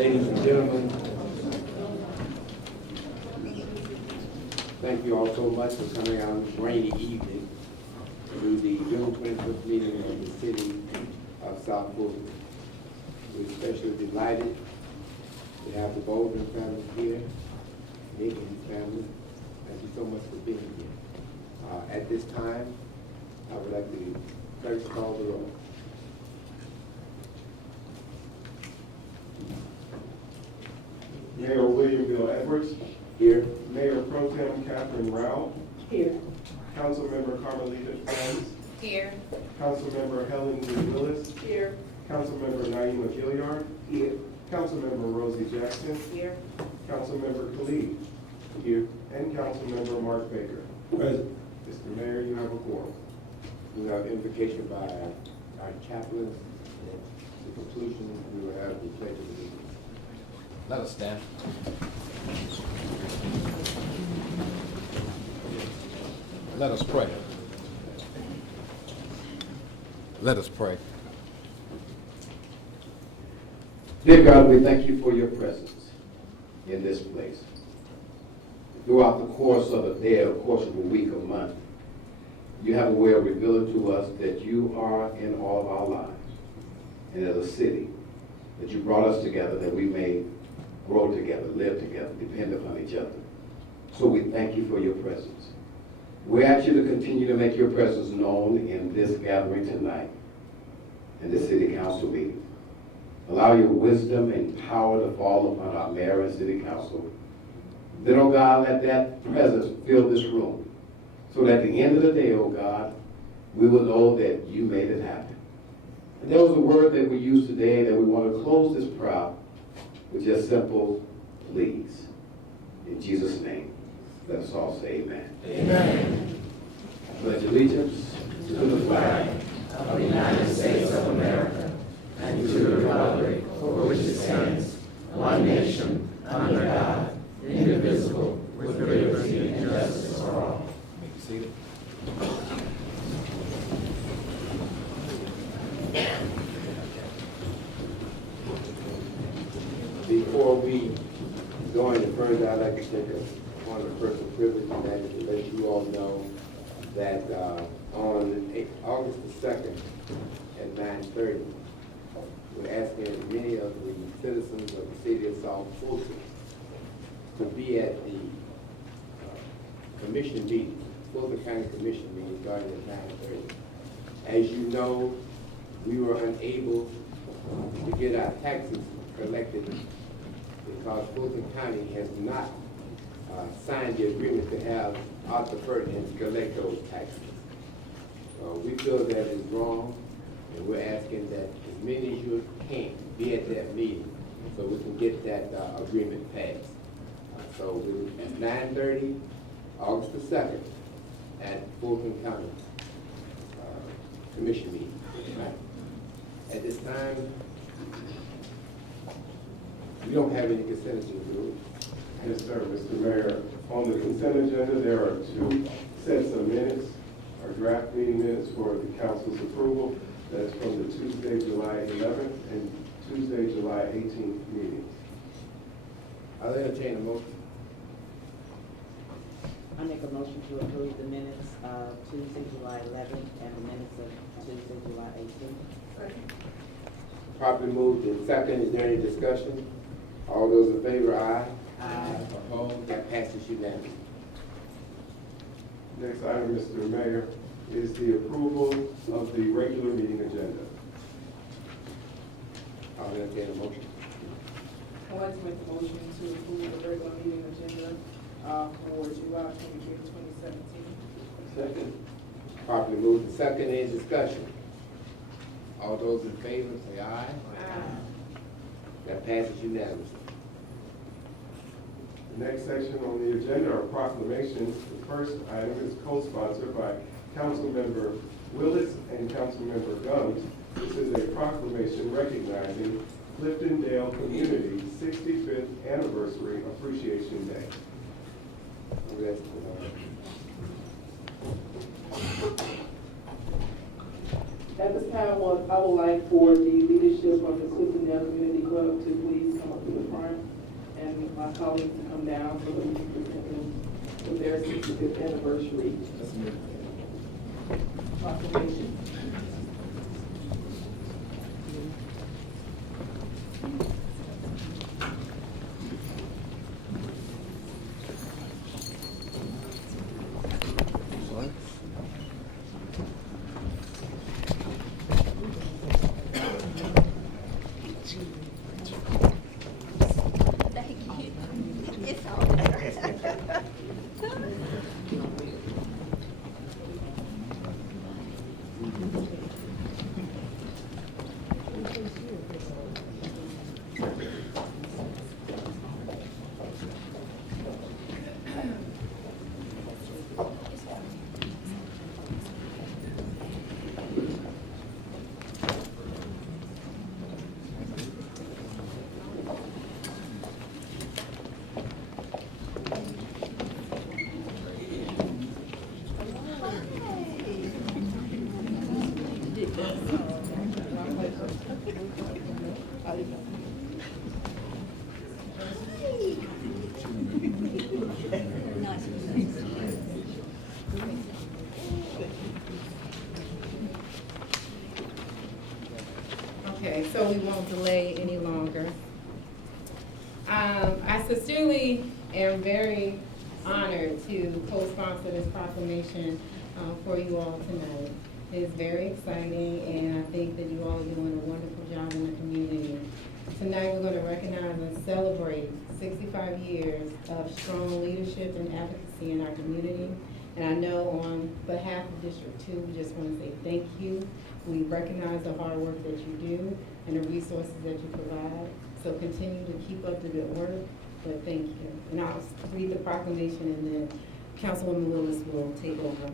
Ladies and gentlemen, thank you all so much for coming out on this rainy evening to the June 25th meeting of the city of South Fulton. We're especially delighted to have the Bolden family here, Nikki and his family. Thank you so much for being here. At this time, I would like to first call the roll. Mayor William Bill Edwards. Here. Mayor Pro Tem Catherine Rao. Here. Councilmember Carmelita Franz. Here. Councilmember Helen Lee Willis. Here. Councilmember Naima Gilliard. Here. Councilmember Rosie Jackson. Here. Councilmember Khalid. Here. And Councilmember Mark Baker. Present. Mr. Mayor, you have a quorum. We have invocation by our chaplains. At the conclusion, we will have the pledge of allegiance. Let us stand. Let us pray. Let us pray. Dear God, we thank you for your presence in this place. Throughout the course of a day, or course of a week, or month, you have a way of revealing to us that you are in all of our lives. And as a city, that you brought us together that we may grow together, live together, depend upon each other. So we thank you for your presence. We ask you to continue to make your presence known in this gathering tonight, in this city council meeting. Allow your wisdom and power to fall upon our mayor and city council. Then, oh God, let that presence fill this room, so that at the end of the day, oh God, we will know that you made it happen. And there was a word that we used today that we want to close this prayer with just simple, please. In Jesus' name, let us all say amen. Amen. I pledge allegiance To the flag of the United States of America and to the republic for which it stands, one nation, under God, indivisible, with liberty and justice for all. Be seated. Before we go any further, I'd like to take one of the personal privilege, and that is to let you all know that on August the 2nd at 9:30, we're asking many of the citizens of the city of South Fulton to be at the commission meeting, Fulton County Commission meeting starting at 9:30. As you know, we were unable to get our taxes collected because Fulton County has not signed the agreement to have Arthur Ferdinand collect those taxes. We feel that is wrong, and we're asking that as many as you can be at that meeting so we can get that agreement passed. So we're at 9:30, August the 2nd, at Fulton County Commission meeting. At this time, we don't have any consent agenda, do we? Yes, sir, Mr. Mayor. On the consent agenda, there are two sets of minutes, or draft meeting minutes for the council's approval. That's from the Tuesday, July 11th and Tuesday, July 18th meetings. I'll entertain a motion. I make a motion to approve the minutes of Tuesday, July 11th, and the minutes of Tuesday, July 18th. Properly moved in second. Is there any discussion? All those in favor, aye. Aye. Opposed? That passes unanimously. Next item, Mr. Mayor, is the approval of the regular meeting agenda. I'll entertain a motion. I'd like to make a motion to approve the regular meeting agenda for July 25th, 2017. Second. Properly moved in second. Any discussion? All those in favor, say aye. That passes unanimously. The next section on the agenda are proclamations. The first item is co-sponsored by Councilmember Willis and Councilmember Gumbs. This is a proclamation recognizing Cliftondale Community 65th Anniversary Appreciation Day. That At this time, I would like for the leadership of the Cliftondale Community Club to please come up to the front, and my colleagues to come down so that we can present them with their 65th anniversary proclamation. Okay, so we won't delay any longer. I sincerely am very honored to co-sponsor this proclamation for you all tonight. It's very exciting, and I think that you all are doing a wonderful job in the community. Tonight, we're going to recognize and celebrate 65 years of strong leadership and advocacy in our community. And I know on behalf of District 2, we just want to say thank you. We recognize the hard work that you do and the resources that you provide. So continue to keep up the good work, but thank you. And I'll read the proclamation and then Councilwoman Willis will take over.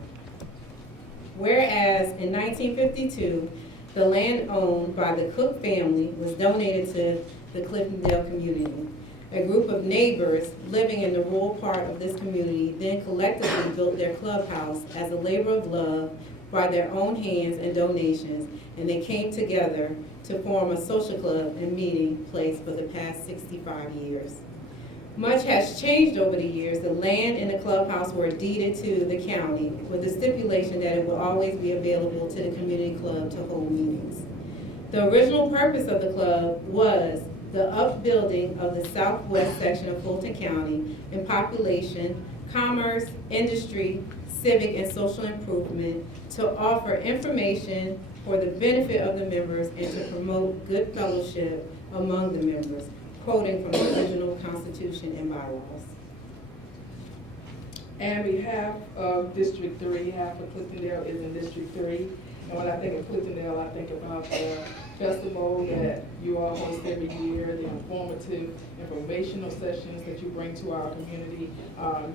Whereas in 1952, the land owned by the Cook family was donated to the Cliftondale Community. A group of neighbors living in the rural part of this community then collectively built their clubhouse as a labor of love by their own hands and donations, and they came together to form a social club and meeting place for the past 65 years. Much has changed over the years. The land and the clubhouse were deeded to the county with the stipulation that it will always be available to the community club to hold meetings. The original purpose of the club was the upbuilding of the southwest section of Fulton County in population, commerce, industry, civic, and social improvement, to offer information for the benefit of the members and to promote good fellowship among the members, quoting from the original Constitution and bylaws. And behalf of District 3, half of Cliftondale is in District 3. And when I think of Cliftondale, I think about the festival that you all host every year, the informative, informational sessions that you bring to our community.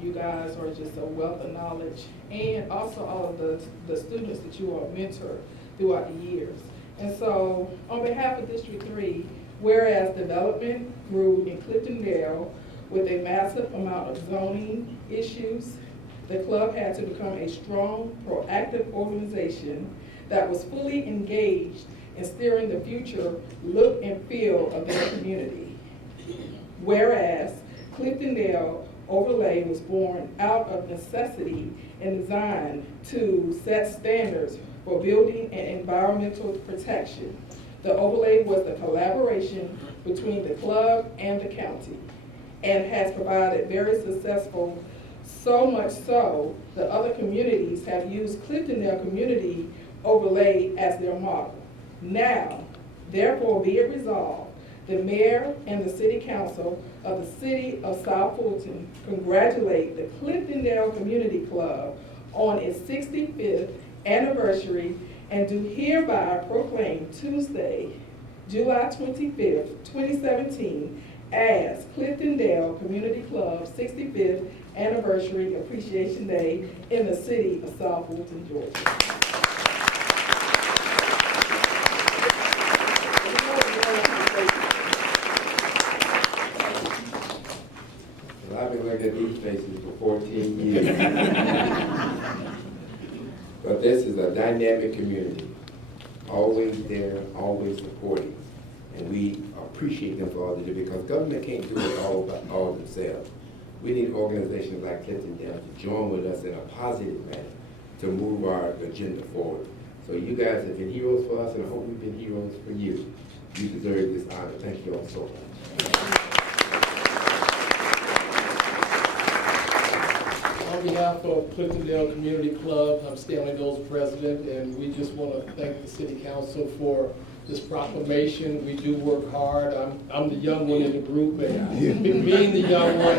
You guys are just a wealth of knowledge, and also all of the students that you all mentor throughout the years. And so, on behalf of District 3, whereas development grew in Cliftondale with a massive amount of zoning issues, the club had to become a strong, proactive organization that was fully engaged in steering the future look and feel of their community. Whereas Cliftondale Overlay was born out of necessity and designed to set standards for building and environmental protection. The overlay was the collaboration between the club and the county, and has provided very successful, so much so that other communities have used Cliftondale Community Overlay as their model. Now, therefore be it resolved, the mayor and the city council of the city of South Fulton congratulate the Cliftondale Community Club on its 65th anniversary, and do hereby proclaim Tuesday, July 25th, 2017, as Cliftondale Community Club's 65th Anniversary Appreciation Day in the city of South Fulton, Georgia. Well, I've been looking at these faces for 14 years. But this is a dynamic community. always there, always supporting. And we appreciate them for all they do, because government can't do it all themselves. We need organizations like Cliftondale to join with us in a positive manner to move our agenda forward. So you guys have been heroes for us, and I hope we've been heroes for you. You deserve this honor. Thank you all so much. On behalf of Cliftondale Community Club, I'm Stanley Knowles, president, and we just want to thank the city council for this proclamation. We do work hard. I'm the young one in the group, and being the young one,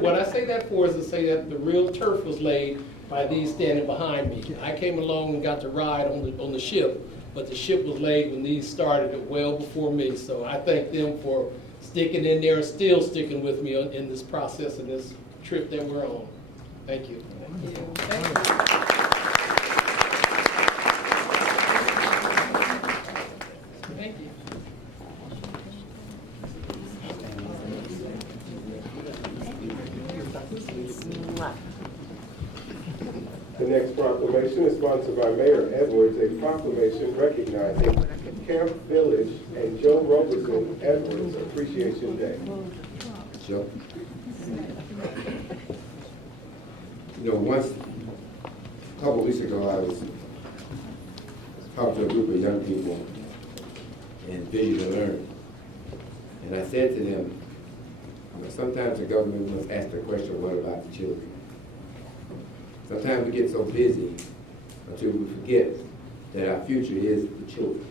what I say that for is to say that the real turf was laid by these standing behind me. I came along and got to ride on the ship, but the ship was laid when these started well before me. So I thank them for sticking in there and still sticking with me in this process and this trip that we're on. Thank you. Thank you. Thank you. Thank you. The next proclamation is sponsored by Mayor Edwards, a proclamation recognizing Camp Village and Joe Roberson Edwards Appreciation Day. Joe? You know, once, a couple of weeks ago, I was talking to a group of young people in Vision to Learn. And I said to them, you know, sometimes the government must ask the question, what about the children? Sometimes we get so busy until we forget that our future is the children.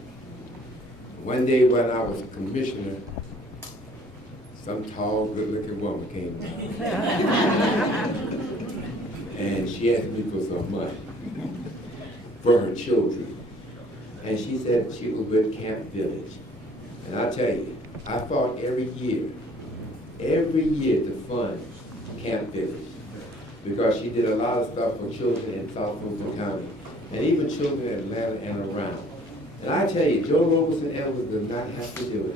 One day when I was commissioner, some tall, good-looking woman came in. And she asked me for some money for her children. And she said she was with Camp Village. And I tell you, I fought every year to fund Camp Village, because she did a lot of stuff for children in South Fulton County, and even children in Atlanta and around. And I tell you, Joe Roberson Edwards does not have to do it.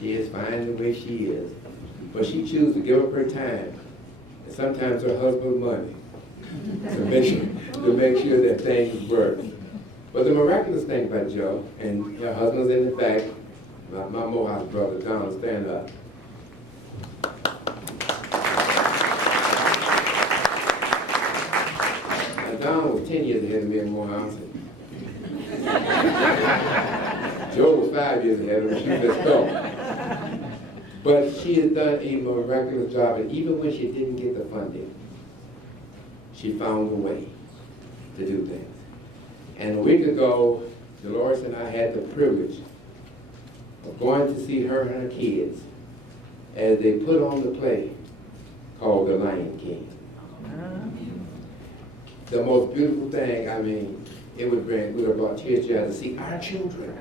She is fine the way she is, but she chooses to give up her time, and sometimes her husband's money, to make sure that things work. But the miraculous thing about Joe, and her husband's in the back, my Mohawk brother, Donald, stand up. Don was 10 years ahead of me in Morehouse. Joe was 5 years ahead of me. She just go. But she has done a miraculous job, and even when she didn't get the funding, she found a way to do things. And a week ago, Dolores and I had the privilege of going to see her and her kids as they put on the play called The Lion King. The most beautiful thing, I mean, it would have brought tears to your eyes to see our children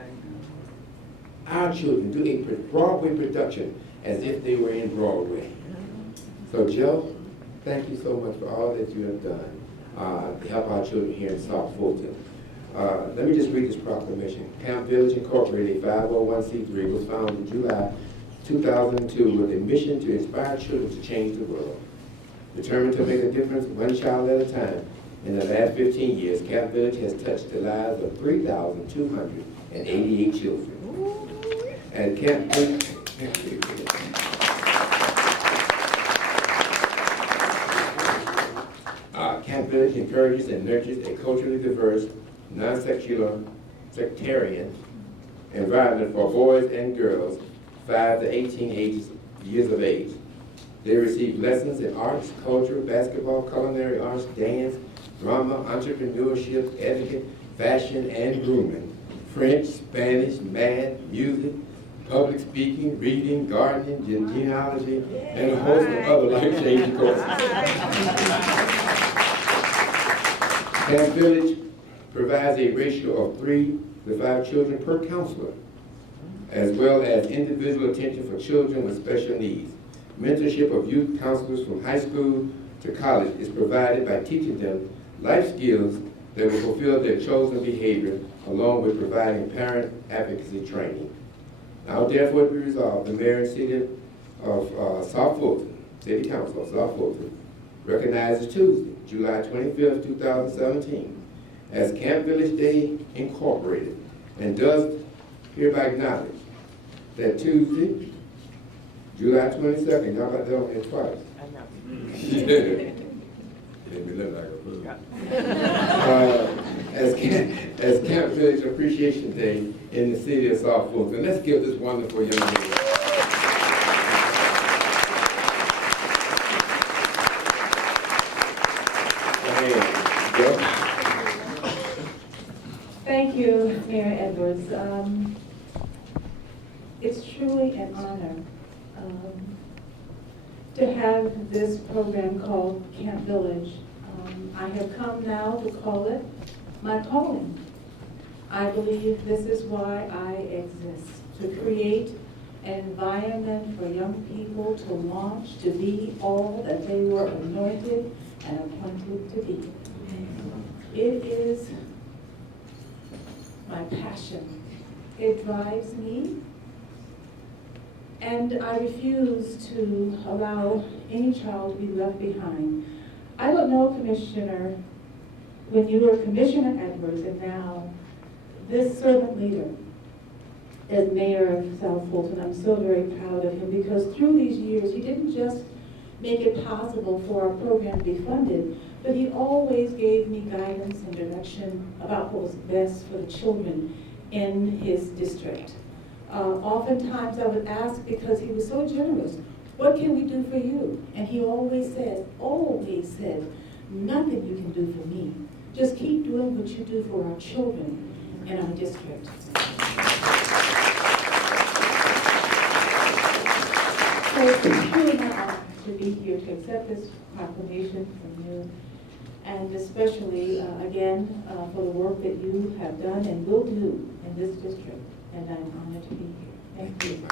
do a Broadway production as if they were in Broadway. So Joe, thank you so much for all that you have done to help our children here in South Fulton. Let me just read this proclamation. Camp Village Incorporated, a 501c3, was founded in July 2002 with a mission to inspire children to change the world. Determined to make a difference one child at a time, in the last 15 years, Camp Village has touched the lives of 3,288 children. And Camp Village, Camp Village encourages and nurtures a culturally diverse, non-sectarian environment for boys and girls 5 to 18 years of age. They receive lessons in arts, culture, basketball, culinary arts, dance, drama, entrepreneurship, etiquette, fashion, and grooming, French, Spanish, math, music, public speaking, reading, gardening, genealogy, and a host of other life-changing courses. Camp Village provides a ratio of 3 to 5 children per counselor, as well as individual attention for children with special needs. Mentorship of youth counselors from high school to college is provided by teaching them life skills that will fulfill their chosen behavior, along with providing parent advocacy training. Now therefore be resolved, the Mayor and City of South Fulton, City Council of South Fulton, recognizes Tuesday, July 25th, 2017, as Camp Village Day Incorporated, and does hereby acknowledge that Tuesday, July 22nd, y'all got that on there twice. I know. Made me look like a fool. As Camp Village Appreciation Day in the city of South Fulton. Let's give this wonderful young lady. Thank you, Mayor Edwards. It's truly an honor to have this program called Camp Village. I have come now to call it my calling. I believe this is why I exist, to create an environment for young people to launch, to be all that they were anointed and appointed to be. It is my passion. It drives me, and I refuse to allow any child to be left behind. I don't know, Commissioner, when you were Commissioner Edwards and now this servant leader as mayor of South Fulton, I'm so very proud of him, because through these years, he didn't just make it possible for our program to be funded, but he always gave me guidance and direction about what was best for the children in his district. Oftentimes I would ask, because he was so generous, what can we do for you? And he always said, nothing you can do for me. Just keep doing what you do for our children in our district. So it's truly my honor to be here to accept this proclamation from you, and especially, again, for the work that you have done and will do in this district, and I'm honored to be here. Thank you.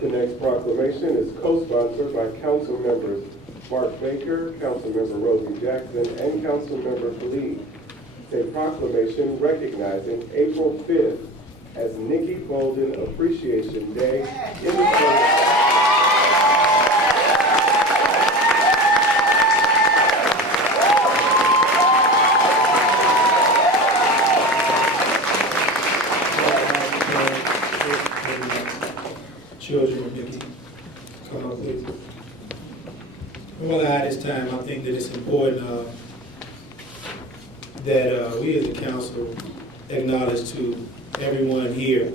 The next proclamation is co-sponsored by Council Members Mark Baker, Councilmember Rosie Jackson, and Councilmember Khalid. It's a proclamation recognizing April 5th as Nikki Bolden Appreciation Day in the state. Children of Nikki, come on, please. Well, at this time, I think that it's important that we as a council acknowledge to everyone here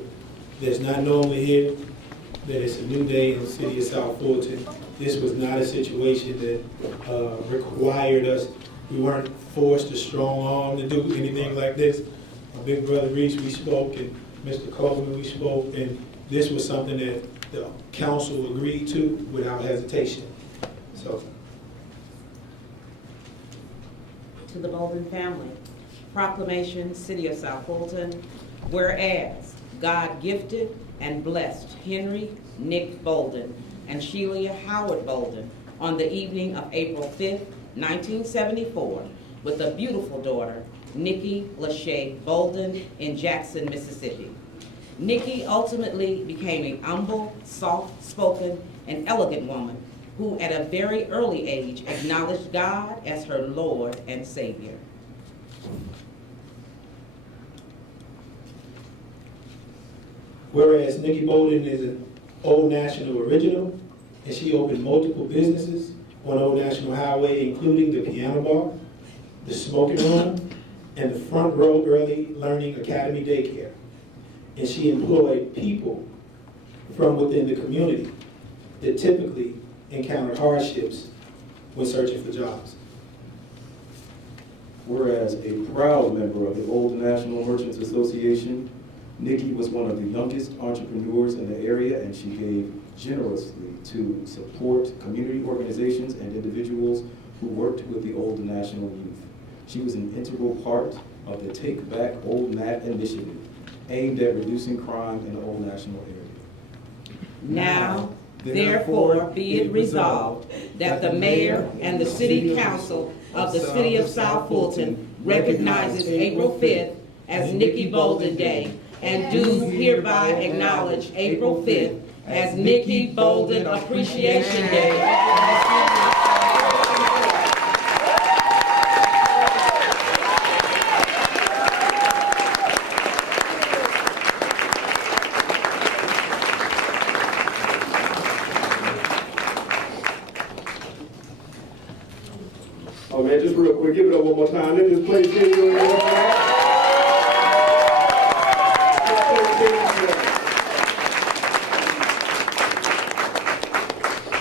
that's not normally here that it's a new day in the city of South Fulton. This was not a situation that required us. We weren't forced or strong arm to do anything like this. My big brother Reese, we spoke, and Mr. Coleman, we spoke, and this was something that the council agreed to without hesitation. So, To the Bolden family, proclamation, City of South Fulton, whereas God gifted and blessed Henry Nick Bolden and Sheila Howard Bolden on the evening of April 5th, 1974, with a beautiful daughter, Nikki Lachey Bolden, in Jackson, Mississippi. Nikki ultimately became a humble, soft-spoken, and elegant woman who at a very early age acknowledged God as her Lord and Savior. whereas Nikki Bolden is an Old National original, and she opened multiple businesses on Old National Highway, including the piano bar, the smoking room, and the Front Row Early Learning Academy daycare. And she employed people from within the community that typically encountered hardships when searching for jobs. Whereas a proud member of the Old National Merchants Association, Nikki was one of the youngest entrepreneurs in the area, and she gave generously to support community organizations and individuals who worked with the Old National youth. She was an integral part of the Take Back Old Nat initiative, aimed at reducing crime in the Old National area. Now, therefore, be it resolved that the mayor and the city council of the city of South Fulton recognizes April 5th as Nikki Bolden Day and do hereby acknowledge April 5th as Nikki Bolden Appreciation Day. Oh man, just real quick, give it up one more time. Let this place get you in there.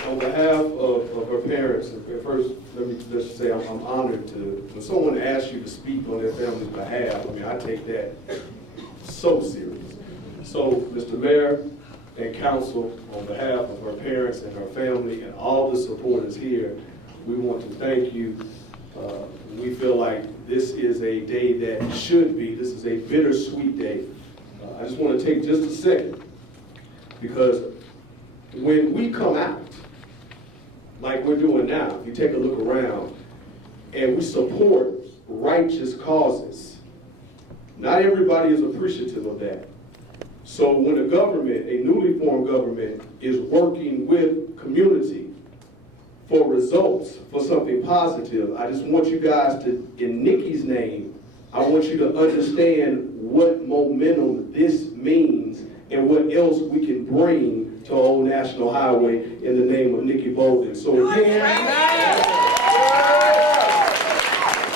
On behalf of her parents, first, let me just say I'm honored to, when someone asks you to speak on their family's behalf, I mean, I take that so serious. So, Mr. Mayor and council, on behalf of her parents and her family and all the supporters here, we want to thank you. We feel like this is a day that should be, this is a bittersweet day. I just want to take just a second, because when we come out, like we're doing now, if you take a look around, and we support righteous causes, not everybody is appreciative of that. So when a government, a newly formed government, is working with community for results, for something positive, I just want you guys to, in Nikki's name, I want you to understand what momentum this means and what else we can bring to Old National Highway in the name of Nikki Bolden. So again,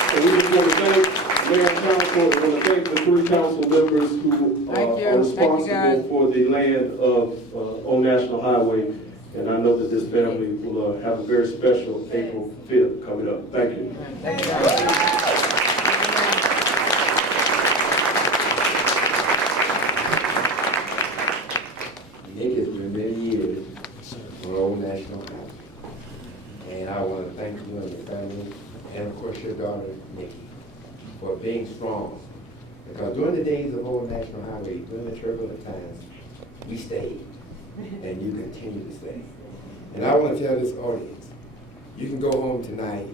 so we just want to thank Mayor and Council, and want to thank the 3 council members who are responsible for the land of Old National Highway. And I know that this family will have a very special April 5th coming up. Thank you. Thank you. Nick has been many years on Old National Highway. And I want to thank you and your family, and of course your daughter, Nikki, for being strong. Because during the days of Old National Highway, during the turbulent times, we stayed, and you continue to stay. And I want to tell this audience, you can go home tonight,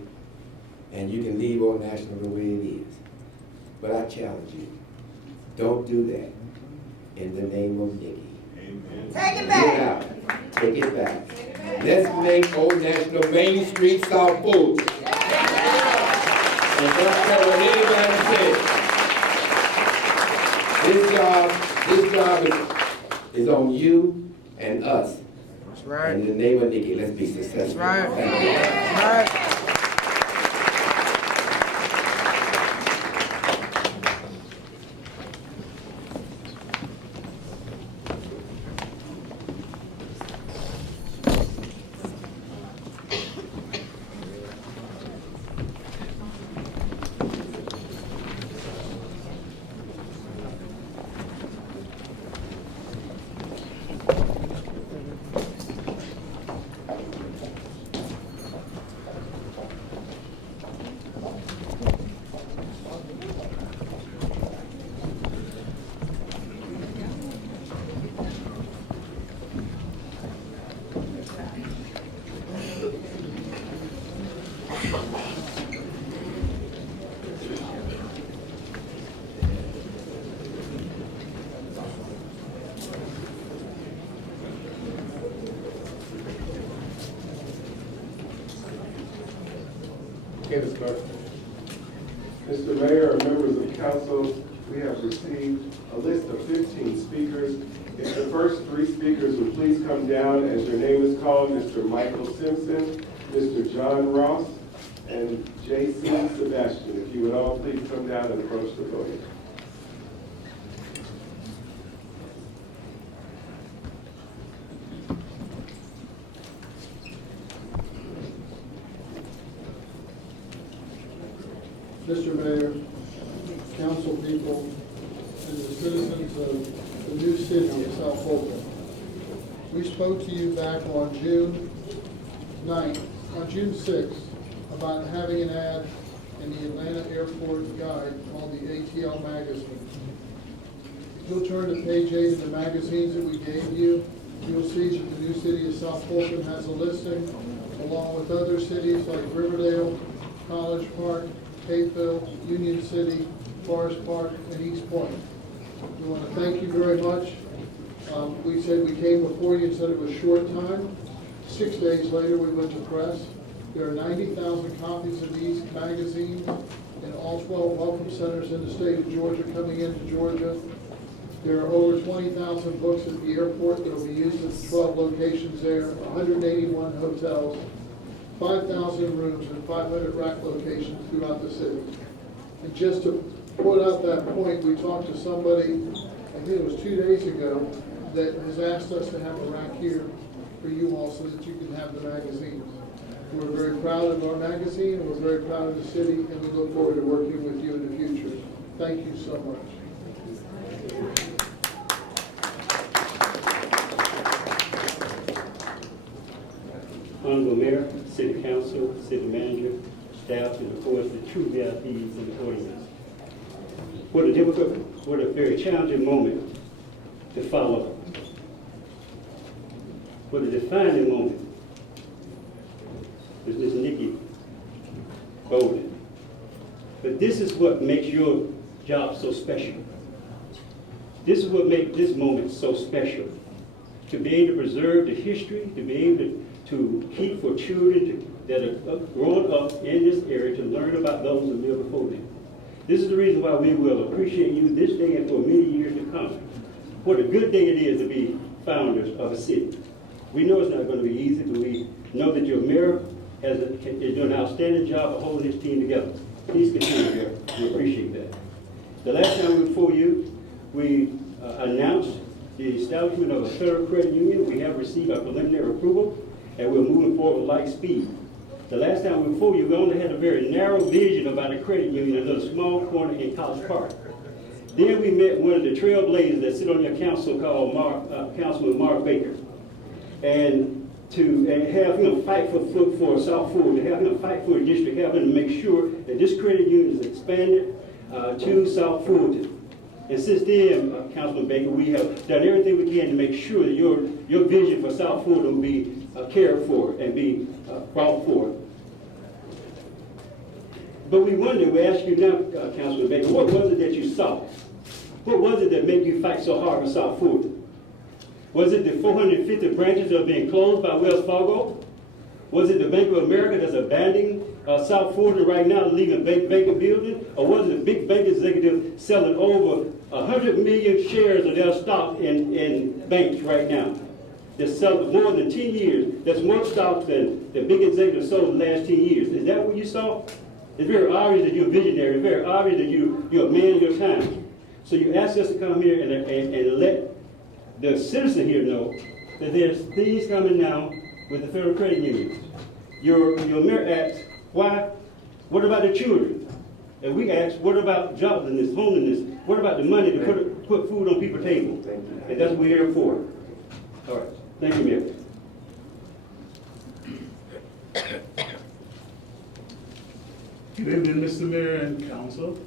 and you can leave Old National the way it is. But I challenge you, don't do that in the name of Nikki. Take it Get out. Take it back. Let's make Old National Main Street South Fulton. And don't care what anybody says. This job is on you and us. That's right. And in the name of Nikki, let's be successful. That's right. Thank you. That's right. Okay, Ms. Clerk. Mr. Mayor and members of council, we have received a list of 15 speakers. If the first 3 speakers would please come down as your name is called, Mr. Michael Simpson, Mr. John Ross, and J.C. Sebastian. If you would all please come down and approach the podium. Mr. Mayor, council people, and the citizens of the new city of South Fulton. We spoke to you back on June 6th, about having an ad in the Atlanta Airport Guide called the ATL Magazine. you'll turn to page 8 of the magazines that we gave you, you'll see that the new city of South Fulton has a listing, along with other cities like Riverdale, College Park, Hayfield, Union City, Forest Park, and East Point. We want to thank you very much. We said we came before you and said it was a short time. 6 days later, we went to press. There are 90,000 copies of these magazines in all 12 welcome centers in the state of Georgia coming into Georgia. There are over 20,000 books at the airport that will be used at 12 locations there, 181 hotels, 5,000 rooms, and 500 rack locations throughout the city. And just to put out that point, we talked to somebody, I think it was 2 days ago, that has asked us to have a rack here for you all so that you can have the magazines. We're very proud of our magazine, we're very proud of the city, and we look forward to working with you in the future. Thank you so much. Honorable Mayor, City Council, City Manager, staff, and of course the true VIPs in the audience. What a difficult, what a very challenging moment to follow. What a defining moment is Ms. Nikki Bolden. But this is what makes your job so special. This is what makes this moment so special. To be able to preserve the history, to be able to keep for children that are growing up in this area to learn about those who live before them. This is the reason why we will appreciate you this day and for many years to come. What a good day it is to be founders of a city. We know it's not going to be easy, but we know that your mayor is doing an outstanding job of holding his team together. Please continue, Mayor. We appreciate that. The last time we were before you, we announced the establishment of a federal credit union. We have received our preliminary approval, and we're moving forward with light speed. The last time we were before you, we only had a very narrow vision about a credit union, a little small corner in College Park. Then we met one of the trailblazers that sit on your council called Councilman Mark Baker. And to have him fight for South Fulton, to have him fight for the district, have him to make sure that this credit union is expanded to South Fulton. And since then, Councilman Baker, we have done everything we can to make sure that your vision for South Fulton will be cared for and be brought forth. But we wonder, we ask you now, Councilman Baker, what was it that you saw? What was it that made you fight so hard for South Fulton? Was it the 450 branches that are being closed by Wells Fargo? Was it the Bank of America that's abandoning South Fulton right now, leaving vacant building? Or was it a big bank executive selling over 100 million shares of their stock in banks right now? They're selling more than 10 years. That's more stocks than the big executives sold in the last 10 years. Is that what you saw? It's very obvious that you're a visionary. It's very obvious that you're a man of your time. So you asked us to come here and let the citizen here know that there's things coming now with the federal credit unions. Your mayor asked, why? What about the children? And we asked, what about joblessness, homelessness? What about the money to put food on people's table? And that's what we're here for. All right. Thank you, Mayor. Good evening, Mr. Mayor and Council.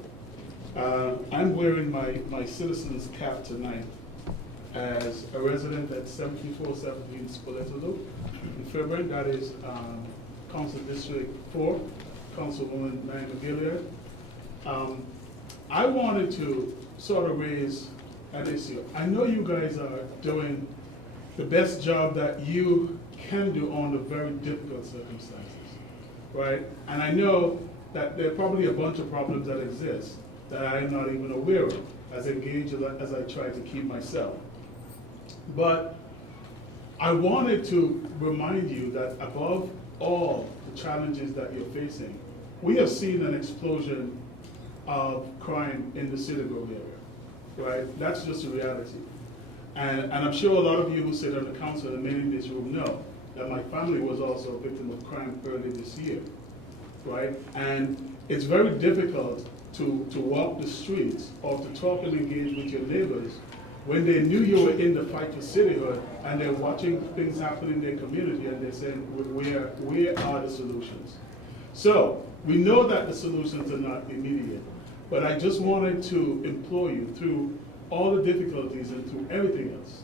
I'm wearing my citizen's cap tonight as a resident at 7417 Spoleto Loop in Fairburn. That is Council District 4, Councilwoman Mary McGilliard. I wanted to sort of raise an issue. I know you guys are doing the best job that you can do under very difficult circumstances, right? And I know that there are probably a bunch of problems that exist that I am not even aware of, as engaged as I try to keep myself. But I wanted to remind you that above all the challenges that you're facing, we have seen an explosion of crime in the City Grove area, right? That's just a reality. And I'm sure a lot of you who sit on the council and many in this room know that my family was also a victim of crime early this year, right? And it's very difficult to walk the streets or to talk and engage with your neighbors when they knew you were in the fight for cityhood and they're watching things happen in their community and they're saying, where are the solutions? So we know that the solutions are not immediate, but I just wanted to implore you through all the difficulties and through everything else,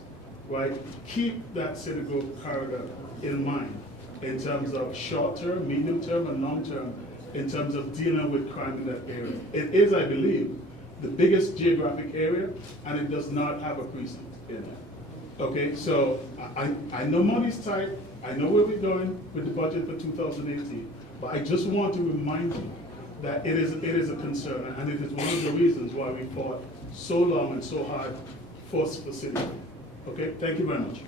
right, keep that City Growth corridor in mind in terms of short-term, medium-term, and long-term, in terms of dealing with crime in that area. It is, I believe, the biggest geographic area, and it does not have a precinct in it. Okay, so I know money's tight, I know where we're going with the budget for 2018, but I just want to remind you that it is a concern, and it is one of the reasons why we fought so long and so hard for city. Okay, thank you very much.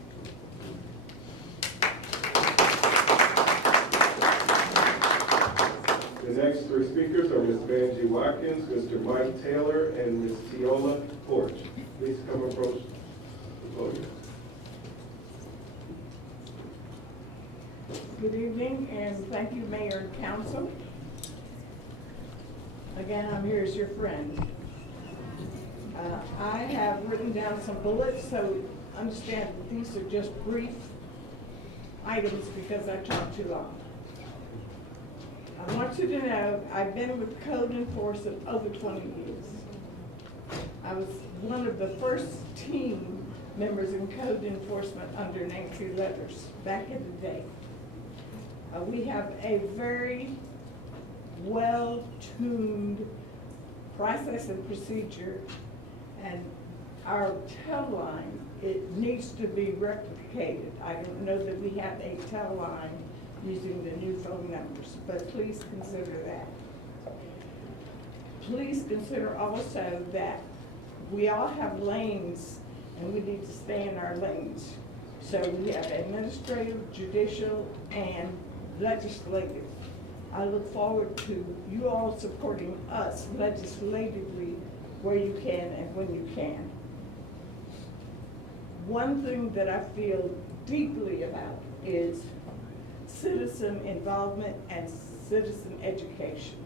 The next three speakers are Ms. Vanjie Watkins, Mr. Mike Taylor, and Ms. Teola Porch. Please come approach the podium. Good evening, and thank you, Mayor and Council. Again, I'm here as your friend. I have written down some bullets, so understand that these are just brief items because I talked too long. I want you to know I've been with code enforcement over 20 years. I was one of the first team members in code enforcement under Nancy Letters back in the day. We have a very well-tuned process and procedure, and our tell line, it needs to be replicated. I don't know that we have a tell line using the new phone numbers, but please consider that. Please consider also that we all have lanes and we need to stay in our lanes. So we have administrative, judicial, and legislative. I look forward to you all supporting us legislatively where you can and when you can. One thing that I feel deeply about is citizen involvement and citizen education.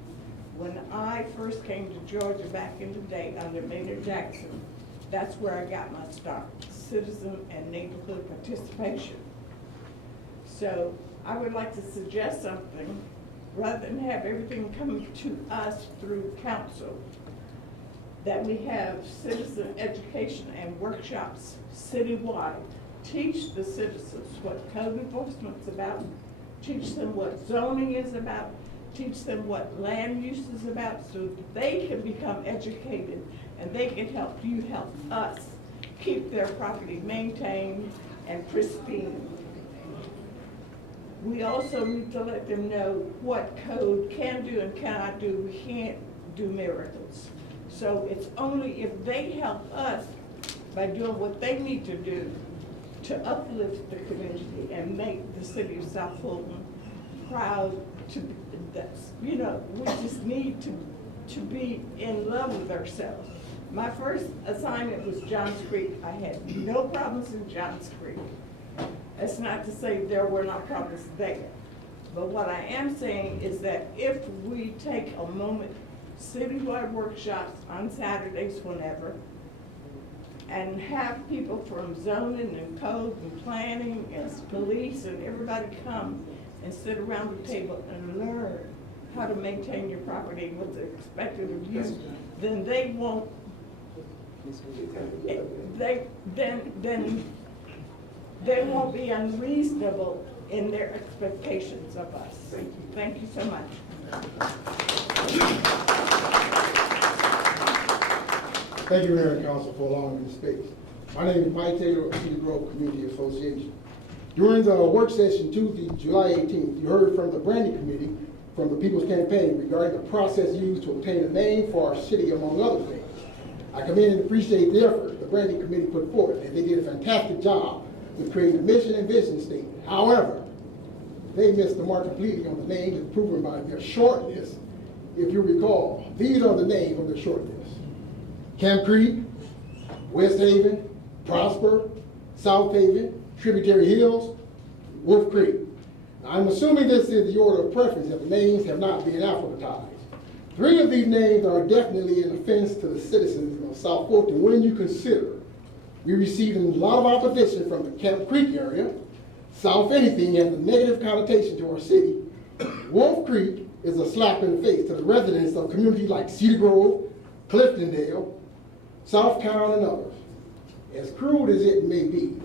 When I first came to Georgia back in the day under Maynard Jackson, that's where I got my start, citizen and neighborhood participation. So I would like to suggest something, rather than have everything come to us through council, that we have citizen education and workshops citywide. Teach the citizens what code enforcement's about, teach them what zoning is about, teach them what land use is about, so that they can become educated and they can help you help us keep their property maintained and pristine. We also need to let them know what code can do and cannot do. We can't do miracles. So it's only if they help us by doing what they need to do to uplift the community and make the city of South Fulton proud to be, you know, we just need to be in love with ourselves. My first assignment was Johns Creek. I had no problems in Johns Creek. That's not to say there were not problems there. But what I am saying is that if we take a moment, citywide workshops on Saturdays whenever, and have people from zoning and code and planning and police and everybody come and sit around the table and learn how to maintain your property and what's expected of you, then they won't, they won't be unreasonable in their expectations of us. Thank you so much. Thank you, Mayor and Council, for allowing me to speak. My name is Mike Taylor of Cedar Grove Community Association. During the work session Tuesday, July 18th, you heard from the branding committee from the People's Campaign regarding the process used to obtain a name for our city, among other things. I commend and appreciate the effort the branding committee put forth, and they did a fantastic job with creating the mission and vision statement. However, they missed the mark completely on the names as proven by their short list. If you recall, these are the names on the short list: Camp Creek, West Haven, Prosper, South Haven, Tributary Hills, Wolf Creek. Now, I'm assuming this is the order of preference that the names have not been alphabetized. 3 of these names are definitely an offense to the citizens of South Fulton when you consider we received a lot of opposition from the Camp Creek area. South anything has a negative connotation to our city. Wolf Creek is a slap in the face to the residents of communities like Cedar Grove, Cliftondale, Southtown, and others. As crude as it may be,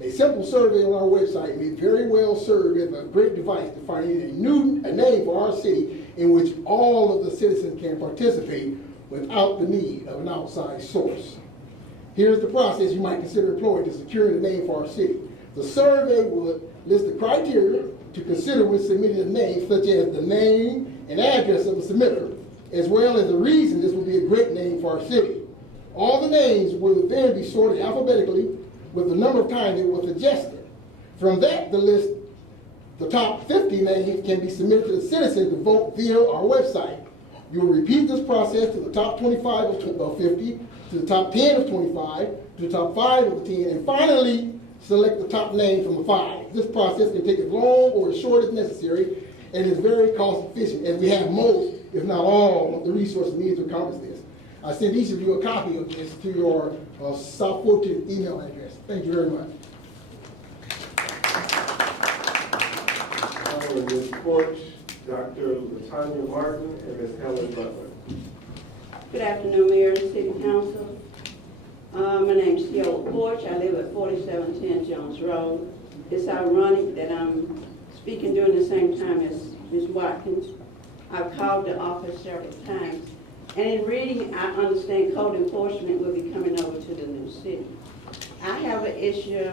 a simple survey on our website may very well serve as a great device to find a name for our city in which all of the citizens can participate without the need of an outside source. Here's the process you might consider employing to secure the name for our city. The survey would list the criteria to consider when submitting a name, such as the name and address of the submitter, as well as the reason this would be a great name for our city. All the names will then be sorted alphabetically with the number of times it was suggested. From that, the top 50 names can be submitted to the citizens to vote via our website. You will repeat this process to the top 25 of 50, to the top 10 of 25, to the top 5 of the 10, and finally select the top name from the 5. This process can take as long or as short as necessary and is very cost efficient, as we have most, if not all, of the resources needed to accomplish this. I sent each of you a copy of this to your South Fulton email address. Thank you very much. Ms. Porch, Dr. LaTanya Martin, and Ms. Helen Butler. Good afternoon, Mayor and City Council. My name is Sheila Porch. I live at 4710 Jones Road. It's ironic that I'm speaking during the same time as Ms. Watkins. I've called the office several times. And in reading, I understand code enforcement will be coming over to the new city. I have an issue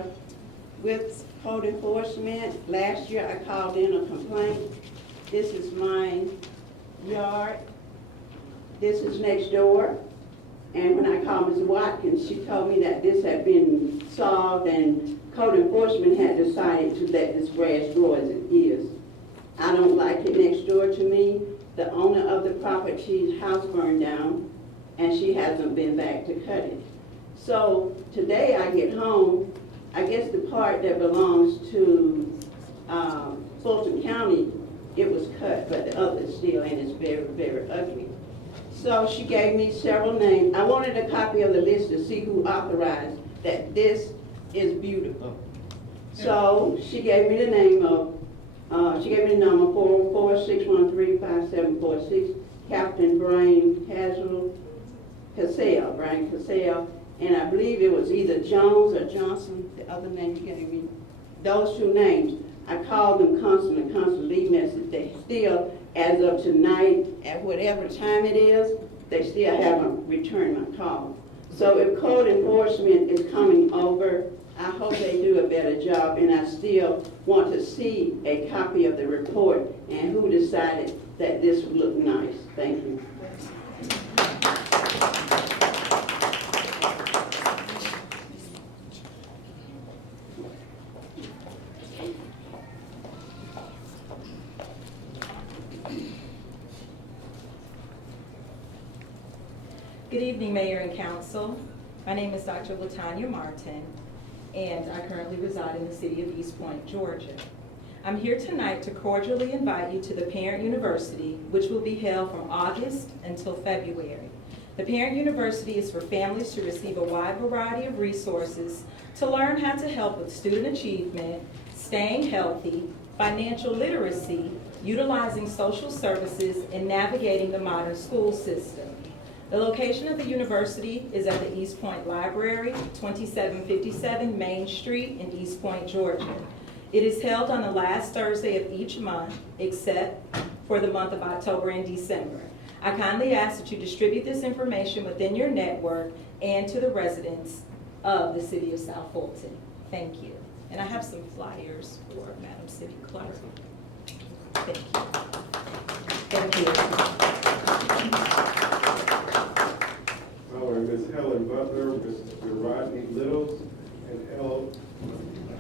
with code enforcement. Last year, I called in a complaint. This is my yard. This is next door. And when I called Ms. Watkins, she told me that this had been solved and code enforcement had decided to let this grass grow as it is. I don't like it next door to me. The owner of the property's house burned down and she hasn't been back to cut it. So today I get home, I guess the part that belongs to Fulton County, it was cut, but the other is still, and it's very, very ugly. So she gave me several names. I wanted a copy of the list to see who authorized that this is beautiful. So she gave me the name of, she gave me the number 446135746, Captain Brian Cassell, and I believe it was either Jones or Johnson, the other name you gave me. Those two names. I called them constantly leave messages. They still, as of tonight, at whatever time it is, they still haven't returned my call. So if code enforcement is coming over, I hope they do a better job, and I still want to see a copy of the report and who decided that this would look nice. Thank you. Good evening, Mayor and Council. My name is Dr. LaTanya Martin, and I currently reside in the city of East Point, Georgia. I'm here tonight to cordially invite you to the Parent University, which will be held from August until February. The Parent University is for families to receive a wide variety of resources to learn how to help with student achievement, staying healthy, financial literacy, utilizing social services, and navigating the modern school system. The location of the university is at the East Point Library, 2757 Main Street in East Point, Georgia. It is held on the last Thursday of each month, except for the month of October and December. I kindly ask that you distribute this information within your network and to the residents of the city of South Fulton. Thank you. And I have some flyers for Madam City Clerk. Thank you. Thank you. Ms. Helen Butler, Mr. Rodney Littles, and L.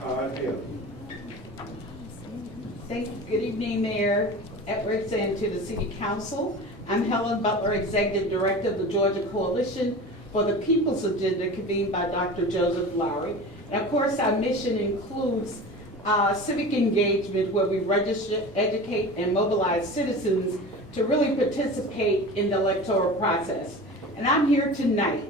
Todd Hill. Good evening, Mayor Edwards, and to the City Council. I'm Helen Butler, Executive Director of the Georgia Coalition for the People's Agenda, convened by Dr. Joseph Lowry. And of course, our mission includes civic engagement, where we register, educate, and mobilize citizens to really participate in the electoral process. And I'm here tonight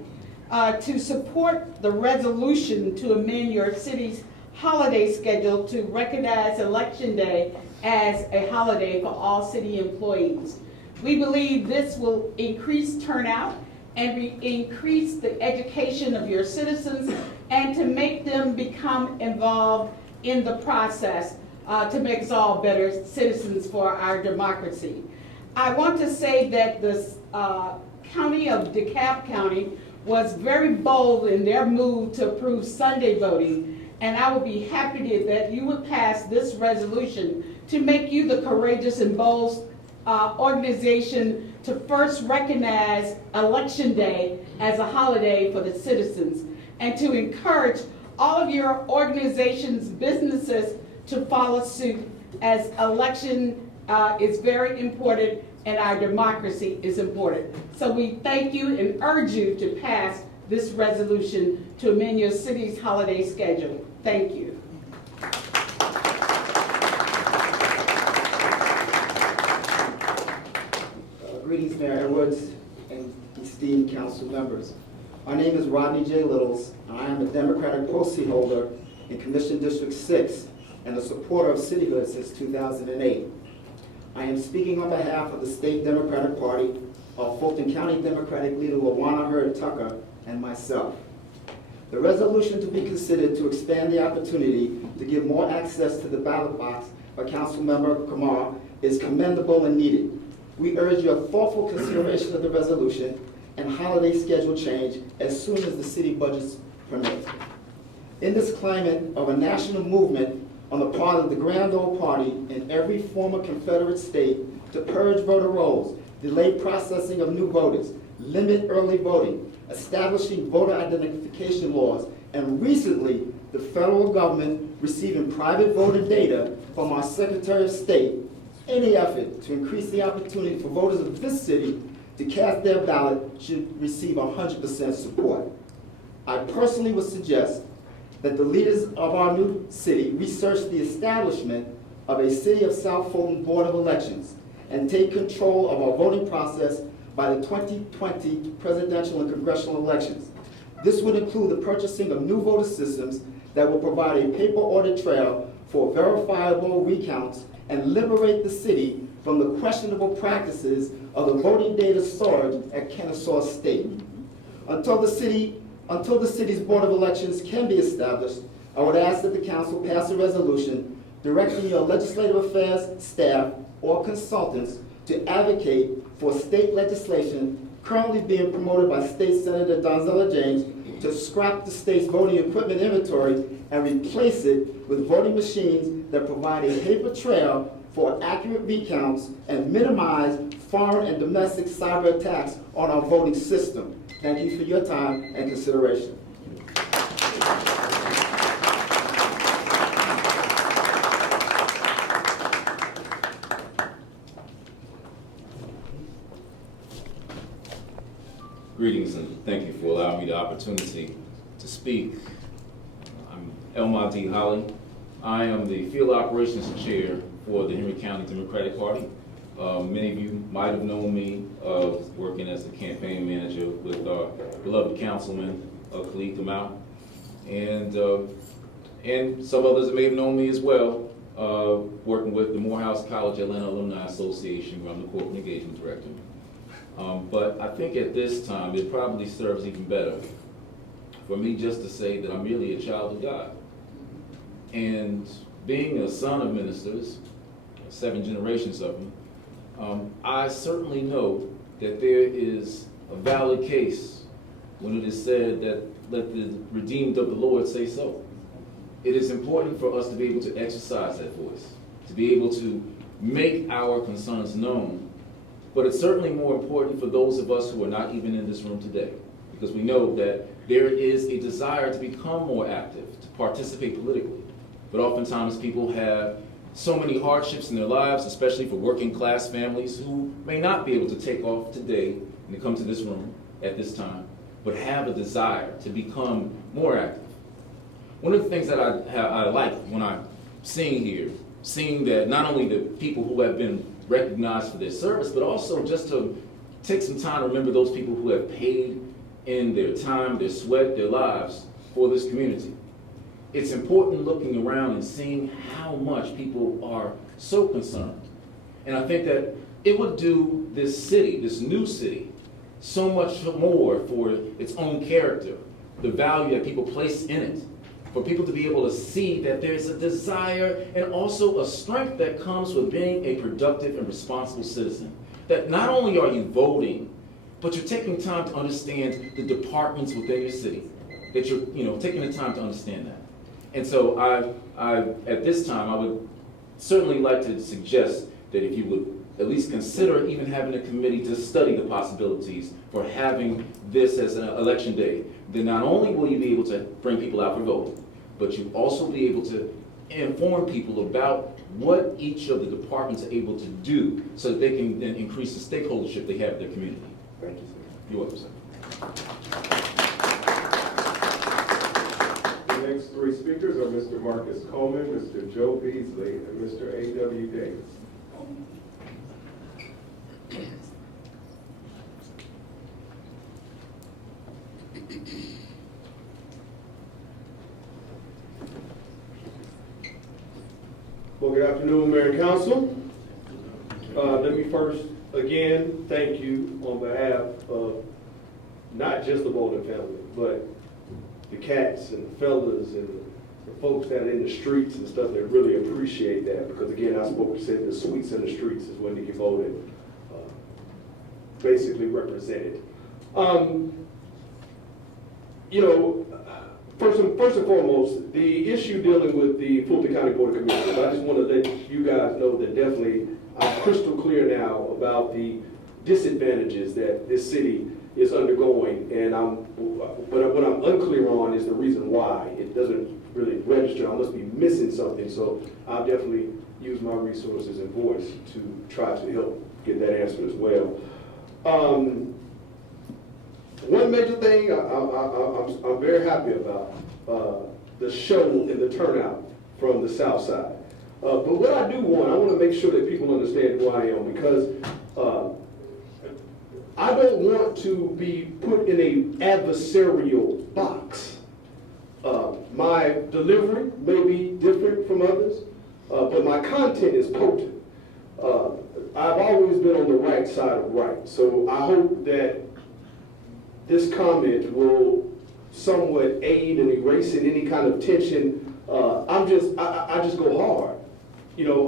to support the resolution to amend your city's holiday schedule to recognize Election Day as a holiday for all city employees. We believe this will increase turnout and increase the education of your citizens and to make them become involved in the process to make us all better citizens for our democracy. I want to say that the County of DeKalb County was very bold in their move to approve Sunday voting, and I would be happy that you would pass this resolution to make you the courageous and bold organization to first recognize Election Day as a holiday for the citizens, and to encourage all of your organizations, businesses to follow suit, as election is very important and our democracy is important. So we thank you and urge you to pass this resolution to amend your city's holiday schedule. Thank you. Greetings, Mayor Edwards and esteemed council members. My name is Rodney J. Littles, and I am a Democratic proxy holder in Commission District 6 and a supporter of cityhood since 2008. I am speaking on behalf of the State Democratic Party, of Fulton County Democratic leader LaWanna Hurd Tucker, and myself. The resolution to be considered to expand the opportunity to give more access to the ballot box by Councilmember Kamar is commendable and needed. We urge your thoughtful consideration of the resolution and holiday schedule change as soon as the city budgets permit. In this climate of a national movement on the part of the Grand Old Party in every former Confederate state to purge voter rolls, delay processing of new voters, limit early voting, establishing voter identification laws, and recently the federal government receiving private voter data from our Secretary of State, any effort to increase the opportunity for voters of this city to cast their ballot should receive 100% support. I personally would suggest that the leaders of our new city research the establishment of a City of South Fulton Board of Elections and take control of our voting process by the 2020 presidential and congressional elections. This would include the purchasing of new voter systems that will provide a paper audit trail for verifiable recounts and liberate the city from the questionable practices of the voting data storage at Kennesaw State. Until the city's Board of Elections can be established, I would ask that the council pass a resolution directing your legislative affairs staff or consultants to advocate for state legislation currently being promoted by State Senator Donzella James to scrap the state's voting equipment inventory and replace it with voting machines that provide a paper trail for accurate recounts and minimize foreign and domestic cyber attacks on our voting system. Thank you for your time and consideration. Greetings and thank you for allowing me the opportunity to speak. I'm Elmar D. Holly. I am the Field Operations Chair for the Henry County Democratic Party. Many of you might have known me working as a campaign manager with our beloved councilman, Khalid, and some others may have known me as well, working with the Morehouse College Atlanta Alumni Association, where I'm the Corporate Engagement Director. But I think at this time, it probably serves even better for me just to say that I'm merely a child of God. And being a son of ministers, 7 generations of them, I certainly know that there is a valid case when it is said that let the redeemed of the Lord say so. It is important for us to be able to exercise that voice, to be able to make our concerns known. But it's certainly more important for those of us who are not even in this room today, because we know that there is a desire to become more active, to participate politically. But oftentimes people have so many hardships in their lives, especially for working class families who may not be able to take off today and to come to this room at this time, but have a desire to become more active. One of the things that I like when I'm seeing here, seeing that not only the people who have been recognized for their service, but also just to take some time to remember those people who have paid in their time, their sweat, their lives for this community. It's important looking around and seeing how much people are so concerned. And I think that it would do this city, this new city, so much more for its own character, the value that people place in it, for people to be able to see that there's a desire and also a strength that comes with being a productive and responsible citizen. That not only are you voting, but you're taking time to understand the departments within your city, that you're taking the time to understand that. And so at this time, I would certainly like to suggest that if you would at least consider even having a committee to study the possibilities for having this as an election day, then not only will you be able to bring people out for voting, but you'll also be able to inform people about what each of the departments are able to do so that they can then increase the stakeholdership they have in their community. Thank you, sir. You're welcome, sir. The next three speakers are Mr. Marcus Coleman, Mr. Joe Beasley, and Mr. A.W. Davis. Well, good afternoon, Mayor and Council. Let me first, again, thank you on behalf of not just the Bolden family, but the cats and the fellas and the folks that are in the streets and stuff that really appreciate that. Because again, I said the sweets in the streets is what Nikki Bolden basically represented. First and foremost, the issue dealing with the Fulton County Board of Commissioners, I just want to let you guys know that definitely I'm crystal clear now about the disadvantages that this city is undergoing, and what I'm unclear on is the reason why it doesn't really register. I must be missing something, so I'll definitely use my resources and voice to try to help get that answer as well. One major thing I'm very happy about, the show and the turnout from the South Side. But what I want to make sure that people understand who I am, because I don't want to be put in an adversarial box. My delivery may be different from others, but my content is potent. I've always been on the right side of right, so I hope that this comment will somewhat aid in erasing any kind of tension. I just go hard.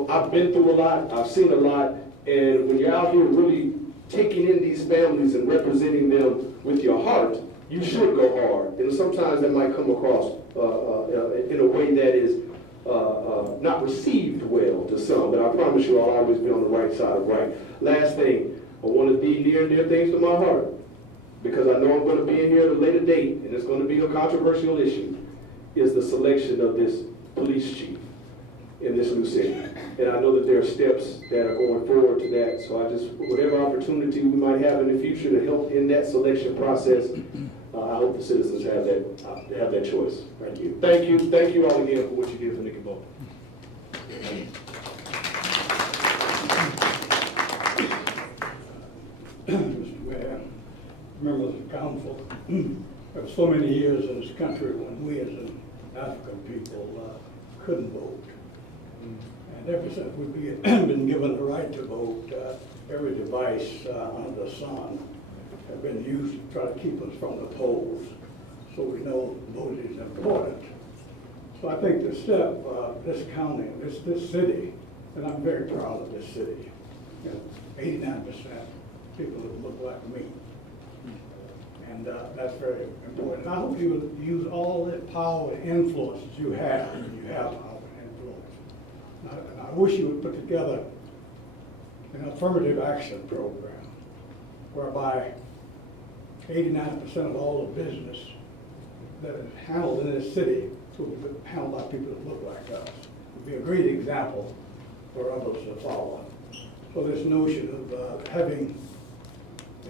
I've been through a lot, I've seen a lot, and when you're out here really taking in these families and representing them with your heart, you should go hard. And sometimes that might come across in a way that is not received well to some, but I promise you I'll always be on the right side of right. Last thing, I want to be near and dear things to my heart, because I know I'm going to be in here at a later date, and it's going to be a controversial issue, is the selection of this police chief in this new city. And I know that there are steps that are going forward to that, so whatever opportunity we might have in the future to help in that selection process, I hope the citizens have that choice. Thank you. Thank you all again for what you did for Nikki Bolden. Mr. Mayor, members of council, there were so many years in this country when we as an African people couldn't vote. And ever since we've been given the right to vote, every device under the sun has been used to try to keep us from the polls. So we know voting is important. So I think the step, this county, this city, and I'm very proud of this city, 89% people that look like me. And that's very important. And I hope you will use all the power and influence that you have, and you have power and influence. And I wish you would put together an affirmative action program whereby 89% of all the business that is handled in this city will be handled by people that look like us. It would be a great example for others to follow. So this notion of having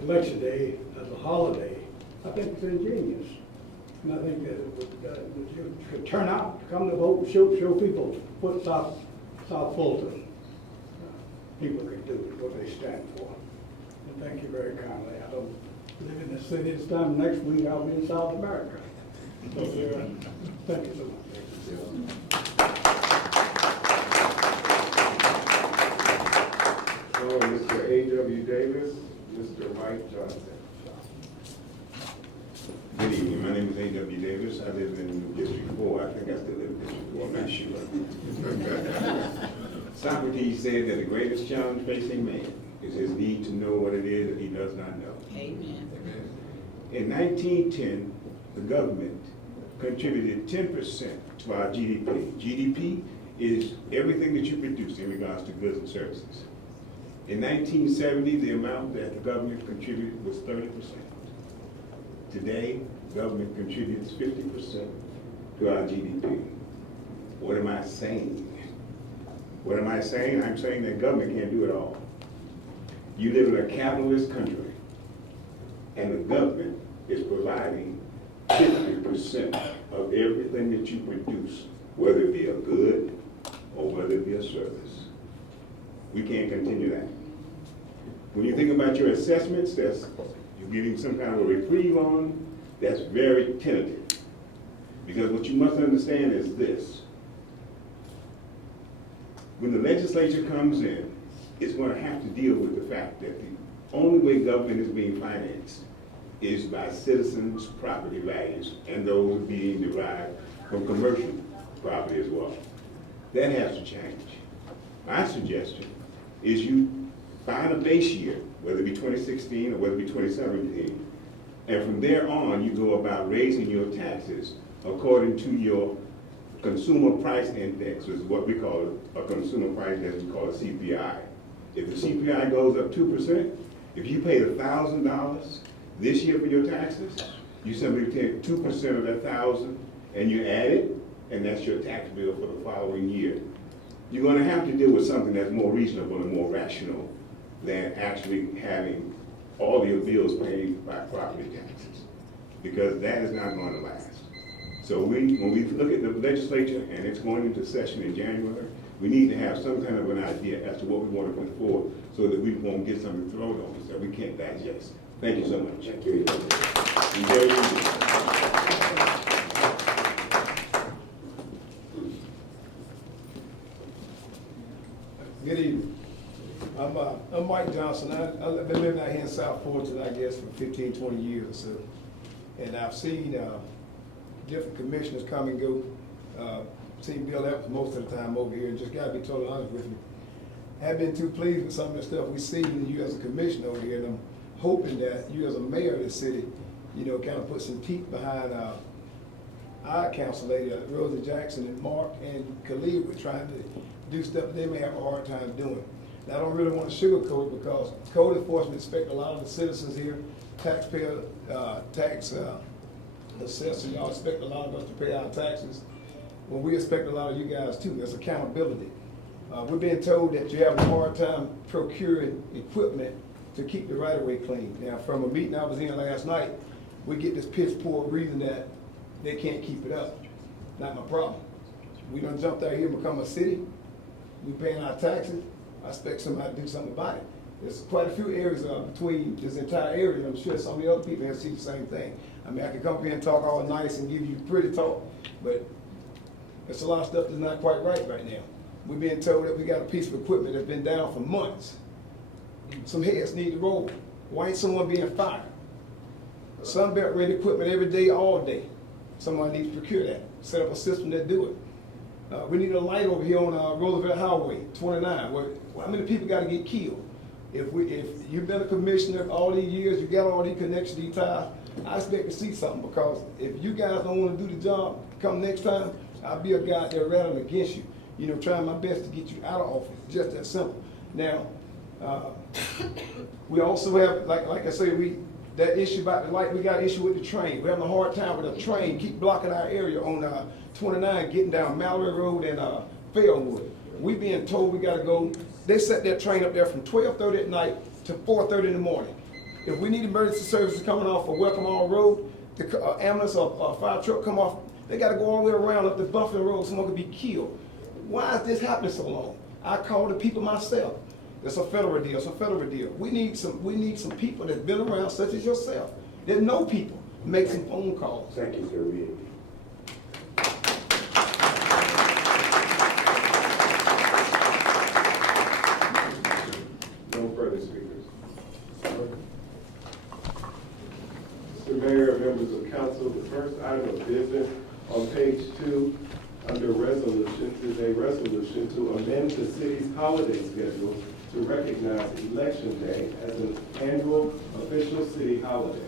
Election Day as a holiday, I think it's ingenious. And I think that you could turn out, come to vote, show people what South Fulton people can do, what they stand for. And thank you very kindly. I don't live in the city this time. Next week I'll be in South America. So thank you so much. So Mr. A.W. Davis, Mr. Mike Johnson. Davis. I live in District 4. I think I still live in District 4, I'm not sure. Socrates said that the greatest challenge facing man is his need to know what it is that he does not know. Amen. In 1910, the government contributed 10% to our GDP. GDP is everything that you produce in regards to goods and services. In 1970, the amount that the government contributed was 30%. Today, government contributes 50% to our GDP. What am I saying? What am I saying? I'm saying that government can't do it all. You live in a capitalist country, and the government is providing 50% of everything that you produce, whether it be a good or whether it be a service. We can't continue that. When you think about your assessments, that's you're getting some kind of a reprieve on, that's very tentative. Because what you must understand is this. When the legislature comes in, it's going to have to deal with the fact that the only way government is being financed is by citizens' property values and those being derived from commercial property as well. That has to change. My suggestion is you find a base year, whether it be 2016 or whether it be 2017, and from there on you go about raising your taxes according to your consumer price index, which is what we call a consumer price index, we call it CPI. If the CPI goes up 2%, if you paid $1,000 this year for your taxes, you simply take 2% of that 1,000 and you add it, and that's your tax bill for the following year. You're going to have to deal with something that's more reasonable and more rational than actually having all your bills paid by property taxes, because that is not going to last. So when we look at the legislature and it's going into session in January, we need to have some kind of an idea as to what we want to put forward so that we won't get something thrown on us that we can't digest. Thank you so much. Thank you. Good evening. I'm Mike Johnson. I've been living out here in South Fulton, I guess, for 15, 20 years or so. And I've seen different commissioners come and go. Seen Bill Evans most of the time over here, and just gotta be totally honest with you. I haven't been too pleased with some of the stuff we see in you as a commissioner over here, and I'm hoping that you as a mayor of the city, you know, kind of put some teeth behind our council lady, Rosa Jackson, and Mark and Khalid were trying to do stuff that they may have a hard time doing. Now, I don't really want to sugarcoat it because code enforcement expect a lot of the citizens here, taxpayer, tax assessor, y'all expect a lot of us to pay our taxes. Well, we expect a lot of you guys too. There's accountability. We're being told that you have a hard time procuring equipment to keep the right-of-way clean. Now, from a meeting I was in last night, we get this piss poor reason that they can't keep it up. Not my problem. We done jumped out here and become a city. We paying our taxes. I expect somebody to do something about it. There's quite a few areas between this entire area, and I'm sure some of the other people have seen the same thing. I mean, I could come up here and talk all nice and give you pretty talk, but there's a lot of stuff that's not quite right now. We're being told that we got a piece of equipment that's been down for months. Some heads need to roll. Why ain't someone being fired? Sunbelt rent equipment every day, all day. Someone needs to procure that. Set up a system that do it. We need a light over here on Roosevelt Highway, 29. Where how many people got to get killed? If you've been a commissioner all these years, you got all these connections, these ties, I expect to see something, because if you guys don't want to do the job, come next time, I'll be a guy out there rattling against you. You know, trying my best to get you out of office. Just that simple. Now, we also have, like I say, that issue about the light, we got an issue with the train. We're having a hard time with the train, keep blocking our area on 29, getting down Mallory Road and Fairwood. We being told we gotta go, they set that train up there from 12:30 at night to 4:30 in the morning. If we need emergency services coming off of Welcome Hall Road, the ambulance or fire truck come off, they gotta go all the way around up the Buffalo Road, someone could be killed. Why is this happening so long? I called the people myself. It's a federal deal, it's a federal deal. We need some people that's been around, such as yourself, that know people, make some phone calls. Thank you, sir. No further speakers. Mr. Mayor, members of council, the first item of business on page 2 under resolutions is a resolution to amend the city's holiday schedule to recognize Election Day as an annual official city holiday.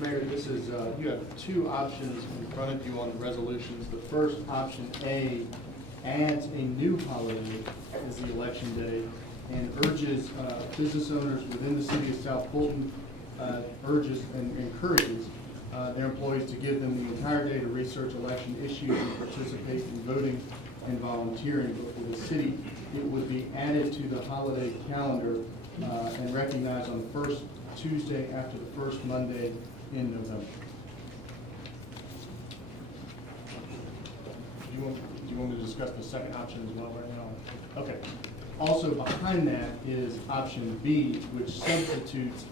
Mayor, this is, you have two options in front of you on the resolutions. The first, option A, adds a new holiday as the election day and urges business owners within the city of South Fulton, urges and encourages their employees to give them the entire day to research election issues and participate in voting and volunteering. But for the city, it would be added to the holiday calendar and recognized on the first Tuesday after the first Monday in November. Do you want me to discuss the second option as well right now? Okay. Also behind that is option B, which substitutes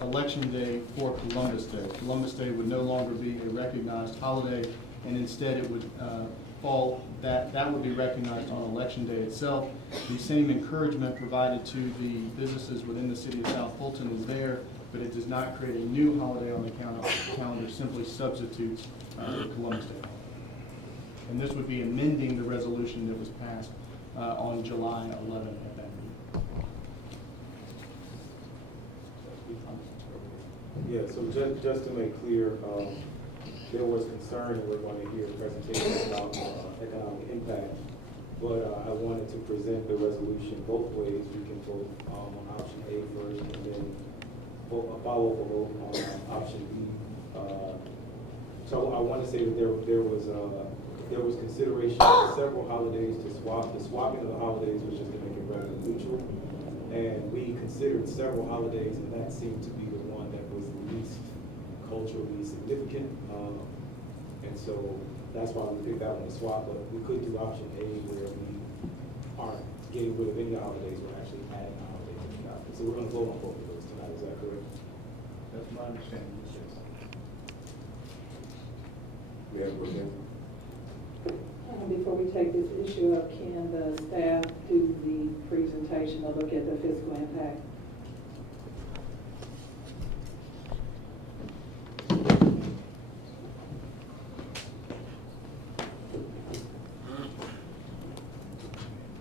Election Day for Columbus Day. Columbus Day would no longer be a recognized holiday, and instead it would fall, that would be recognized on Election Day itself. The same encouragement provided to the businesses within the city of South Fulton is there, but it does not create a new holiday on the calendar, simply substitutes Columbus Day. And this would be amending the resolution that was passed on July 11th at that meeting. Yeah, so just to make clear, there was concern, and we're going to hear a presentation about economic impact, but I wanted to present the resolution both ways. We can vote on option A first, and then follow up a vote on option B. So I want to say that there was consideration of several holidays to swap. The swapping of the holidays was just to make it rather neutral, and we considered several holidays, and that seemed to be the one that was the least culturally significant, and so that's why we picked that one to swap. But we could do option A, where we aren't getting rid of any holidays, we're actually adding a holiday to the calendar. So we're going to vote on both of those tonight. Is that correct? That's my understanding. Yes. Before we take this issue up, can the staff do the presentation or look at the fiscal impact?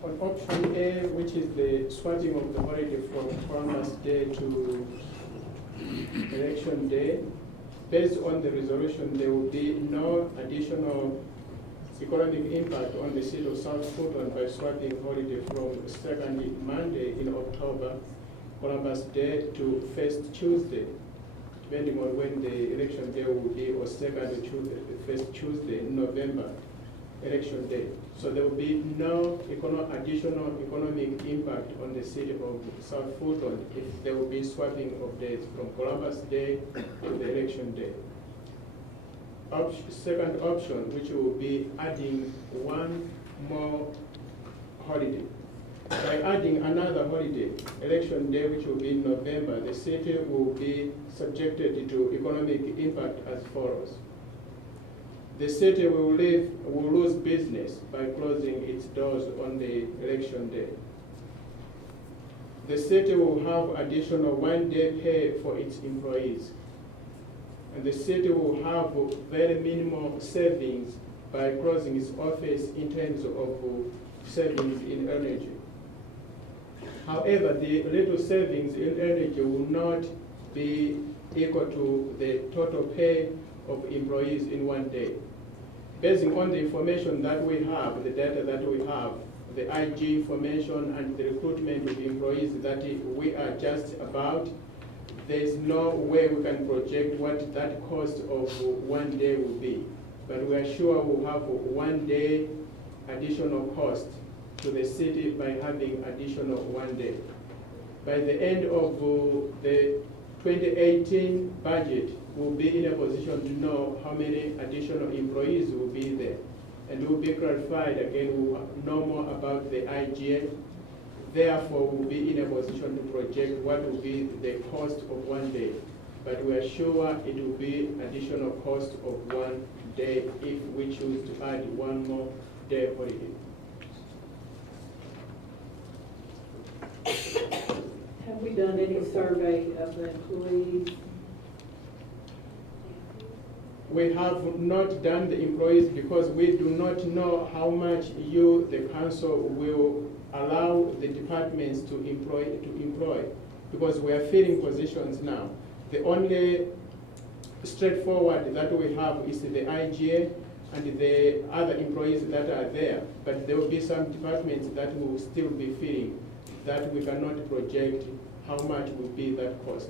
On option A, which is the swapping of the holiday from Columbus Day to Election Day, based on the resolution, there will be no additional economic impact on the city of South Fulton by swapping holiday from second Monday in October, Columbus Day, to first Tuesday, depending on when the election day will be, or second Tuesday, first Tuesday in November, election day. So there will be no additional economic impact on the city of South Fulton if there will be swapping of dates from Columbus Day to the election day. Second option, which will be adding one more holiday. By adding another holiday, election day, which will be in November, the city will be subjected to economic impact as follows. The city will lose business by closing its doors on the election day. The city will have additional one-day pay for its employees. And the city will have very minimal savings by closing its office in terms of savings in energy. However, the little savings in energy will not be equal to the total pay of employees in one day. Based on the information that we have, the data that we have, the IG information and the recruitment of employees that we are just about, there is no way we can project what that cost of one day will be. But we are sure we'll have 1 day additional cost to the city by having additional 1 day. By the end of the 2018 budget, we'll be in a position to know how many additional employees will be there. And will be clarified again, we'll know more about the IGA. Therefore, we'll be in a position to project what will be the cost of 1 day. but we are sure it will be additional cost of 1 day if we choose to add 1 more day holiday. Have we done any survey of the employees? We have not done the employees because we do not know how much you, the council, will allow the departments to employ, because we are filling positions now. The only straightforward that we have is the IGA and the other employees that are there, but there will be some departments that will still be filling that we cannot project how much will be that cost.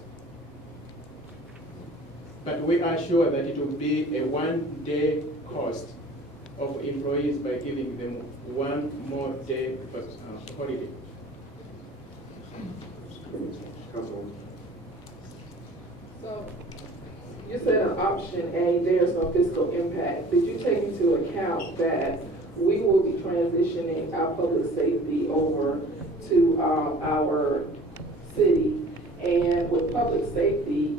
But we are sure that it will be a 1 day cost of employees by giving them 1 more day holiday. So, you said in option A, there's no fiscal impact. Did you take into account that we will be transitioning our public safety over to our city? And with public safety,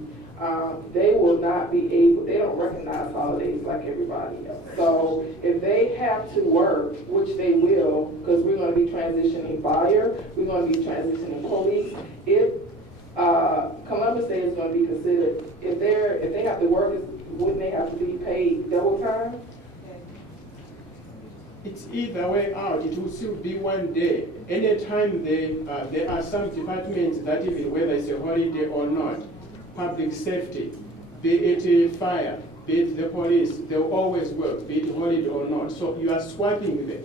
they will not be able, they don't recognize holidays like everybody else. So if they have to work, which they will, because we're going to be transitioning fire, we're going to be transitioning police, if Columbus Day is going to be considered, if they have to work, wouldn't they have to be paid double time? It's either way out, it will still be 1 day. Anytime there are some departments that even whether it's a holiday or not, public safety, be it fire, be it the police, they'll always work, be it holiday or not. So you are swapping them.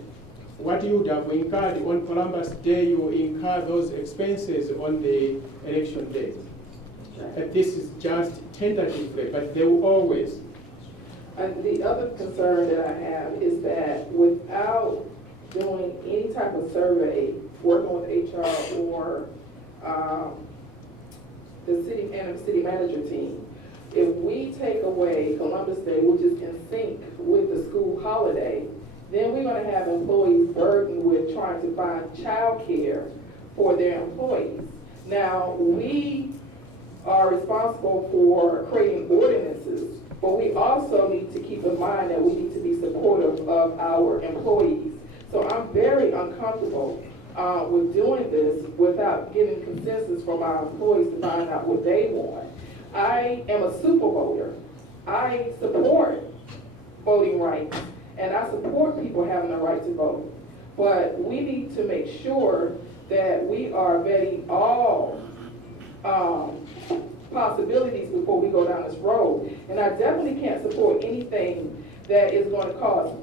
What you would have incurred on Columbus Day, you incur those expenses on the election day. And this is just tentatively, but they will always. And the other concern that I have is that without doing any type of survey, working with HR or the city and the city manager team, if we take away Columbus Day, which is in sync with the school holiday, then we're going to have employees burdened with trying to find childcare for their employees. Now, we are responsible for creating ordinances, but we also need to keep in mind that we need to be supportive of our employees. So I'm very uncomfortable with doing this without getting consensus from our employees to find out what they want. I am a super voter. I support voting rights, and I support people having the right to vote. But we need to make sure that we are vetting all possibilities before we go down this road. And I definitely can't support anything that is going to cost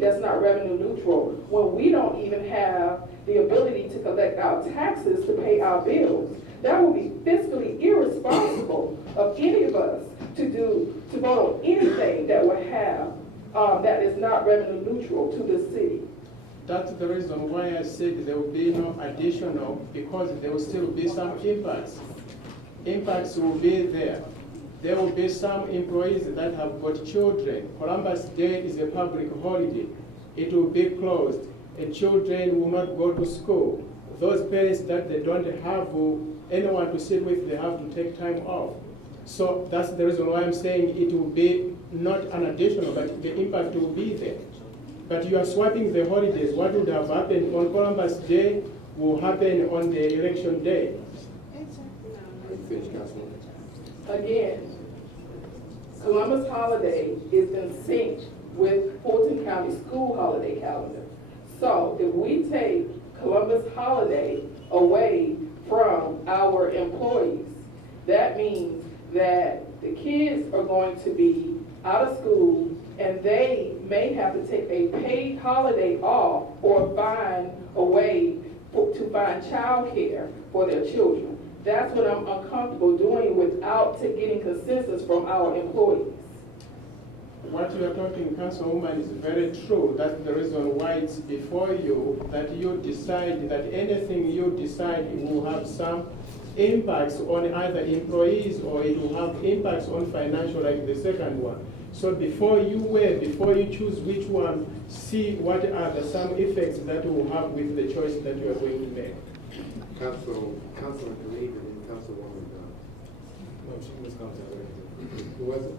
that's not revenue neutral when we don't even have the ability to collect our taxes to pay our bills. That would be fiscally irresponsible of any of us to vote on anything that would have that is not revenue neutral to the city. That's the reason why I said there will be no additional, because there will still be some impacts. Impacts will be there. There will be some employees that have got children. Columbus Day is a public holiday. It will be closed, and children will not go to school. Those parents that they don't have anyone to sit with, they have to take time off. So that's the reason why I'm saying it will be not an additional, but the impact will be there. But you are swapping the holidays. What would have happened on Columbus Day will happen on the election day. Again, Columbus holiday is in sync with Fulton County school holiday calendar. So if we take Columbus holiday away from our employees, that means that the kids are going to be out of school and they may have to take a paid holiday off or find a way to find childcare for their children. That's what I'm uncomfortable doing without getting consensus from our employees. What you are talking, Councilwoman, is very true. That's the reason why it's before you, that you decide that anything you decide will have some impacts on either employees or it will have impacts on financial, like the second one. So before you weigh, before you choose which one, see what are the some effects that will have with the choice that you are going to make. Councilman Khalid and Councilwoman Gumbs. No, she was coming to who was it?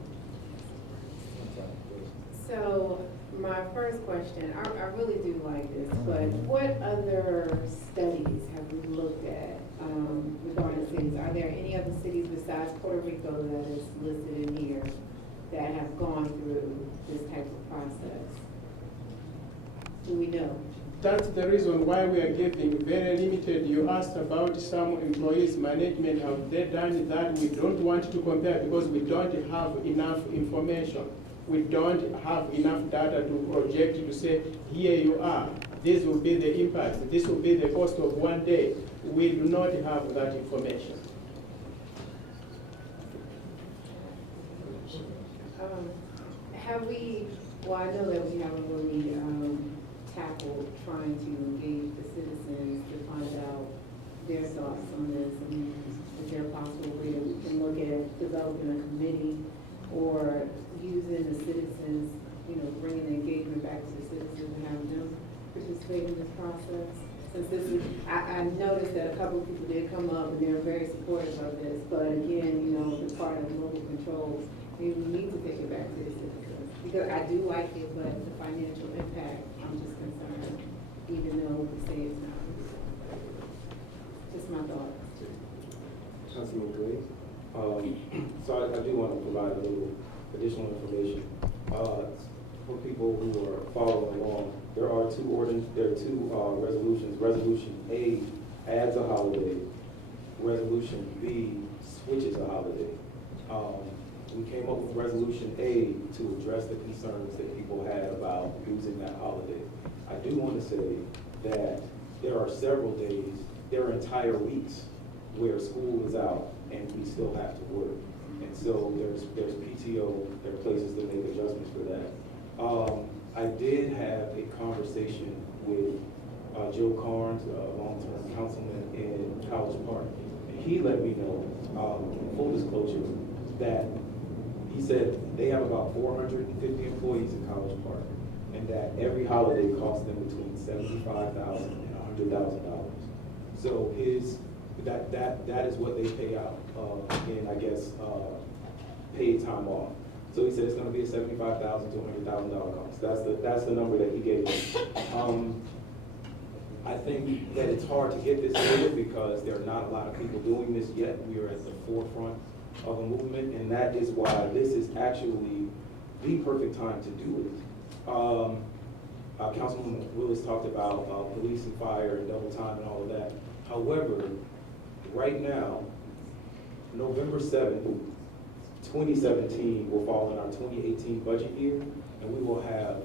So, my first question, I really do like this, but what other studies have we looked at regarding cities? Are there any other cities besides Puerto Rico that is listed in here that have gone through this type of process? Do we know? That's the reason why we are giving very limited. You asked about some employees management, have they done that? We don't want to compare because we don't have enough information. We don't have enough data to project to say, here you are, this will be the impact, this will be the cost of one day. We do not have that information. Have we, well, I know that we haven't really tackled trying to engage the citizens to find out their thoughts on this, and is there a possible way that we can look at developing a committee or using the citizens, you know, bringing the engagement back to the citizens and having them participate in this process? Since this is, I noticed that a couple of people did come up and they're very supportive of this, but again, you know, the part of local controls, maybe we need to take it back to the citizens. Because I do like it, but the financial impact, I'm just concerned, even though we say it's not. Just my thought. Councilman Gray. So I do want to provide a little additional information. For people who are following along, there are two resolutions. Resolution A adds a holiday. Resolution B switches a holiday. We came up with Resolution A to address the concerns that people had about using that holiday. I do want to say that there are several days, there are entire weeks where school is out and we still have to work. And so there's PTO, there are places that make adjustments for that. I did have a conversation with Joe Carnes, a long-term councilman in College Park. And he let me know, in full disclosure, that he said they have about 450 employees in College Park, and that every holiday costs them between $75,000 and $100,000. So that is what they pay out in, I guess, paid time off. So he said it's going to be a $75,000 to $100,000 cost. That's the number that he gave me. I think that it's hard to get this data because there are not a lot of people doing this yet. We are at the forefront of a movement, and that is why this is actually the perfect time to do it. Councilman Willis talked about police and fire and double time and all of that. However, right now, November 7th, 2017 will fall in our 2018 budget year, and we will have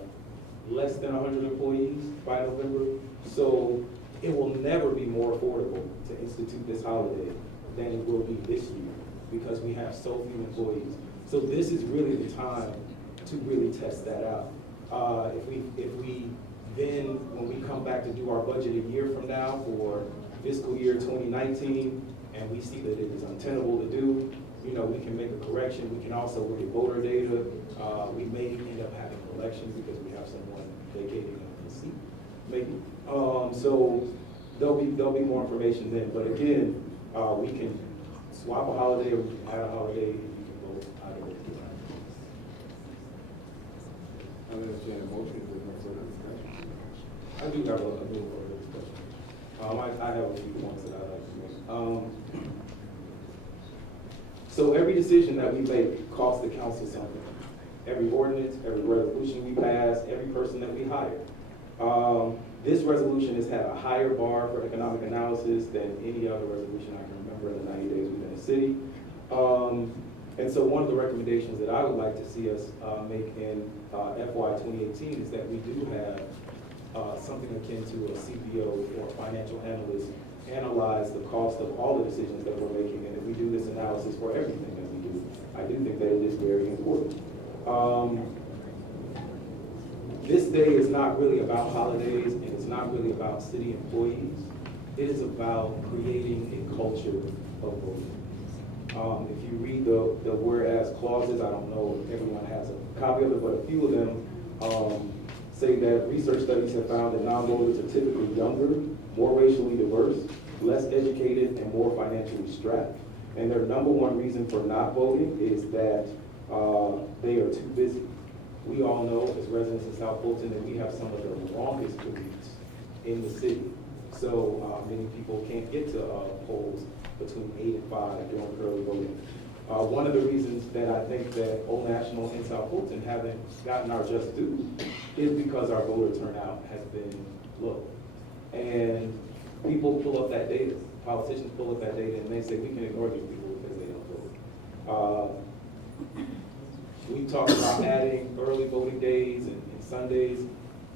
less than 100 employees by November. So it will never be more affordable to institute this holiday than it will be this year because we have so few employees. So this is really the time to really test that out. If we then, when we come back to do our budget a year from now for fiscal year 2019, and we see that it is untenable to do, you know, we can make a correction. We can also look at voter data. We may end up having an election because we have someone vacating a seat, maybe. So there'll be more information then. But again, we can swap a holiday or we can add a holiday, and you can vote either way. I understand the motion is no further discussion. I do have a little further discussion. I have a few points that I'd like to make. So every decision that we make costs the council something. Every ordinance, every resolution we pass, every person that we hire. This resolution has had a higher bar for economic analysis than any other resolution I can remember in the 90 days we've been a city. And so one of the recommendations that I would like to see us make in FY 2018 is that we do have something akin to a CPO or a financial analyst analyze the cost of all the decisions that we're making, and if we do this analysis for everything that we do, I do think that it is very important. This day is not really about holidays, and it's not really about city employees. It is about creating a culture of voting. If you read the whereas clauses, I don't know if everyone has a copy of it, but a few of them say that research studies have found that non-voters are typically younger, more racially diverse, less educated, and more financially strapped. And their number one reason for not voting is that they are too busy. We all know, as residents of South Fulton, that we have some of the longest commutes in the city. So many people can't get to polls between 8 and 5 during early voting. One of the reasons that I think that Old National and South Fulton haven't gotten our just due is because our voter turnout has been low. And people pull up that data, politicians pull up that data, and they say we can ignore these people because they don't vote. We talked about adding early voting days and Sundays.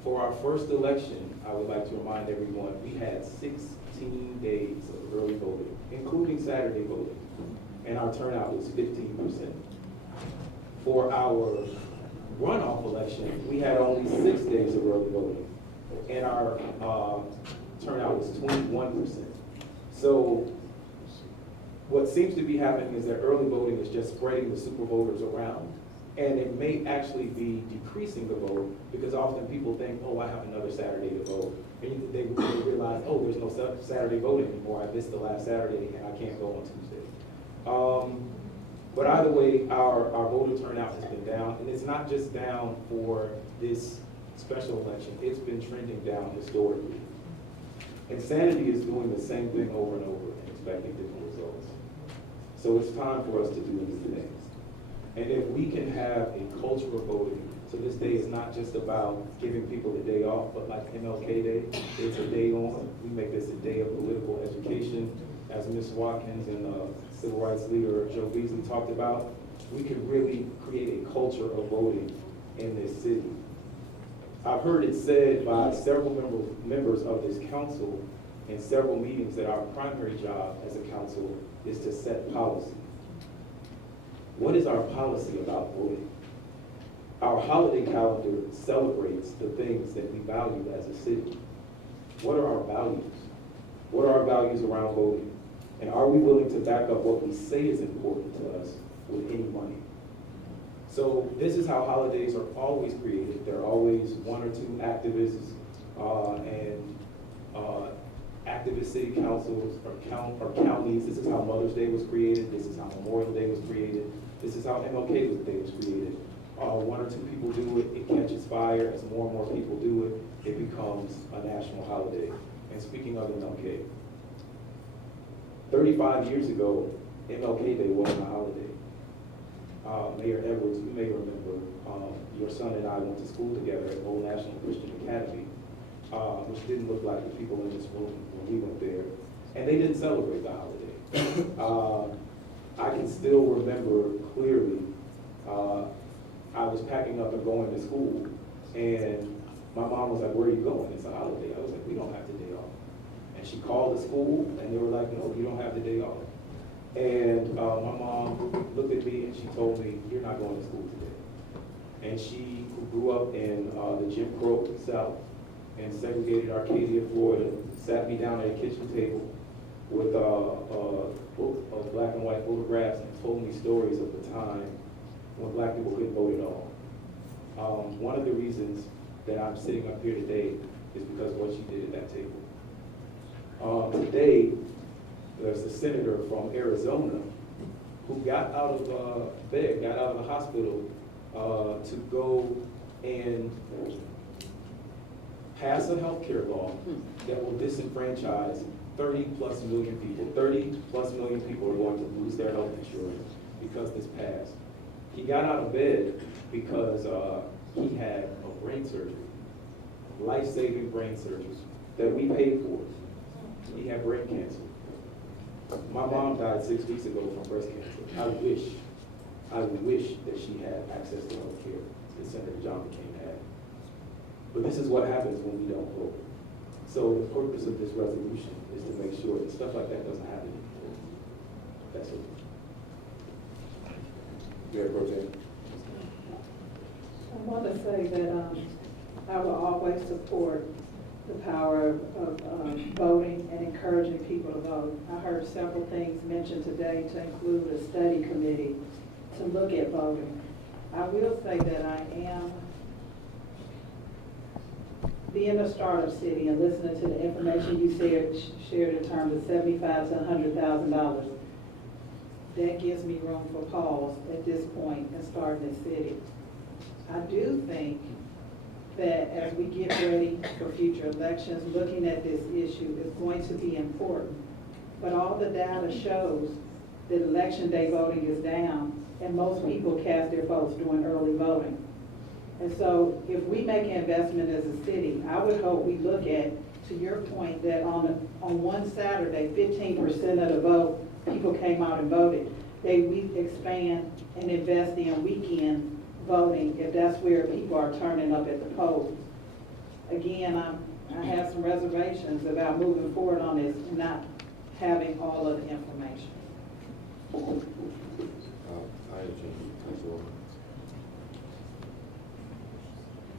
For our first election, I would like to remind everyone, we had 16 days of early voting, including Saturday voting, and our turnout was 15%. For our runoff election, we had only 6 days of early voting, and our turnout was 21%. So what seems to be happening is that early voting is just spreading the super voters around, and it may actually be decreasing the vote because often people think, oh, I have another Saturday to vote. And they realize, oh, there's no Saturday voting anymore. I missed the last Saturday and I can't go on Tuesday. But either way, our voter turnout has been down, and it's not just down for this special election. It's been trending down historically. Insanity is doing the same thing over and over and expecting different results. So it's time for us to do new things. And if we can have a culture of voting, so this day is not just about giving people a day off, but like MLK Day, it's a day on. We make this a day of political education. As Ms. Watkins and Civil Rights Leader Joe Beasley talked about, we can really create a culture of voting in this city. I've heard it said by several members of this council in several meetings that our primary job as a council is to set policy. What is our policy about voting? Our holiday calendar celebrates the things that we value as a city. What are our values? What are our values around voting? And are we willing to back up what we say is important to us with any money? So this is how holidays are always created. There are always one or two activists and activist city councils or counties. This is how Mother's Day was created. This is how Memorial Day was created. This is how MLK Day was created. One or two people do it, it catches fire. As more and more people do it, it becomes a national holiday. And speaking of MLK, 35 years ago, MLK Day wasn't a holiday. Mayor Edwards, you may remember, your son and I went to school together at Old National Christian Academy, which didn't look like the people in this room when we went there. And they didn't celebrate the holiday. I can still remember clearly, I was packing up and going to school, and my mom was like, where are you going? It's a holiday. I was like, we don't have the day off. And she called the school, and they were like, no, you don't have the day off. And my mom looked at me and she told me, you're not going to school today. And she, who grew up in the Jim Crow South and segregated Arcadia, Florida, sat me down at a kitchen table with a book of black and white photographs and told me stories of the time when black people couldn't vote at all. One of the reasons that I'm sitting up here today is because of what she did at that table. Today, there's a senator from Arizona who got out of bed, got out of the hospital to go and pass a healthcare law that will disenfranchise 30 plus million people. 30 plus million people are going to lose their health insurance because this passed. He got out of bed because he had a brain surgery, life-saving brain surgery that we paid for. He had brain cancer. My mom died 6 weeks ago from breast cancer. I wish that she had access to health care that Senator John McCain had. But this is what happens when we don't vote. So the purpose of this resolution is to make sure that stuff like that doesn't happen anymore. That's it. Mayor Pro Tem. I want to say that I will always support the power of voting and encouraging people to vote. I heard several things mentioned today to include a study committee to look at voting. I will say that I am, being a startup city and listening to the information you shared in terms of $75,000 to $100,000, that gives me room for pause at this point in starting the city. I do think that as we get ready for future elections, looking at this issue is going to be important. But all the data shows that election day voting is down, and most people cast their votes during early voting. And so if we make an investment as a city, I would hope we look at, to your point, that on one Saturday, 15% of the vote, people came out and voted. We expand and invest in weekend voting if that's where people are turning up at the polls. Again, I have some reservations about moving forward on this and not having all of the information.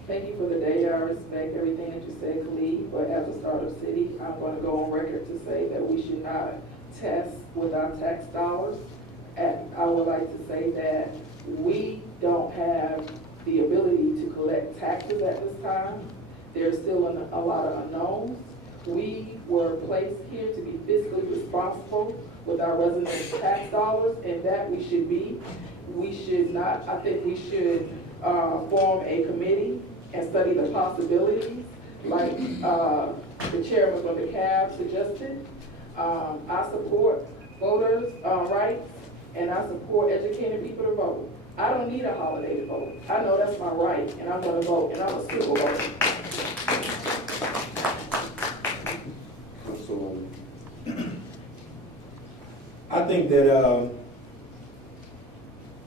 Thank you for the data. I respect everything that you said, Khalid, but as a startup city, I'm going to go on record to say that we should not test with our tax dollars. And I would like to say that we don't have the ability to collect taxes at this time. There's still a lot of unknowns. We were placed here to be fiscally responsible with our residents' tax dollars, and that we should be. We should not, I think we should form a committee and study the possibilities, like the chairman of the CAB suggested. I support voters' rights, and I support educating people to vote. I don't need a holiday to vote. I know that's my right, and I'm going to vote, and I'm a super voter. I think that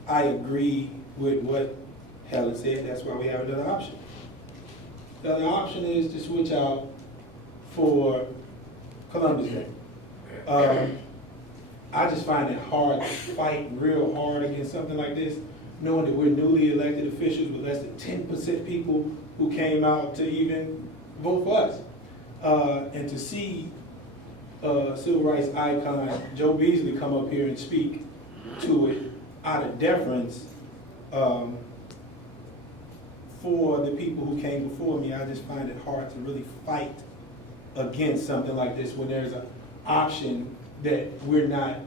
I agree with what Helen said. That's why we have another option. The other option is to switch out for Columbus Day. I just find it hard to fight real hard against something like this, knowing that we're newly elected officials with less than 10% people who came out to even vote for us. And to see civil rights icon Joe Beasley come up here and speak to it out of deference for the people who came before me, I just find it hard to really fight against something like this when there's an option that we're not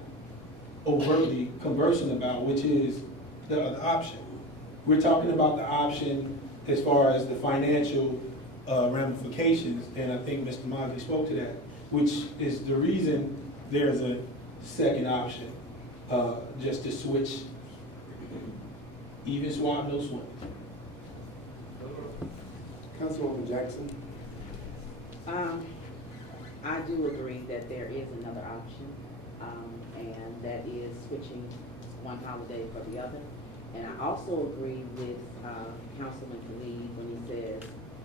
overtly conversing about, which is the other option. We're talking about the option as far as the financial ramifications, and I think Mr. Mosley spoke to that, which is the reason there's a second option, just to switch, even swap, no swim. Councilwoman Jackson. I do agree that there is another option, and that is switching one holiday for the other. And I also agree with Councilman Khalid when he says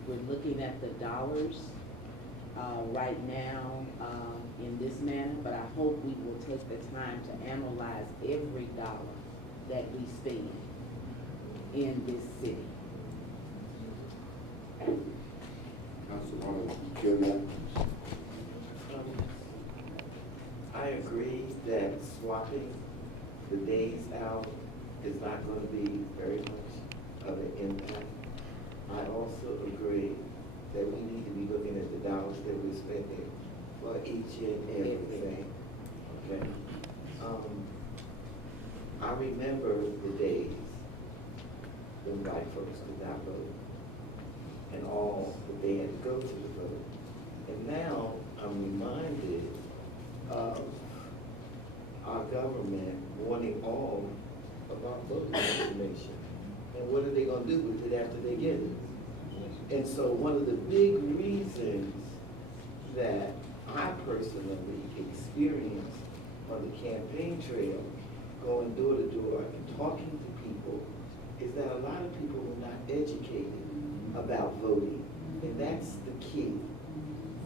we're looking at the dollars right now in this manner, but I hope we will take the time to analyze every dollar that we spend in this city. Councilwoman Julia. I agree that swapping the days out is not going to be very much of an impact. I also agree that we need to be looking at the dollars that we're spending for each and everything. Okay. I remember the days when white folks could not vote and all that they had to go to the vote. And now I'm reminded of our government wanting all of our voting information. And what are they going to do with it after they get it? And so one of the big reasons that I personally experienced on the campaign trail, going door to door and talking to people, is that a lot of people were not educated about voting. And that's the key.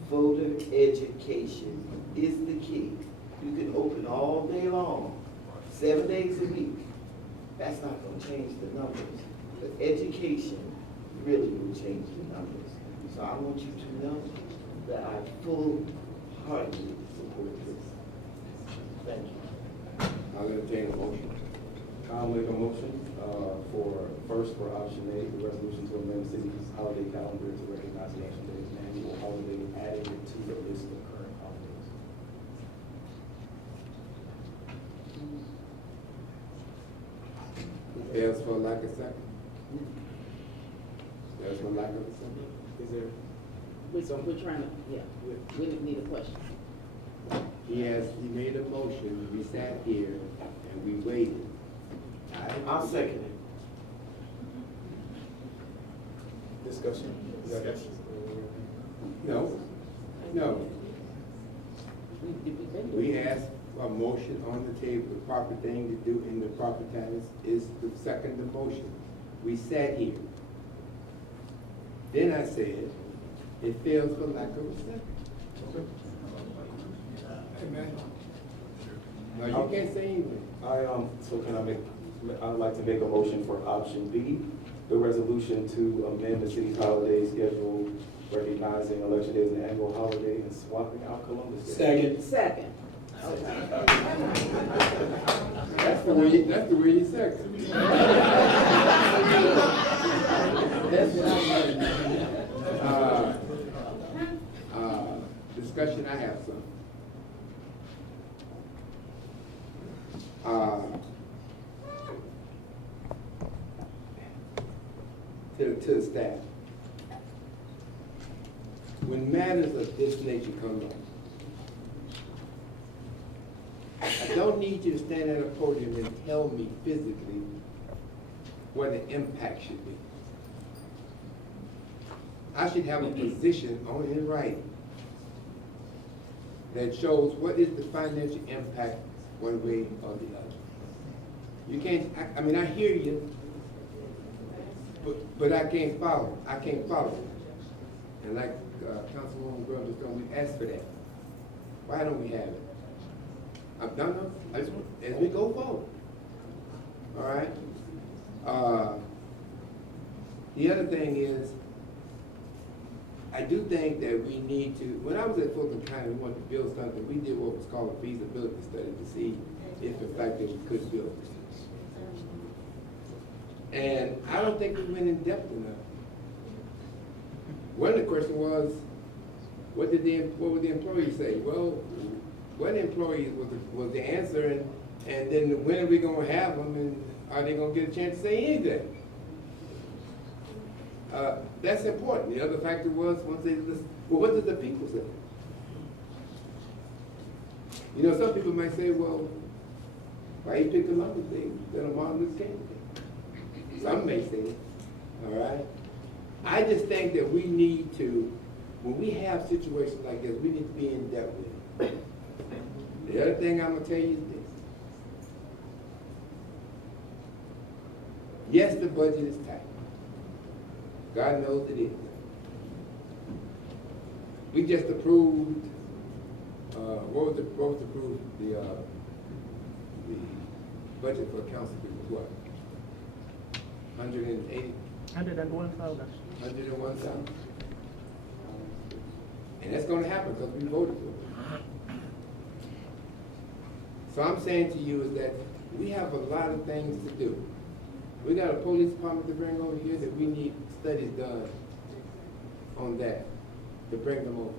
Voter education is the key. You can open all day long, 7 days a week. That's not going to change the numbers. But education really will change the numbers. So I want you to know that I full-heartedly support this. Thank you. I'll entertain a motion. I'll make a motion for option A, the resolution to amend the city's holiday calendar to recognize Election Day as an annual holiday, adding it to the list of current holidays. Fails for lack of second. Fails for lack of a second. Is there? We're trying to, yeah, we need a question. He made a motion, we sat here and we waited. I'll second it. Discussion. No. We asked for a motion on the table. The proper thing to do in the proper time is to second the motion. We sat here. Then I said, it fails for lack of a second. Amen. No, you can't say anything. I'd like to make a motion for option B, the resolution to amend the city's holiday schedule, recognizing election day as an annual holiday and swapping out Columbus Day. Second. That's the way you second. That's what I'm Discussion, I have some. To the staff. When matters of this nature come up, I don't need you to stand at a podium and tell me physically what the impact should be. I should have a position on in writing that shows what is the financial impact one way or the other. You can't, I mean, I hear you, but I can't follow. I can't follow. And like Councilwoman Gumbs was saying, we asked for that. Why don't we have it? I've done it as we go forward. All right? The other thing is, I do think that we need to, when I was at Fulton County, we wanted to build something, we did what was called a feasibility study to see if in fact that we could build it. And I don't think we went in depth enough. One of the questions was, what would the employees say? Well, what employees was the answer, and then when are we going to have them, and are they going to get a chance to say anything? That's important. The other factor was, once they listen, well, what did the people say? You know, some people might say, well, why you pick another thing than a Martin Luther King thing? Some may say it, all right? I just think that we need to, when we have situations like this, we need to be in depth with it. The other thing I'm going to tell you is this. Yes, the budget is tight. God knows it is. We just approved, what was approved? The budget for council was what? 180? 101,000. 101,000. And that's going to happen because we voted for it. So I'm saying to you is that we have a lot of things to do. We got a police department to bring over here that we need studies done on that, to bring them over.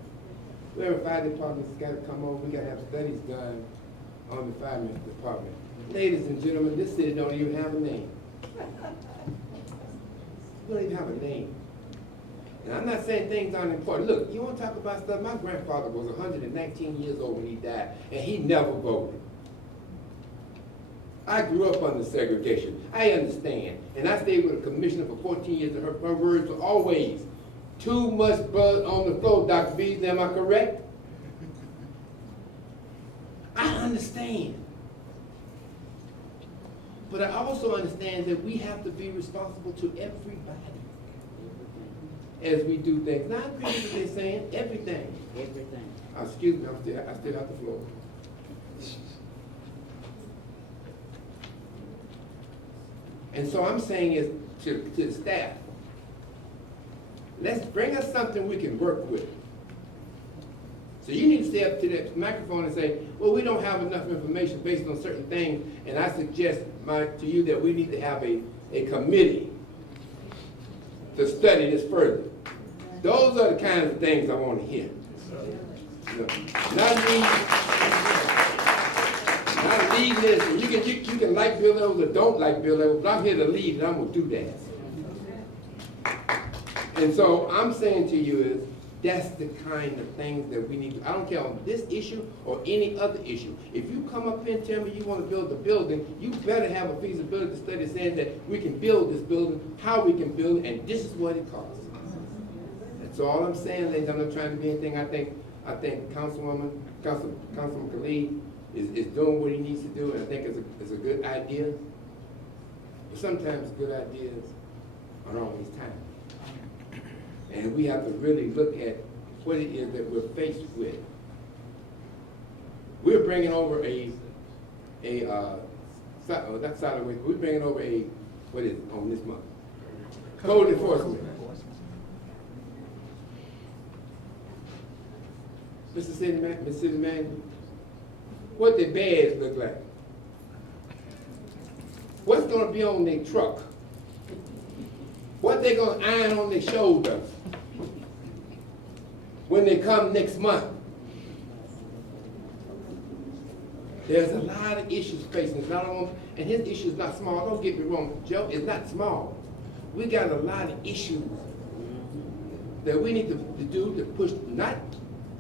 We have a fire department that's got to come over. We got to have studies done on the fire department. Ladies and gentlemen, this city don't even have a name. We don't even have a name. And I'm not saying things aren't important. Look, you want to talk about stuff? My grandfather was 119 years old when he died, and he never voted. I grew up under segregation. I understand. And I stayed with a commissioner for 14 years, and her words were always, too much blood on the floor, Dr. Beasley, am I correct? I understand. But I also understand that we have to be responsible to everybody as we do things. Not agree with what they're saying, everything. Everything. Excuse me, I still have the floor. And so I'm saying is to the staff, let's bring us something we can work with. So you need to stay up to that microphone and say, well, we don't have enough information based on certain things, and I suggest to you that we need to have a committee to study this further. Those are the kinds of things I want to hear. Not me. lead this, and you can like Bill Evans or don't like Bill Evans, but I'm here to lead, and I'm gonna do that. And so I'm saying to you is, that's the kind of things that we need to, I don't care on this issue or any other issue. If you come up here and tell me you want to build a building, you better have a feasibility study saying that we can build this building, how we can build it, and this is what it costs. That's all I'm saying, ladies. I'm not trying to be anything. I think Councilman Khalid is doing what he needs to do, and I think it's a good idea. But sometimes good ideas aren't always time. And we have to really look at what it is that we're faced with. We're bringing over not solid waste, we're bringing over what is it, on this month? Code enforcement. Mr. City Manager, what the badge look like? What's gonna be on their truck? What they gonna iron on their shoulder when they come next month? There's a lot of issues facing us, and his issue is not small. Don't get me wrong, Joe, it's not small. We got a lot of issues that we need to do to push not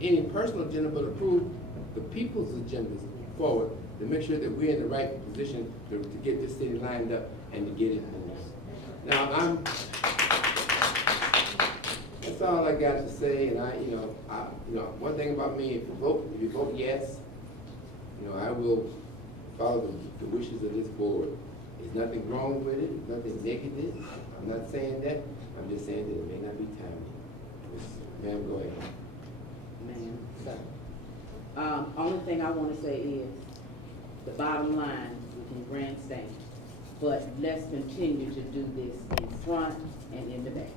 any personal agenda, but approve the people's agendas forward to make sure that we're in the right position to get this city lined up and to get it moved. Now, that's all I got to say, and one thing about me, if you vote yes, I will follow the wishes of this board. There's nothing wrong with it, nothing negative. I'm not saying that. I'm just saying that it may not be timely. Ma'am, go ahead. Ma'am, sir. Only thing I want to say is, the bottom line, we can grandstand, but let's continue to do this in front and in the back.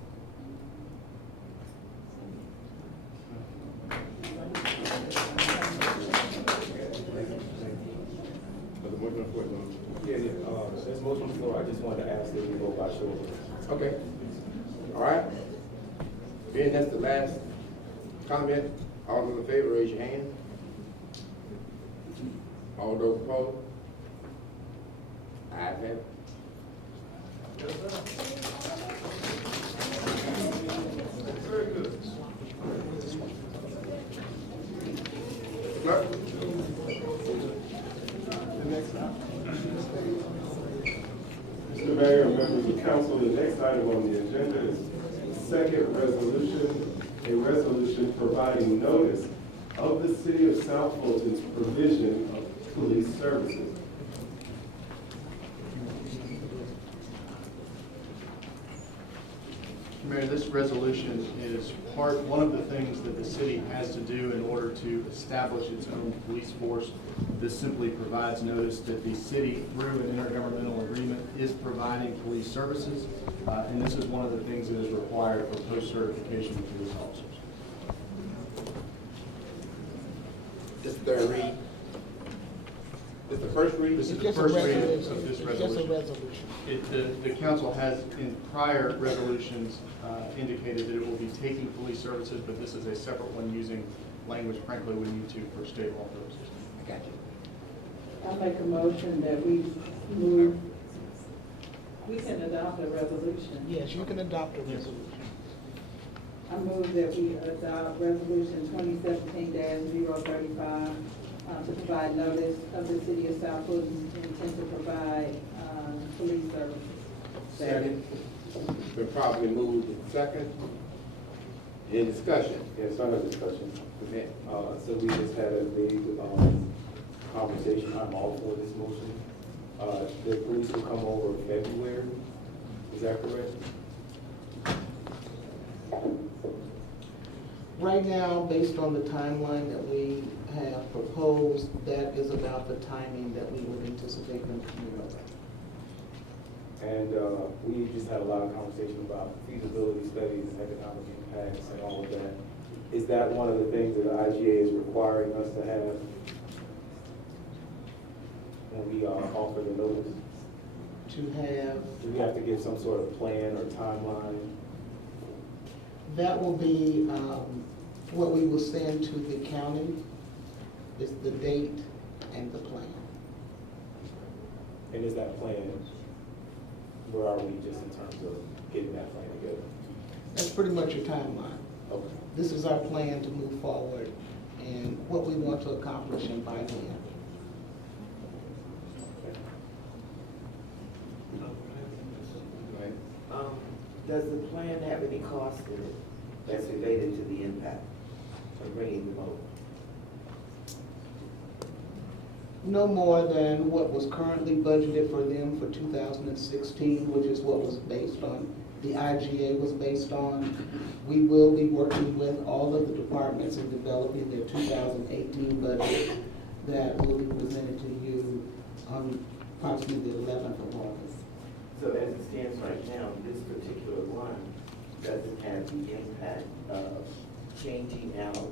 There's motion on the floor. I just wanted to ask that we vote by show of hands. Okay. All right. Being that's the last comment, all those in favor, raise your hand. All those opposed? Ayes have it. Very good. Clerk? Mr. Mayor and members of council, the next item on the agenda is the second resolution, a resolution providing notice of the city of South Fulton's provision of police services. Mayor, this resolution is one of the things that the city has to do in order to establish its own police force. This simply provides notice that the city, through an intergovernmental agreement, is providing police services, and this is one of the things that is required for post-certification of police officers. This is the third read. This is the first read? This is the first reading of this resolution. It's just a resolution. The council has, in prior resolutions, indicated that it will be taking police services, but this is a separate one using language, frankly, we need to for state law purposes. I got you. I make a motion that we move, we can adopt a resolution. Yes, you can adopt a resolution. I move that we adopt resolution 2017-035 to provide notice of the city of South Fulton's intent to provide police services. Second. Been properly moved in second. Any discussion? Yes, I have a discussion. Go ahead. So we just had a big conversation. I'm all for this motion. The police will come over in February. Is that correct? Right now, based on the timeline that we have proposed, that is about the timing that we would anticipate them coming over. And we just had a lot of conversation about feasibility studies, economic impacts, and all of that. Is that one of the things that the IGA is requiring us to have when we offer the notice? To have? Do we have to give some sort of plan or timeline? That will be what we will send to the county, is the date and the plan. And is that plan, where are we just in terms of getting that plan together? That's pretty much your timeline. Okay. This is our plan to move forward and what we want to accomplish and by when. Does the plan have any cost in it that's related to the impact of bringing them over? No more than what was currently budgeted for them for 2016, which is what was based on, the IGA was based on. We will be working with all of the departments in developing their 2018 budget that will be presented to you on approximately the 11th of August. So as it stands right now, this particular one doesn't have the impact of changing out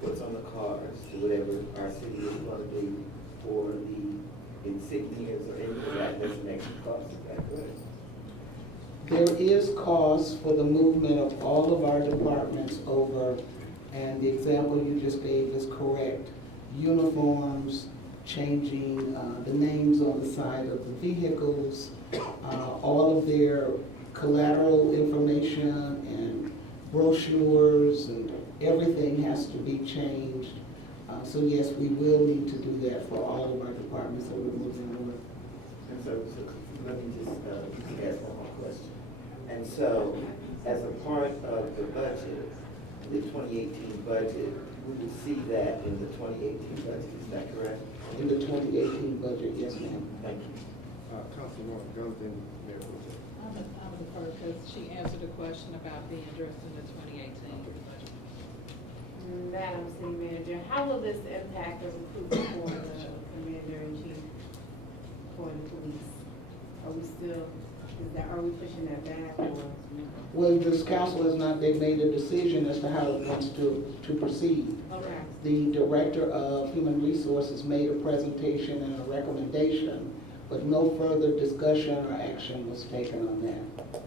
what's on the cars to whatever our city is going to do for the insignias or any of that. There's an extra cost, is that correct? There is cost for the movement of all of our departments over, and the example you just gave is correct. Uniforms, changing the names on the side of the vehicles, all of their collateral information and brochures and everything has to be changed. So yes, we will need to do that for all of our departments that we're moving over. And so let me just ask one more question. And so, as a part of the budget, the 2018 budget, we will see that in the 2018 budget, is that correct? In the 2018 budget, yes ma'am. Thank you. Councilwoman Gumbs and Mayor Fulton. I'll defer because she answered a question about being addressed in the 2018 budget. Madam City Manager, how will this impact the recruitment for the Commander-in-Chief for the police? Are we pushing that back or? Well, this council has not yet made a decision as to how it wants to proceed. Okay. The Director of Human Resources made a presentation and a recommendation, but no further discussion or action was taken on that.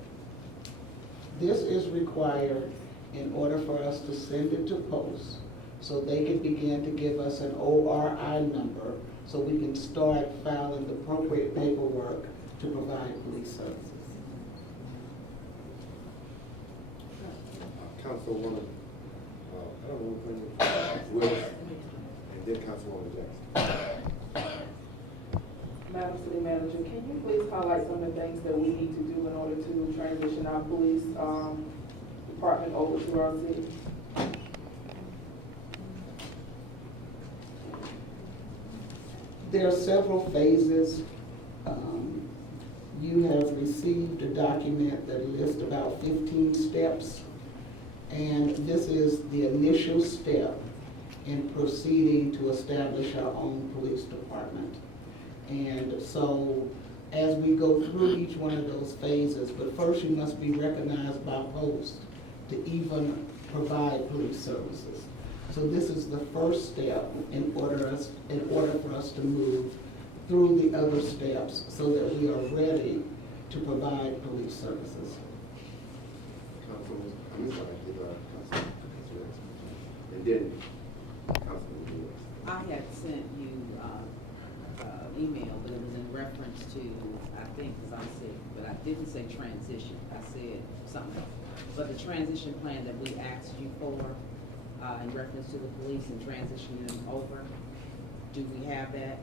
This is required in order for us to send it to post so they can begin to give us an ORI number so we can start filing the appropriate paperwork to provide police services. Councilwoman, I don't know which one, Willis, and then Councilwoman Jackson. Madam City Manager, can you please highlight some of the things that we need to do in order to transition our police department over to our city? There are several phases. You have received a document that lists about 15 steps, and this is the initial step in proceeding to establish our own police department. And so as we go through each one of those phases, but first you must be recognized by post to even provide police services. So this is the first step in order for us to move through the other steps so that we are ready to provide police services. Councilwoman, I'm sorry, Councilwoman Jackson. And then Councilwoman Willis. I had sent you email, but it was in reference to, I think, because I'm sick, but I didn't say transition. I said something else. But the transition plan that we asked you for in reference to the police and transitioning them over, do we have that?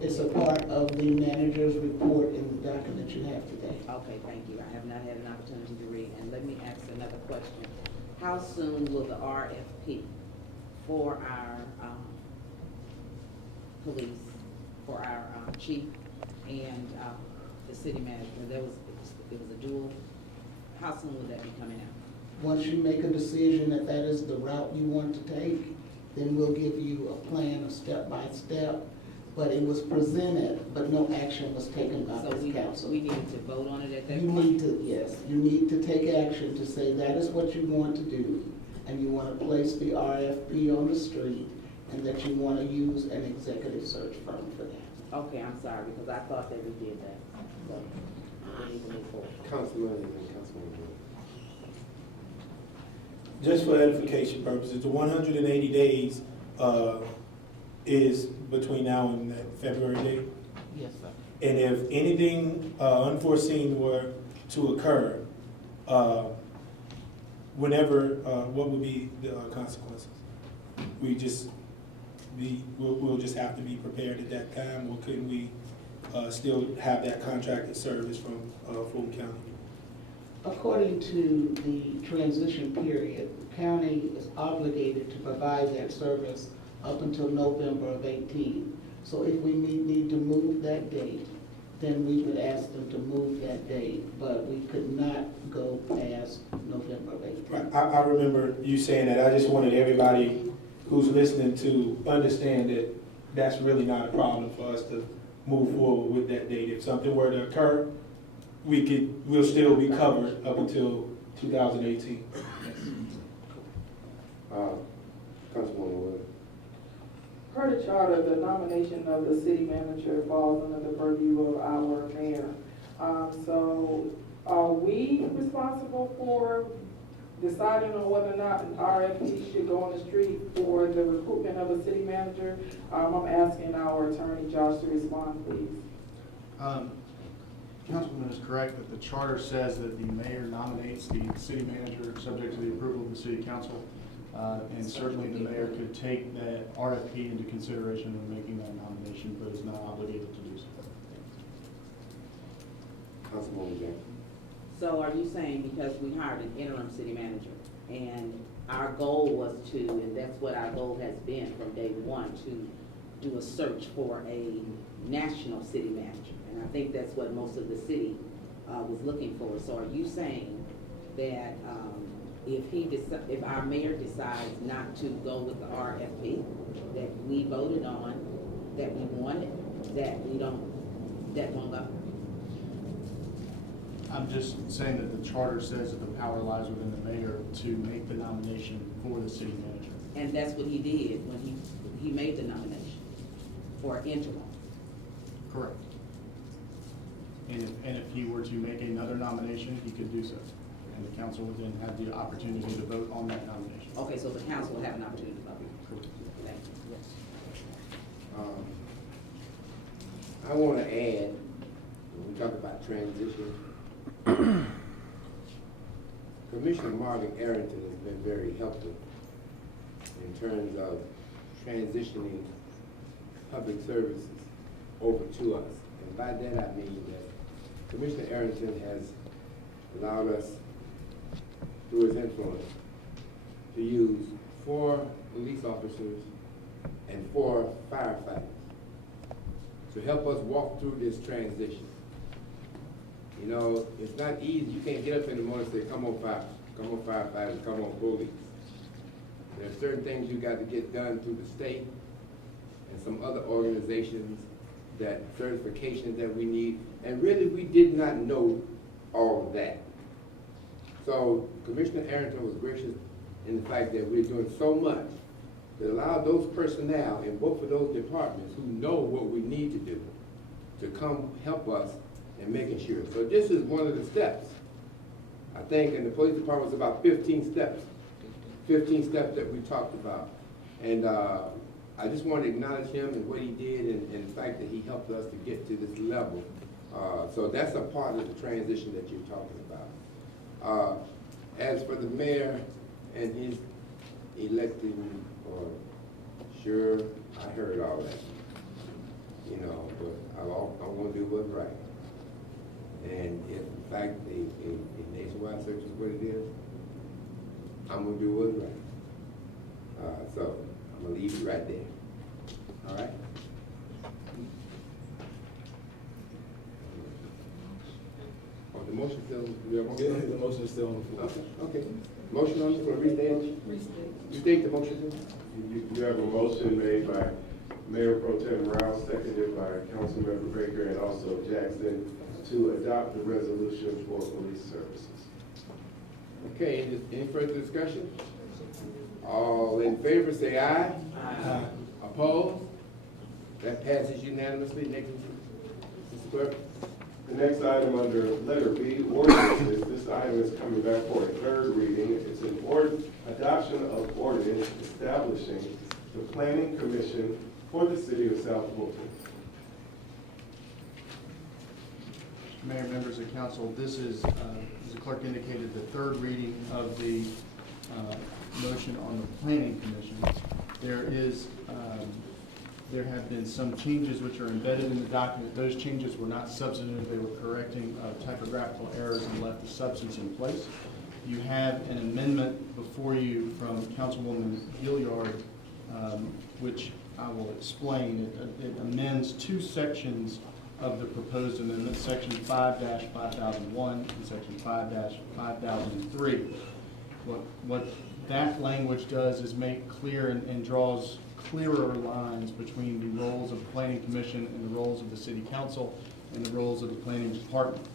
It's a part of the manager's report in the document you have today. Okay, thank you. I have not had an opportunity to read. And let me ask another question. How soon will the RFP for our police, for our chief and the city manager, it was a dual, how soon will that be coming out? Once you make a decision that that is the route you want to take, then we'll give you a plan of step by step. But it was presented, but no action was taken by this council. We need to vote on it at that You point? need to, yes, you need to take action to say that is what you want to do. And you want to place the RFP on the street, and that you want to use an executive search firm for that. Okay, I'm sorry, because I thought that we did that. So, we need to move forward. Councilwoman and Councilwoman Willis. Just for edification purposes, the 180 days is between now and that February date? Yes, sir. And if anything unforeseen were to occur, what would be the consequences? We'll just have to be prepared at that time, or couldn't we still have that contracted service from Fulton County? According to the transition period, the county is obligated to provide that service up until November of 18. So if we need to move that date, then we would ask them to move that date, but we could not go past November of 18. Right. I remember you saying that. I just wanted everybody who's listening to understand that that's really not a problem for us to move forward with that date. If something were to occur, we'll still be covered up until 2018. Councilwoman Willis. Per the charter, the nomination of the city manager falls under the purview of our mayor. So are we responsible for deciding on whether or not an RFP should go on the street for the recruitment of a city manager? I'm asking our attorney, Josh, to respond, please. Councilman is correct that the charter says that the mayor nominates the city manager subject to the approval of the city council. And certainly the mayor could take that RFP into consideration when making that nomination, but is not obligated to do so. Councilwoman Jackson. So are you saying because we hired an interim city manager and our goal was to, and that's what our goal has been from day one, to do a search for a national city manager? And I think that's what most of the city was looking for. So are you saying that if our mayor decides not to go with the RFP that we voted on, that we wanted, that won't go? I'm just saying that the charter says that the power lies within the mayor to make the nomination for the city manager. And that's what he did when he made the nomination for interim. Correct. And if he were to make another nomination, he could do so. And the council would then have the opportunity to vote on that nomination. Okay, so the council will have an opportunity to vote. Correct. Thank you. Yes. I want to add, when we talk about transition, Commissioner Martin Arrington has been very helpful in terms of transitioning public services over to us. And by that I mean that Commissioner Arrington has allowed us, through his influence, to use 4 police officers and 4 firefighters to help us walk through this transition. You know, it's not easy. You can't get up in the morning and say, come on fire, come on firefighters, come on police. There are certain things you got to get done through the state and some other organizations, that certifications that we need. And really, we did not know all of that. So Commissioner Arrington was gracious in the fact that we're doing so much that allowed those personnel in both of those departments who know what we need to do to come help us in making sure. So this is one of the steps. I think in the police department was about 15 steps that we talked about. And I just want to acknowledge him and what he did and the fact that he helped us to get to this level. So that's a part of the transition that you're talking about. As for the mayor and his electing, or sure, I heard all that, you know, but I'm going to do what's right. And if in fact a nationwide search is what it is, I'm going to do what's right. So I'm going to leave it right there. All right? Oh, the motion still, The motion is still on the floor. Okay. Motion on the floor, restate. Restate the motion. You have a motion made by Mayor Pro Tem Rouse, seconded by Councilmember Baker and also Jackson, to adopt the resolution for police services. Okay, any further discussion? All in favor, say aye. Aye. Opposed? That passes unanimously. Next, Mr. Clerk. The next item under letter B, ordinances. This item is coming back for a third reading. It's an adoption of ordinance establishing the Planning Commission for the City of South Fulton. Mayor, members of council, this is, as the clerk indicated, the third reading of the motion on the planning commission. There have been some changes which are embedded in the document. Those changes were not substantive. They were correcting typographical errors and left the substance in place. You have an amendment before you from Councilwoman Gilliard, which I will explain. It amends two sections of the proposed amendment, section 5-5001 and section 5-5003. What that language does is make clear and draws clearer lines between the roles of the Planning Commission and the roles of the City Council and the roles of the Planning Department.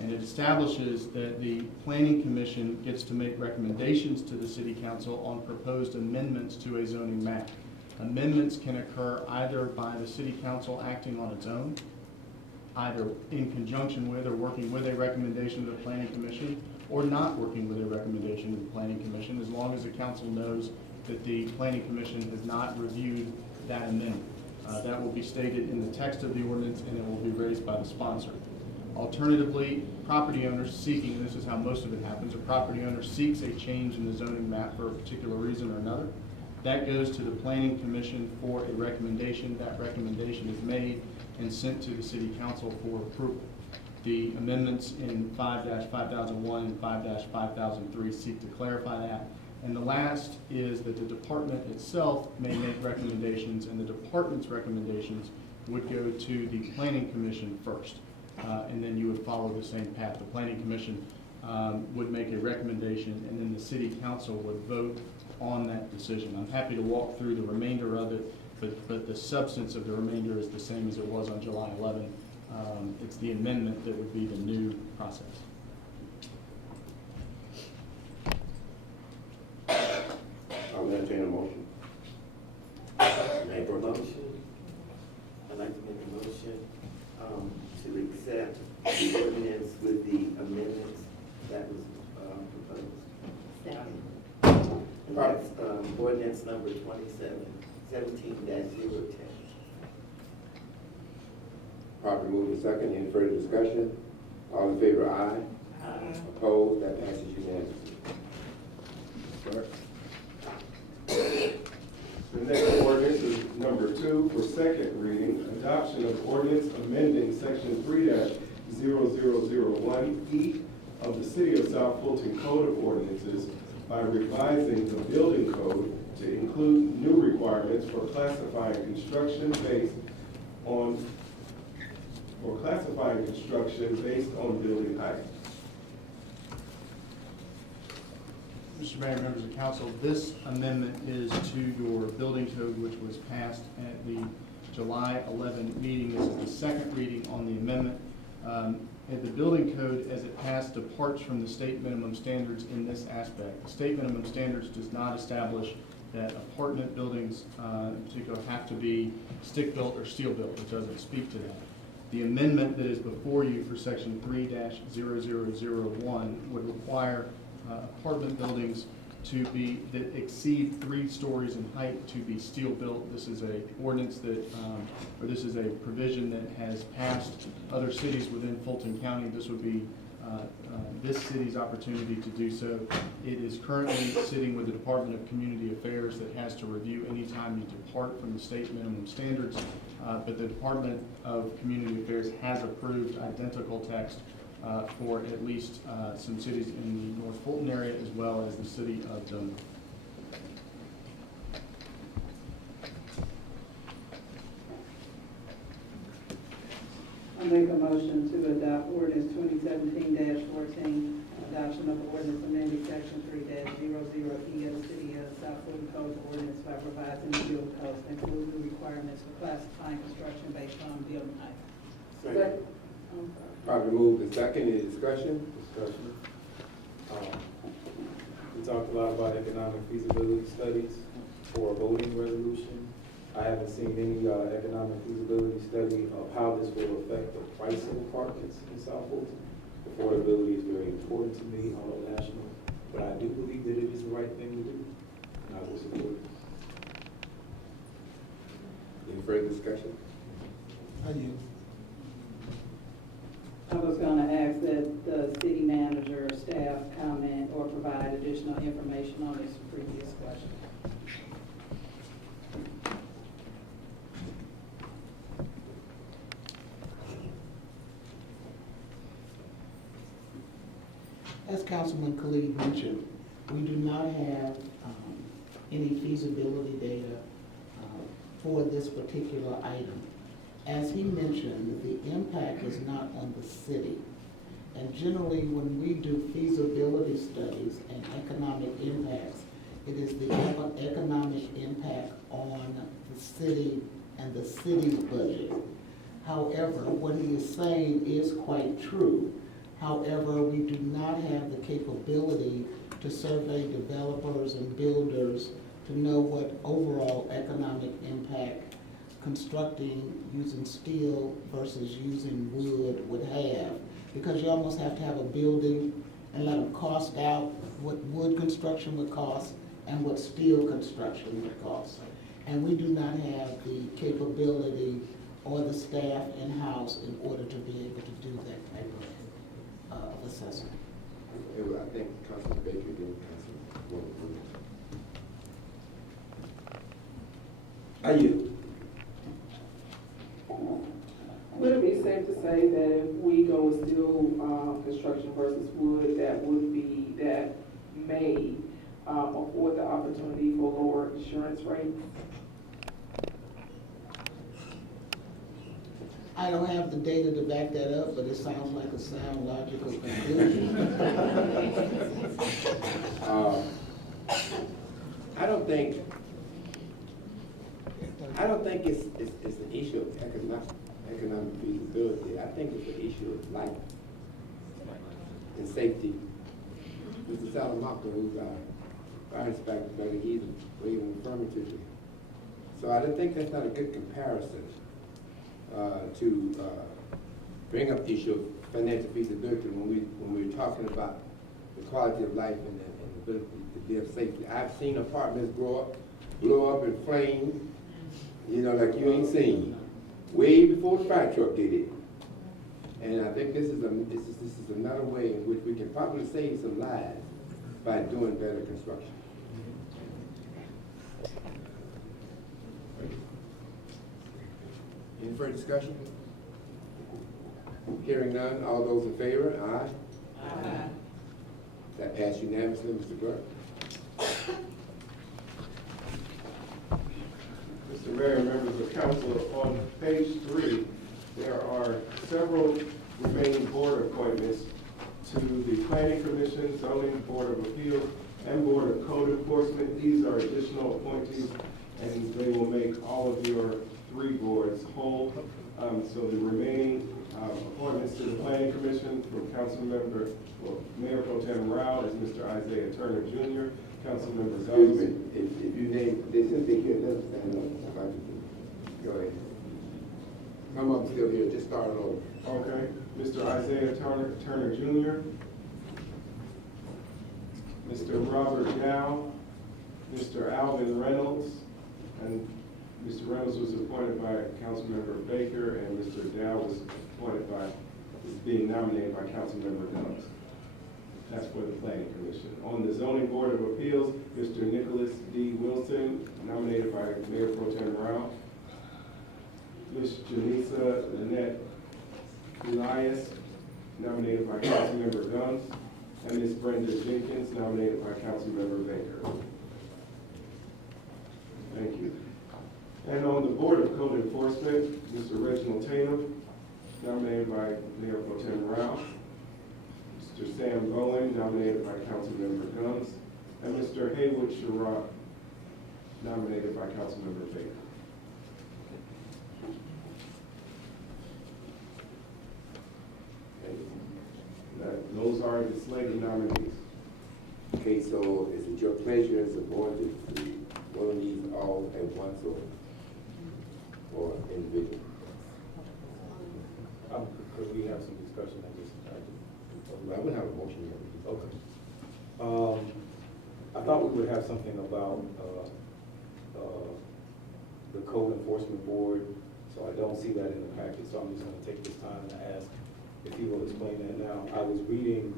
And it establishes that the Planning Commission gets to make recommendations to the City Council on proposed amendments to a zoning map. Amendments can occur either by the City Council acting on its own, either in conjunction with or working with a recommendation of the Planning Commission, or not working with a recommendation of the Planning Commission, as long as the Council knows that the Planning Commission has not reviewed that amendment. That will be stated in the text of the ordinance, and it will be raised by the sponsor. Alternatively, property owners seeking, and this is how most of it happens, a property owner seeks a change in the zoning map for a particular reason or another. That goes to the Planning Commission for a recommendation. That recommendation is made and sent to the City Council for approval. The amendments in 5-5001 and 5-5003 seek to clarify that. And the last is that the department itself may make recommendations, and the department's recommendations would go to the Planning Commission first. And then you would follow the same path. The Planning Commission would make a recommendation, and then the City Council would vote on that decision. I'm happy to walk through the remainder of it, but the substance of the remainder is the same as it was on July 11. It's the amendment that would be the new process. I'll entertain a motion. Make a motion. I'd like to make a motion to accept the ordinance with the amendments that was proposed. Second. And that's ordinance number 17-010. Properly moved and second. Any further discussion? All in favor, aye. Aye. Opposed? That passes unanimously. Clerk. The next ordinance is number 2 for second reading, adoption of ordinance amending section 3-0001E of the City of South Fulton Code of Ordinances by revising the building code to include new requirements for classifying construction based on building height. Mr. Mayor, members of council, this amendment is to your building code, which was passed at the July 11 meeting. This is the second reading on the amendment. And the building code, as it passed, departs from the state minimum standards in this aspect. The state minimum standards does not establish that apartment buildings in particular have to be stick-built or steel-built. It doesn't speak to that. The amendment that is before you for section 3-0001 would require apartment buildings to be, that exceed 3 stories in height, to be steel built. This is a ordinance that, or this is a provision that has passed other cities within Fulton County. This would be this city's opportunity to do so. It is currently sitting with the Department of Community Affairs that has to review any time you depart from the state minimum standards. But the Department of Community Affairs has approved identical text for at least some cities in the North Fulton area, as well as the city of Dover. I make a motion to adopt ordinance 2017-14, adoption of ordinance amending section 3-00E of the City of South Fulton Code of Ordinance by revising the building codes to include new requirements for classifying construction based on building height. Second. Properly moved and second. Any discussion? We talked a lot about economic feasibility studies for a voting resolution. I haven't seen any economic feasibility study of how this will affect the price of apartments in South Fulton. Affordability is very important to me, although national, but I do believe that it is the right thing to do, and I will support it. Any further discussion? I was going question on this previous question. As Councilman Khalid mentioned, we do not have any feasibility data for this particular item. As he mentioned, the impact is not on the city. And generally, when we do feasibility studies and economic impacts, it is the economic impact on the city and the city's budget. However, what he is saying is quite true. However, we do not have the capability to survey developers and builders to know what overall economic impact constructing using steel versus using wood would have. Because you almost have to have a building and let them cost out what wood construction would cost and what steel construction would cost. And we do not have the capability or the staff in-house in order to be able to do that type of assessment. I think Councilman Baker did, Councilman Willis. Are you? Would it be safe to say that if we go with steel construction versus wood, that may afford the opportunity for lower insurance rates? I don't have the data to back that up, but it sounds like a sound, logical conclusion. I don't think it's an issue of economic feasibility. I think it's an issue of life and safety. Mr. Salamanca, who's our fire inspector, he's waving affirmatively. So I don't think that's not a good comparison to bring up the issue of financial feasibility when we're talking about the quality of life and the ability to live safely. I've seen apartments blow up in flames, you know, like you ain't seen, way before the fire truck did it. And I think this is another way in which we can probably save some lives by doing better construction. Any further discussion? Hearing none, all those in favor, aye? Aye. That passed unanimously, Mr. Burke. Mr. Mayor, members of council, on page 3, there are several remaining board appointments to the Planning Commission, Zoning Board of Appeals, and Board of Code Enforcement. These are additional appointees, and they will make all of your 3 boards whole. So the remaining appointments to the Planning Commission from Mayor Pro Tem Rao is Mr. Isaiah Turner Jr., Councilmember Excuse Gumbs. me, if you name, since they here, let us stand up. Go ahead. Some of them still here, just start over. Okay, Mr. Isaiah Turner Jr., Mr. Robert Dow, Mr. Alvin Reynolds, and Mr. Reynolds was appointed by Councilmember Baker, and Mr. Dow was being nominated by Councilmember Gumbs. That's for the Planning Commission. On the Zoning Board of Appeals, Mr. Nicholas D. Wilson, nominated by Mayor Pro Tem Rao. Ms. Janisa Lynette Elias, nominated by Councilmember Gumbs. And Ms. Brenda Jenkins, nominated by Councilmember Baker. Thank you. And on the Board of Code Enforcement, Mr. Reginald Tatum, nominated by Mayor Pro Tem Rao. Mr. Sam Bowen, nominated by Councilmember Gumbs, and Mr. Haywood Sherrod, nominated by Councilmember Baker. Those are the slate of nominees. Okay, so is it your pleasure as a board to vote on these all at once or individually? Because we have some discussion, I would have a motion here. Okay. I thought we would have something about the Code Enforcement Board, so I don't see that in the packet, so I'm just going to take this time to ask if he will explain that now. I was reading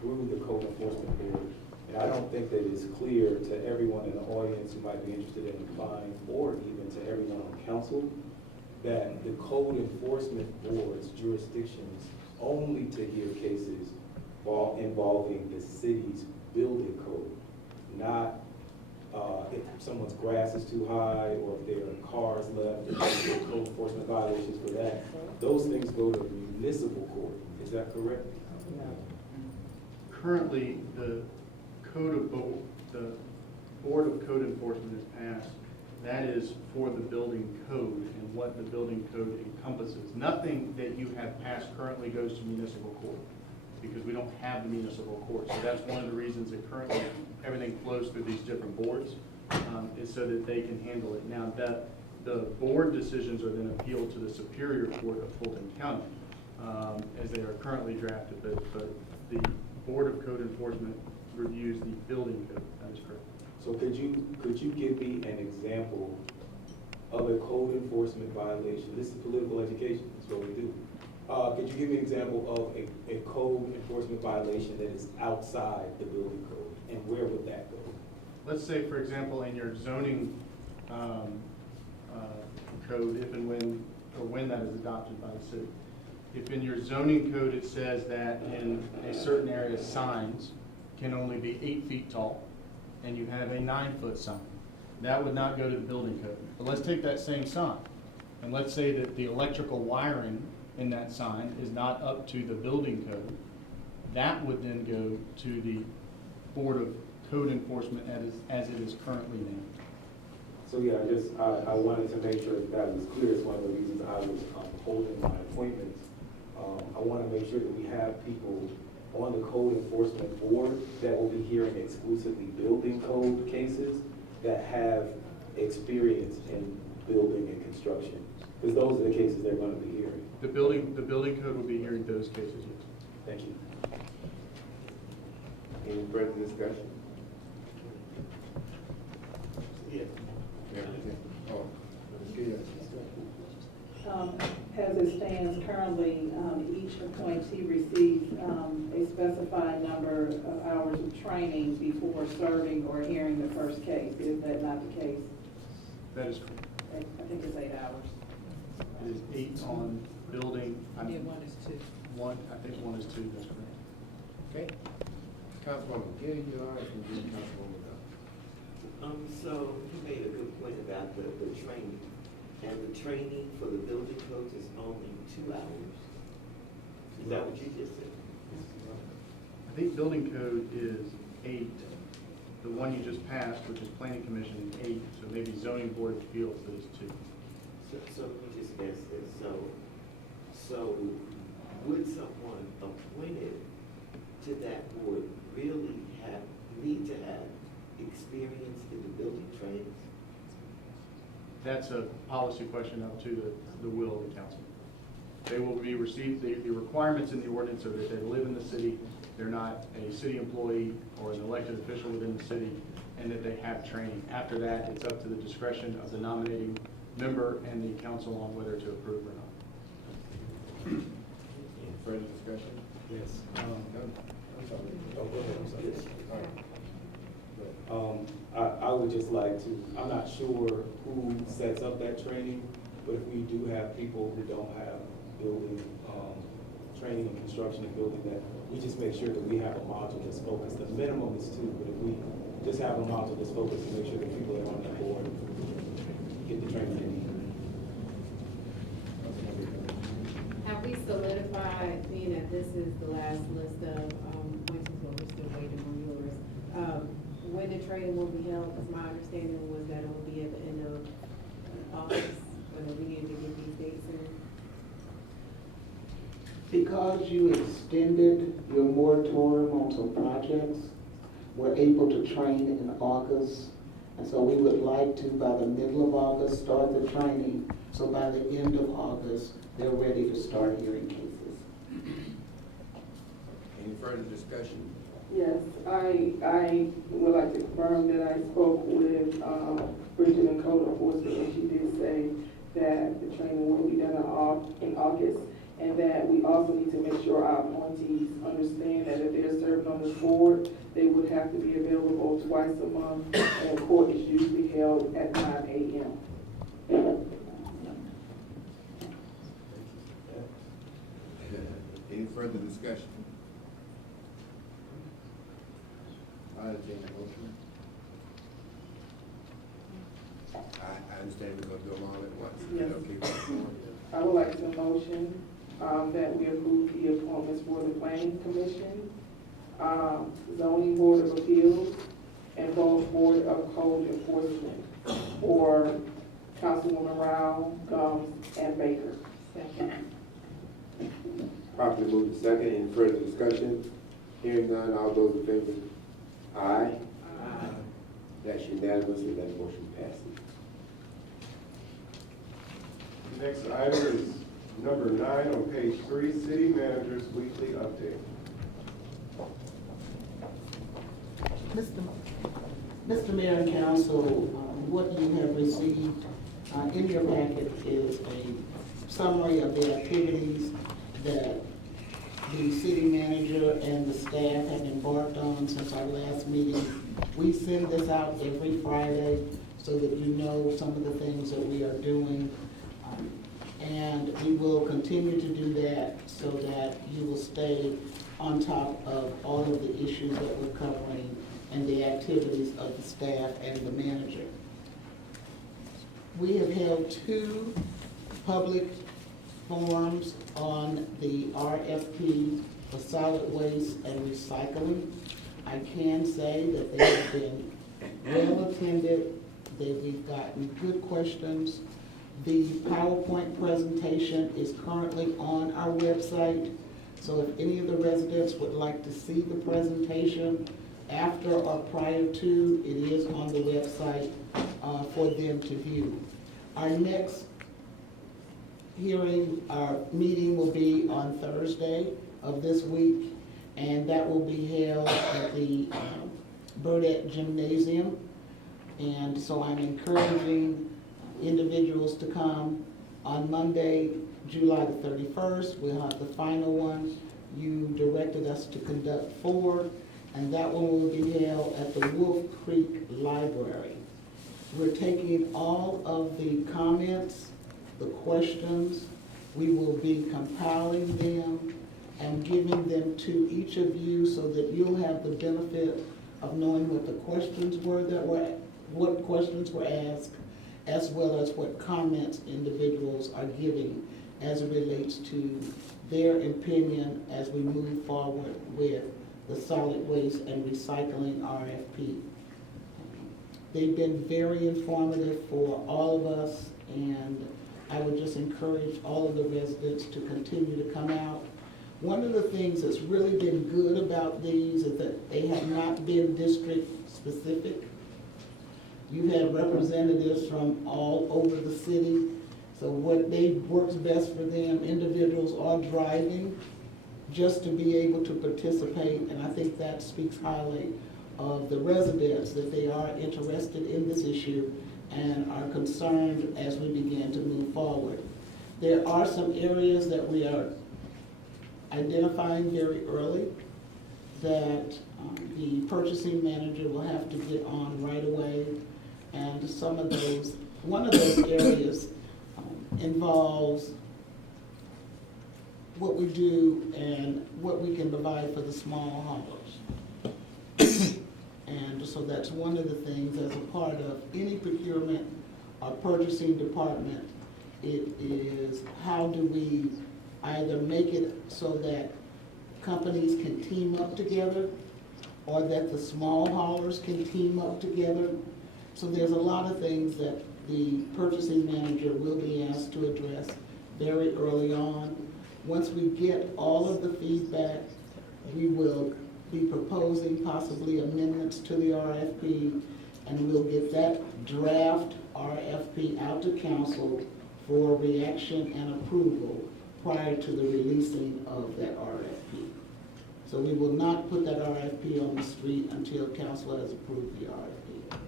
through the Code Enforcement Board, And I don't think that it's clear to everyone in the audience who might be interested in applying, or even to everyone on council, that the code enforcement board's jurisdictions only to hear cases involving the city's building code, not if someone's grass is too high, or if there are cars left, and there's code enforcement violations for that. Those things go to municipal court. Is that correct? Currently, the Board of Code Enforcement is passed. That is for the building code and what the building code encompasses. Nothing that you have passed currently goes to municipal court, because we don't have the municipal court. So that's one of the reasons that currently everything flows through these different boards, is so that they can handle it. Now, the board decisions are then appealed to the Superior Court of Fulton County, as they are currently drafted, but the Board of Code Enforcement reviews the building code. That is correct. So could you give me an example of a code enforcement violation? This is political education. That's what we do. Could you give me an example of a code enforcement violation that is outside the building code, and where would that go? Let's say, for example, in your zoning code, if and when that is adopted by the city. If in your zoning code it says that in a certain area signs can only be 8 feet tall, and you have a 9-foot sign, that would not go to the building code. But let's take that same sign, and let's say that the electrical wiring in that sign is not up to the building code. That would then go to the Board of Code Enforcement as it is currently named. So yeah, I wanted to make sure that was clear. It's one of the reasons I was holding my appointments. I want to make sure that we have people on the code enforcement board that will be hearing exclusively building code cases that have experience in building and construction, because those are the cases they're going to be hearing. The building code will be hearing those cases, yes. Thank you. Any further discussion? Yeah. As it stands currently, each appointee receives a specified number of hours of training before serving or hearing the first case. Is that not the case? That is correct. I think it's 8 hours. It is 8 on building. Yeah, 1 is 2. I think 1 is 2, that's correct. Okay. Councilwoman Gill, you are, and then Councilwoman Gumbs. So you made a good point about the training. And the training for the building codes is only 2 hours. Is that what you just said? I think building code is 8. The one you just passed, which is planning commission, is 8. So maybe zoning board of appeals is 2. So let me just ask this. So would someone appointed to that board really need to have experience in the building trades? That's a policy question up to the will of the council. They will be received, the requirements in the ordinance are that they live in the city, they're not a city employee or an elected official within the city, and that they have training. After that, it's up to the discretion of the nominating member and the council on whether to approve or not. Any further discussion? Yes. I'm sorry. Oh, go ahead. I'm sorry. All right. I would just like to, I'm not sure who sets up that training, but if we do have people who don't have building training in construction and building, that we just make sure that we have a module that's focused. The minimum is 2, but if we just have a module that's focused to make sure that people that are on that board get the training they need. Have we solidified, being that this is the last list of appointees, but we're still waiting on yours, when the training will be held? Because my understanding was that it will be at the end of August, whether we need to get these dates in. Because you extended your moratorium on some projects, we're able to train in August. And so we would like to, by the middle of August, start the training. So by the end of August, they're ready to start hearing cases. Any further discussion? Yes, I would like to confirm that I spoke with Bridget in Code Enforcement, and she did say that the training will be done in August. and that we also need to make sure our appointees understand that if they're serving on this board, they would have to be available twice a month, and court is usually held at 9 a.m. Any further discussion? I entertain a motion. I understand we're gonna do them all at once. Yes. Okay. I would like to motion that we approve the appointments for the Planning Commission, Zoning Board of Appeals, and both Board of Code Enforcement for Councilwoman Rao, Gumbs, and Baker. Thank you. Properly moved to second. Any further discussion? Hearing none, all those in favor? Aye. Aye. That's unanimous, and that motion passes. The next item is number 9 on page 3, City Manager's Weekly Update. Mr. Mayor and Council, what you have received in your packet is a summary of the activities that the city manager and the staff have embarked on since our last meeting. We send this out every Friday so that you know some of the things that we are doing. And we will continue to do that so that you will stay on top of all of the issues that we're covering and the activities of the staff and the manager. We have held 2 public forums on the RFP for solid waste and recycling. I can say that they have been well attended, that we've gotten good questions. The PowerPoint presentation is currently on our website, so if any of the residents would like to see the presentation after or prior to, it is on the website for them to view. Our next our meeting will be on Thursday of this week, and that will be held at the Burdette Gymnasium. And so I'm encouraging individuals to come. On Monday, July the 31st, we'll have the final one. You directed us to conduct 4, and that one will be held at the Wolf Creek Library. We're taking all of the comments, the questions, we will be compiling them and giving them to each of you so that you'll have the benefit of knowing what the questions were what questions were asked, as well as what comments individuals are giving as it relates to their opinion as we move forward with the solid waste and recycling RFP. They've been very informative for all of us, and I would just encourage all of the residents to continue to come out. One of the things that's really been good about these is that they have not been district specific. You have representatives from all over the city, so what works best for them, individuals are driving just to be able to participate, and I think that speaks highly of the residents, that they are interested in this issue and are concerned as we begin to move forward. There are some areas that we are identifying very early that the purchasing manager will have to get on right away. And one of those areas involves what we do and what we can provide for the small haulers. And so that's one of the things as a part of any procurement or purchasing department. It is how do we either make it so that companies can team up together or that the small haulers can team up together. So there's a lot of things that the purchasing manager will be asked to address very early on. Once we get all of the feedback, we will be proposing possibly amendments to the RFP, and we'll get that draft RFP out to council for reaction and approval prior to the releasing of that RFP. So we will not put that RFP on the street until council has approved the RFP.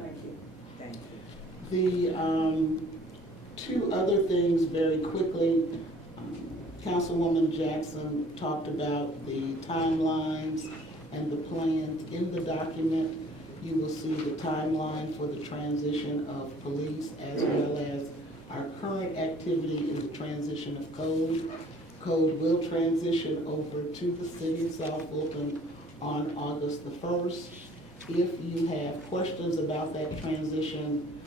Thank you. Thank you. The 2 other things very quickly. Councilwoman Jackson talked about the timelines and the plans. In the document, you will see the timeline for the transition of police as well as our current activity in the transition of code. Code will transition over to the city of South Fulton on August the 1st. If you have questions about that transition,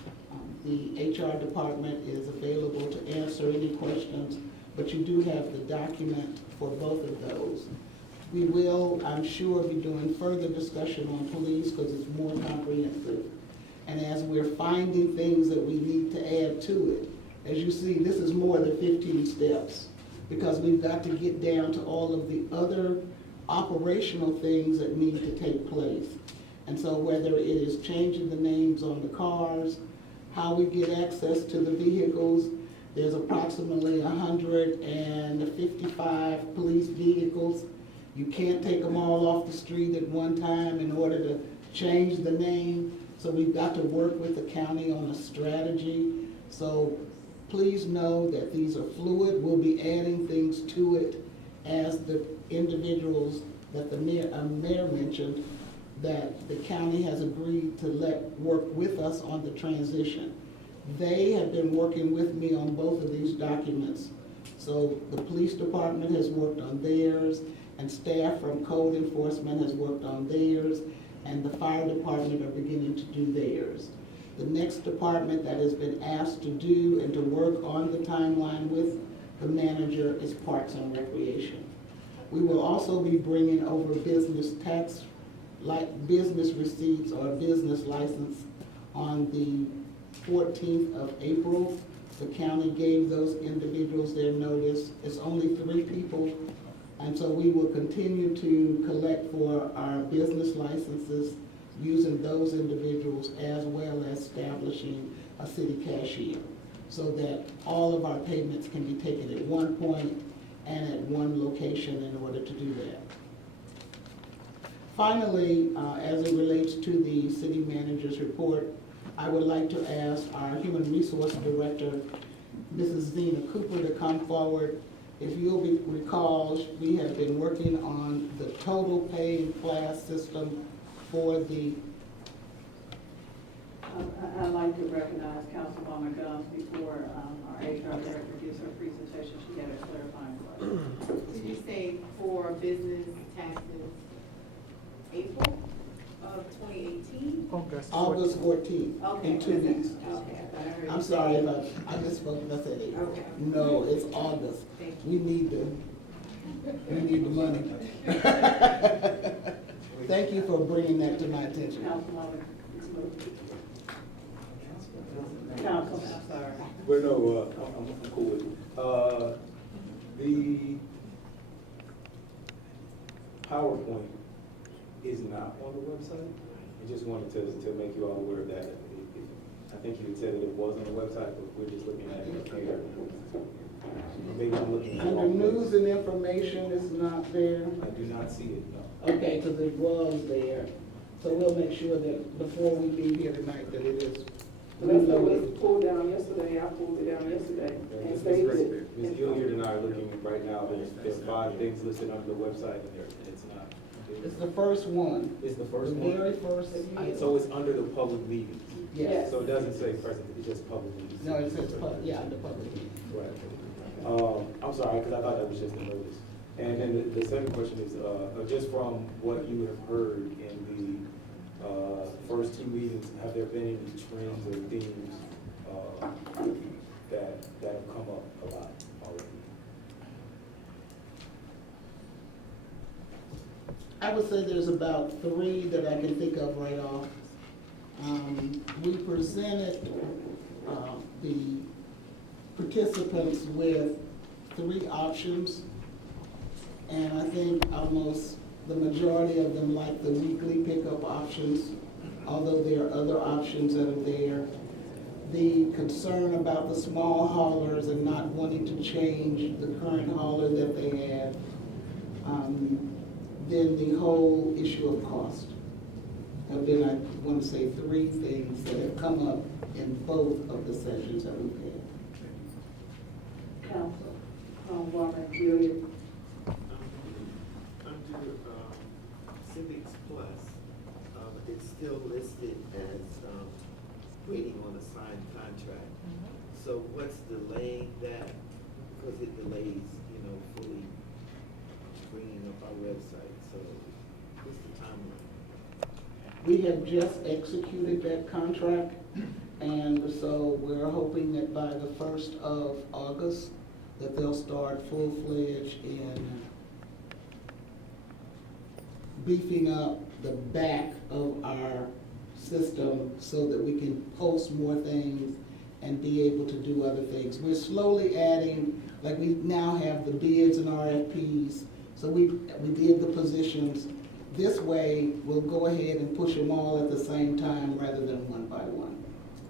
the HR department is available to answer any questions, but you do have the document for both of those. We will, I'm sure, be doing further discussion on police because it's more comprehensive. And as we're finding things that we need to add to it, as you see, this is more than 15 steps because we've got to get down to all of the other operational things that need to take place. And so whether it is changing the names on the cars, how we get access to the vehicles, there's approximately 155 police vehicles. You can't take them all off the street at one time in order to change the name. So we've got to work with the county on a strategy. So please know that these are fluid. We'll be adding things to it as the individuals that the mayor mentioned, that the county has agreed to work with us on the transition. They have been working with me on both of these documents. So the police department has worked on theirs, and staff from code enforcement has worked on theirs, and the fire department are beginning to do theirs. The next department that has been asked to do and to work on the timeline with the manager is Parks and Recreation. We will also be bringing over business tax, like business receipts or business license on the 14th of April. The county gave those individuals their notice. It's only 3 people. And so we will continue to collect for our business licenses using those individuals as well as establishing a city cashier so that all of our payments can be taken at one point and at one location in order to do that. Finally, as it relates to the city manager's report, I would like to ask our Human Resource Director, Mrs. Zena Cooper, to come forward. If you'll recall, we have been working on the total pay and class system for the... I'd like to recognize Councilwoman Gumbs before our HR Director gives her presentation. She had a clarifying question. Did you say for business taxes, April of 2018? August 14th, Okay. in 2 weeks. Okay, I thought I heard I'm you sorry say- if I misspoke and I said April. Okay. No, it's August. Thank We need the money. Thank you for bringing that to my attention. Councilwoman. Council, I'm sorry. But no, I'm cool with it. The PowerPoint is not on the website. I just wanted to make you all aware of that. I think you had said that it was on the website, but we're just looking at it up here. Maybe I'm looking at the Under wrong place. news and information, it's not there. I do not see it, no. Okay, because it was there. So we'll make sure that before we leave here tonight that it is That's what was reloaded. pulled down yesterday. I pulled it down yesterday and saved it. Ms. Gilliard and I are looking right now, there's 5 things listed under the website, and it's not. It's the first one. It's the The first one? very first item. So it's under the public meetings? Yes. So it doesn't say present, it's just public meetings? No, it says, the public meeting. Right. I'm sorry, because I thought that was just a notice. And then the second question is, just from what you have heard in the first 2 meetings, have there been any trends or themes that have come up a lot already? I would say there's about 3 that I can think of right off. We presented the participants with 3 options, and I think almost the majority of them like the weekly pickup options, although there are other options that are there. The concern about the small haulers and not wanting to change the current hauler that they have. Then the whole issue of cost. And then I want to say 3 things that have come up in both of the sessions that we've had. Council. Homewoman Julia. Under Civics Plus, it's still listed as waiting on a signed contract. So what's delaying that? Because it delays, fully bringing up our website. So what's the timeline? We have just executed that contract, and so we're hoping that by the 1st of August, that they'll start full-fledged in beefing up the back of our system so that we can post more things and be able to do other things. We're slowly adding, like we now have the bids and RFPs, so we did the positions. This way, we'll go ahead and push them all at the same time rather than one by one.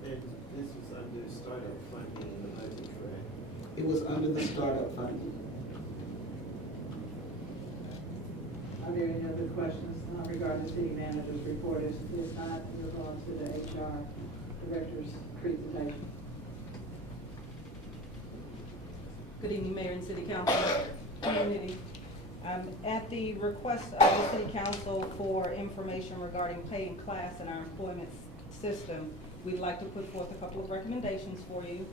And this was under startup funding in the budget, correct? It was under the startup funding. Are there any other questions regarding the city manager's report? If not, we'll go on to the HR director's presentation. Good evening, Mayor and City Council, community. At the request of the City Council for information regarding pay and class in our employment system, we'd like to put forth a couple of recommendations for you.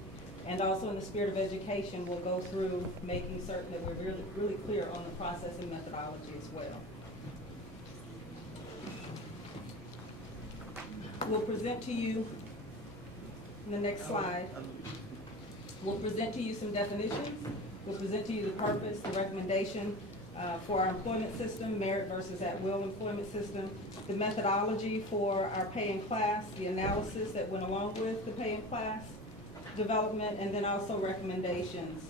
And also in the spirit of education, we'll go through making certain that we're really clear on the process and methodology as well. We'll present to you, in the next slide, we'll present to you some definitions. We'll present to you the purpose, the recommendation for our employment system, merit versus at-will employment system, the methodology for our pay and class, the analysis that went along with the pay and class development, and then also recommendations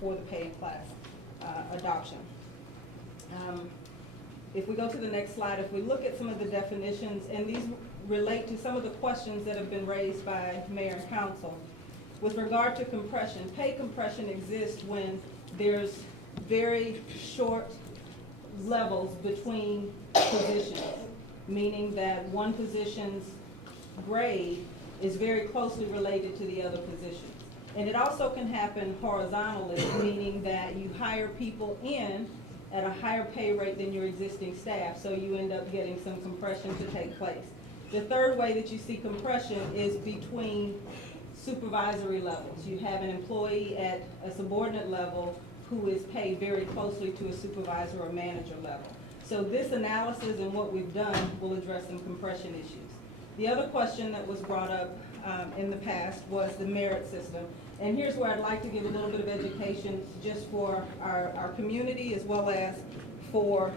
for the pay and class adoption. If we go to the next slide, if we look at some of the definitions, and these relate to some of the questions that have been raised by Mayor and Council. With regard to compression, pay compression exists when there's very short levels between positions, meaning that one position's grade is very closely related to the other positions. And it also can happen horizontally, meaning that you hire people in at a higher pay rate than your existing staff, so you end up getting some compression to take place. The third way that you see compression is between supervisory levels. You have an employee at a subordinate level who is paid very closely to a supervisor or manager level. So this analysis and what we've done will address some compression issues. The other question that was brought up in the past was the merit system. And here's where I'd like to give a little bit of education just for our community as well as for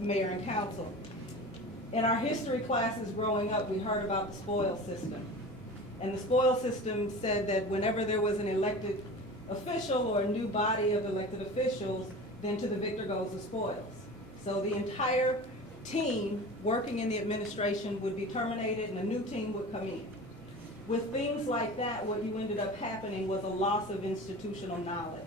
mayor and council. In our history classes growing up, we heard about the spoil system. And the spoil system said that whenever there was an elected official or a new body of elected officials, then to the victor goes the spoils. So the entire team working in the administration would be terminated and a new team would come in. With things like that, what you ended up happening was a loss of institutional knowledge.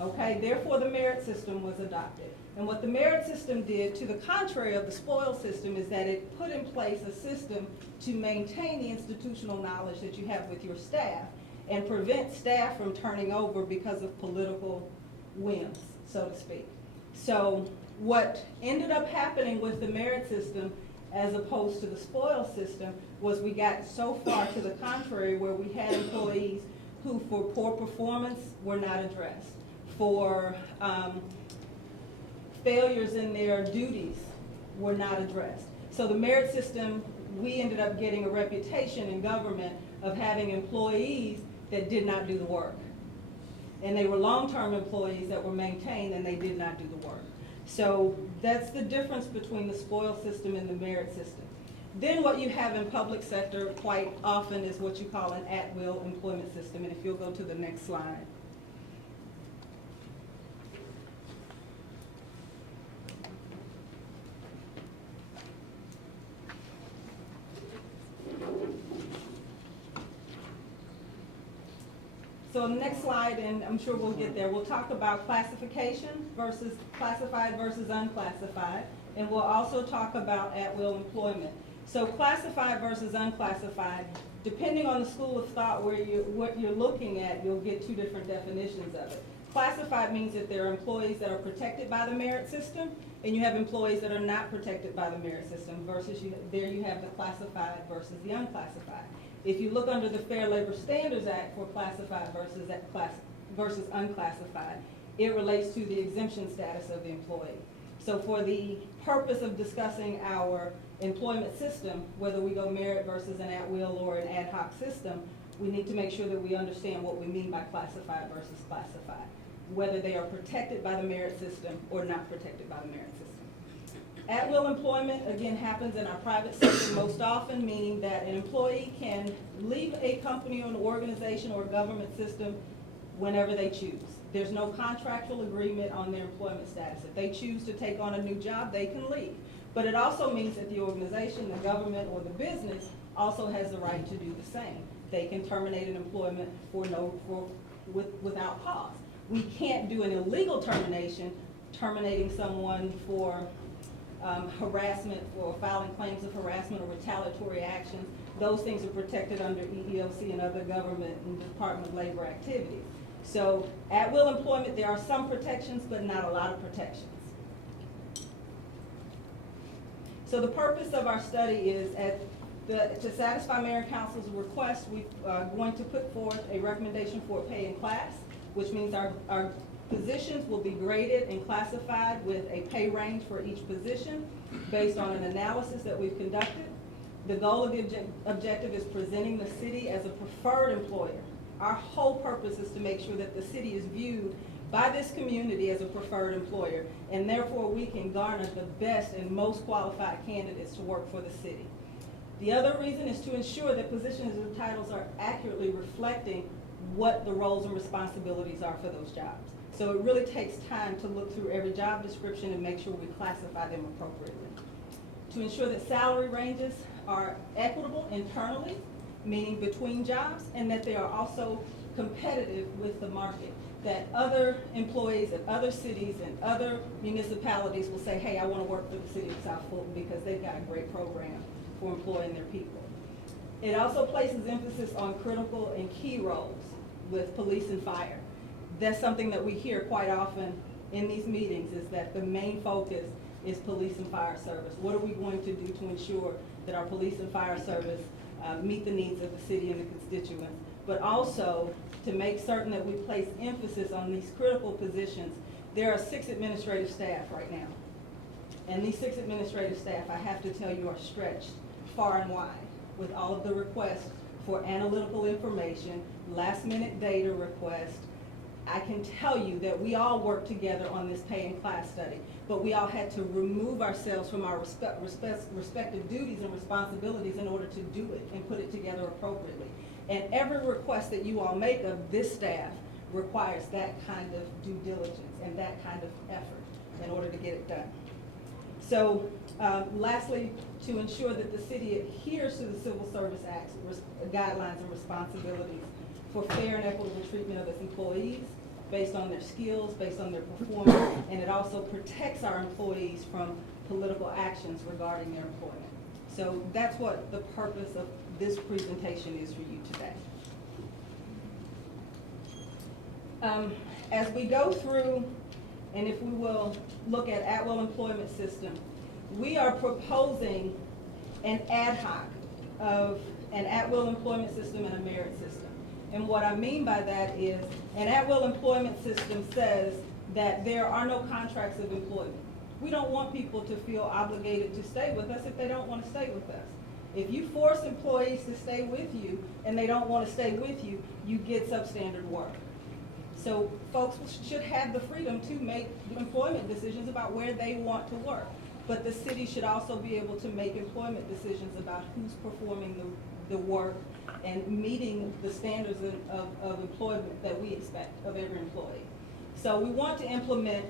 Okay, therefore the merit system was adopted. And what the merit system did, to the contrary of the spoil system, is that it put in place a system to maintain the institutional knowledge that you have with your staff and prevent staff from turning over because of political whims, so to speak. So what ended up happening with the merit system as opposed to the spoil system was we got so far to the contrary where we had employees who for poor performance were not addressed, for failures in their duties were not addressed. So the merit system, we ended up getting a reputation in government of having employees that did not do the work. And they were long-term employees that were maintained and they did not do the work. So that's the difference between the spoil system and the merit system. Then what you have in public sector quite often is what you call an at-will employment system. And if you'll go to the next slide. So the next slide, and I'm sure we'll get there, we'll talk about classification versus classified versus unclassified, and we'll also talk about at-will employment. So classified versus unclassified, depending on the school of thought what you're looking at, you'll get two different definitions of it. Classified means that there are employees that are protected by the merit system, and you have employees that are not protected by the merit system, versus there you have the classified versus the unclassified. If you look under the Fair Labor Standards Act for classified versus unclassified, it relates to the exemption status of the employee. So for the purpose of discussing our employment system, whether we go merit versus an at-will or an ad hoc system, we need to make sure that we understand what we mean by classified versus classified, whether they are protected by the merit system or not protected by the merit system. At-will employment, again, happens in our private sector most often, meaning that an employee can leave a company or an organization or government system whenever they choose. There's no contractual agreement on their employment status. If they choose to take on a new job, they can leave. But it also means that the organization, the government, or the business also has the right to do the same. They can terminate an employment without cause. We can't do an illegal termination, terminating someone for harassment, for filing claims of harassment or retaliatory actions. Those things are protected under EEOC and other government and Department of Labor activities. So at will employment, there are some protections, but not a lot of protections. So the purpose of our study is to satisfy Mayor and Council's request, we're going to put forth a recommendation for pay in class, which means our positions will be graded and classified with a pay range for each position based on an analysis that we've conducted. The goal of the objective is presenting the city as a preferred employer. Our whole purpose is to make sure that the city is viewed by this community as a preferred employer, and therefore we can garner the best and most qualified candidates to work for the city. The other reason is to ensure that positions and titles are accurately reflecting what the roles and responsibilities are for those jobs. So it really takes time to look through every job description and make sure we classify them appropriately. To ensure that salary ranges are equitable internally, meaning between jobs, and that they are also competitive with the market. That other employees at other cities and other municipalities will say, hey, I want to work for the city of South Fulton because they've got a great program for employing their people. It also places emphasis on critical and key roles with police and fire. That's something that we hear quite often in these meetings, is that the main focus is police and fire service. What are we going to do to ensure that our police and fire service meet the needs of the city and the constituents, but also to make certain that we place emphasis on these critical positions. There are 6 administrative staff right now. And these 6 administrative staff, I have to tell you, are stretched far and wide with all of the requests for analytical information, last-minute data requests. I can tell you that we all worked together on this pay and class study, but we all had to remove ourselves from our respective duties and responsibilities in order to do it and put it together appropriately. And every request that you all make of this staff requires that kind of due diligence and that kind of effort in order to get it done. So lastly, to ensure that the city adheres to the Civil Service Act's guidelines and responsibilities for fair and equitable treatment of its employees based on their skills, based on their performance, and it also protects our employees from political actions regarding their employment. So that's what the purpose of this presentation is for you today. As we go through, and if we will look at-will employment system, we are proposing an ad hoc of an at-will employment system and a merit system. And what I mean by that is an at-will employment system says that there are no contracts of employment. We don't want people to feel obligated to stay with us if they don't want to stay with us. If you force employees to stay with you and they don't want to stay with you, you get substandard work. So folks should have the freedom to make employment decisions about where they want to work. But the city should also be able to make employment decisions about who's performing the work and meeting the standards of employment that we expect of every employee. So we want to implement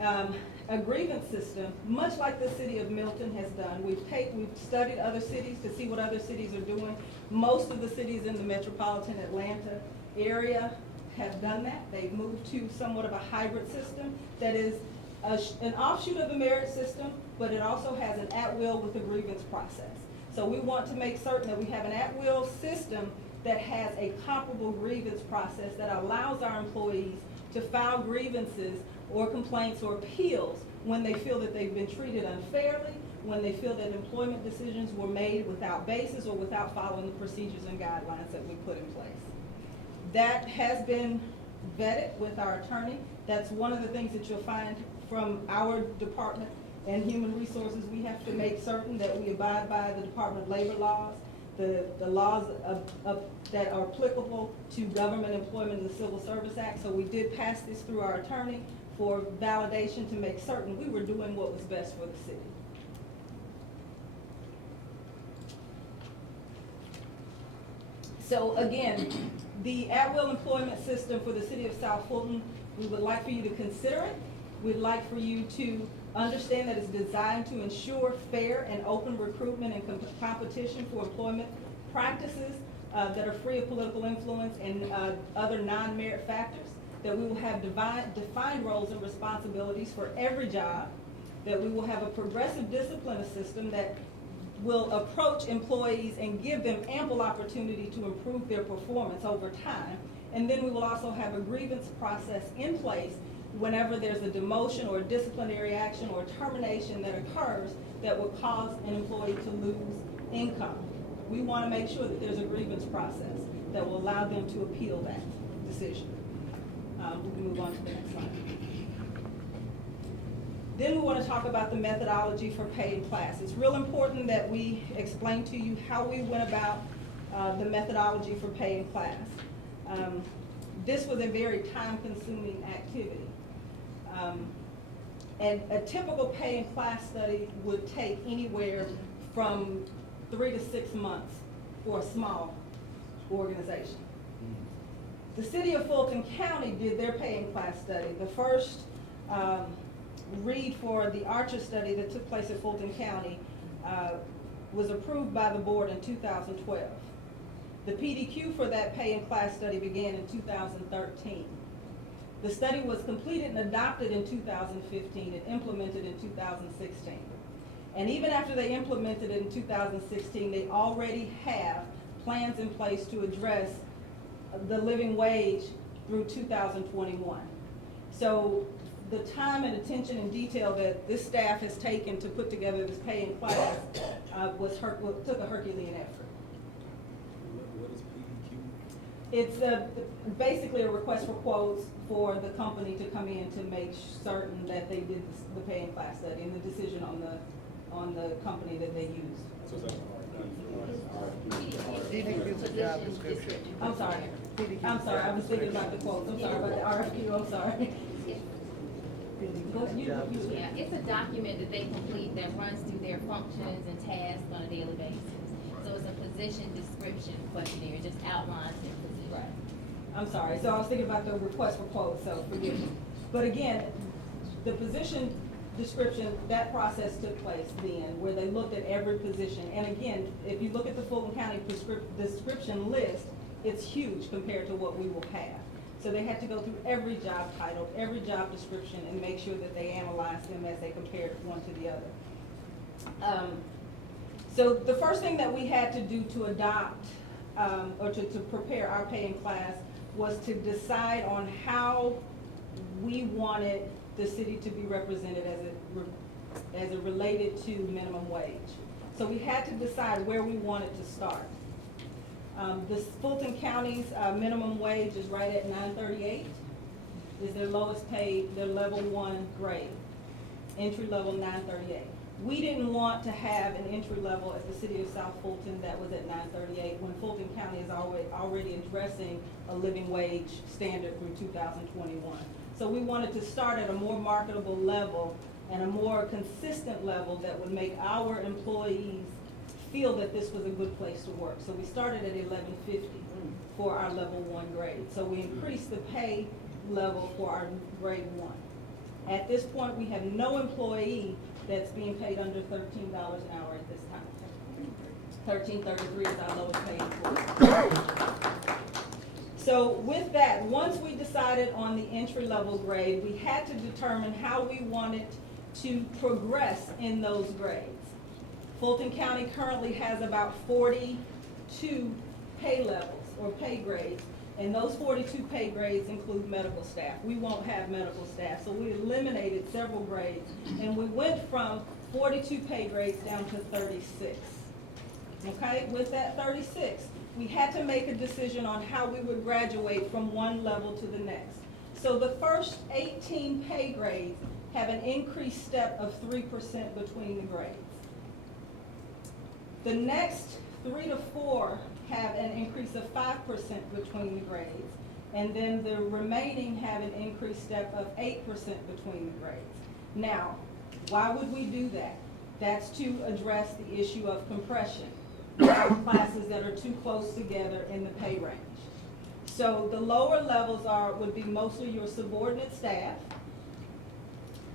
a grievance system, much like the city of Milton has done. We've studied other cities to see what other cities are doing. Most of the cities in the metropolitan Atlanta area have done that. They've moved to somewhat of a hybrid system that is an offshoot of the merit system, but it also has an at-will with a grievance process. So we want to make certain that we have an at-will system that has a comparable grievance process that allows our employees, to file grievances or complaints or appeals when they feel that they've been treated unfairly, when they feel that employment decisions were made without basis or without following the procedures and guidelines that we put in place. That has been vetted with our attorney. That's one of the things that you'll find from our department and human resources. We have to make certain that we abide by the Department of Labor laws, the laws that are applicable to government employment in the Civil Service Act. So we did pass this through our attorney for validation to make certain we were doing what was best for the city. So again, the at-will employment system for the city of South Fulton, we would like for you to consider it. We'd like for you to understand that it's designed to ensure fair and open recruitment and competition for employment practices that are free of political influence and other non-merit factors, that we will have defined roles and responsibilities for every job, that we will have a progressive discipline system that will approach employees and give them ample opportunity to improve their performance over time. And then we will also have a grievance process in place whenever there's a demotion or a disciplinary action or termination that occurs that would cause an employee to lose income. We want to make sure that there's a grievance process that will allow them to appeal that decision. We can move on to the next slide. Then we want to talk about the methodology for pay in class. It's real important that we explain to you how we went about the methodology for pay in class. This was a very time-consuming activity. And a typical pay in class study would take anywhere from 3 to 6 months for a small organization. The city of Fulton County did their pay in class study. The first read for the Archer study that took place at Fulton County was approved by the board in 2012. The PDQ for that pay in class study began in 2013. The study was completed and adopted in 2015 and implemented in 2016. And even after they implemented it in 2016, they already have plans in place to address the living wage through 2021. So the time and attention and detail that this staff has taken to put together this pay in class took a Herculean effort. What is PDQ? It's basically a request for quotes for the company to come in to make certain that they did the pay in class study and the decision on the company that they used. So that's PDQ's a job description. I'm sorry, I was thinking about the quotes. I'm sorry about the RFQ, I'm sorry. Yeah, it's a document that they complete that runs through their functions and tasks on a daily basis. So it's a position description questionnaire, just outlines their position. Right. I'm sorry, so I was thinking about the request for quotes, so forgive me. But again, the position description, that process took place then, where they looked at every position. And again, if you look at the Fulton County description list, it's huge compared to what we will have. So they had to go through every job title, every job description, and make sure that they analyzed them as they compared one to the other. So the first thing that we had to do to adopt, or to prepare our pay in class, was to decide on how we wanted the city to be represented as it related to minimum wage. So we had to decide where we wanted to start. The Fulton County's minimum wage is right at $9.38. Is their lowest paid, their level 1 grade. Entry level $9.38. We didn't want to have an entry level at the city of South Fulton that was at $9.38 when Fulton County is already addressing a living wage standard through 2021. So we wanted to start at a more marketable level and a more consistent level that would make our employees feel that this was a good place to work. So we started at $11.50 for our level 1 grade. So we increased the pay level for our grade 1. At this point, we have no employee that's being paid under $13 an hour at this time. $13.33 is our lowest paid employee. So with that, once we decided on the entry level grade, we had to determine how we wanted to progress in those grades. Fulton County currently has about 42 pay levels or pay grades, And those 42 pay grades include medical staff. We won't have medical staff, so we eliminated several grades, and we went from 42 pay grades down to 36. Okay, with that 36, we had to make a decision on how we would graduate from one level to the next. So the first 18 pay grades have an increased step of 3% between the grades. The next 3 to 4 have an increase of 5% between the grades, and then the remaining have an increased step of 8% between the grades. Now, why would we do that? That's to address the issue of compression. We have classes that are too close together in the pay range. So the lower levels would be mostly your subordinate staff.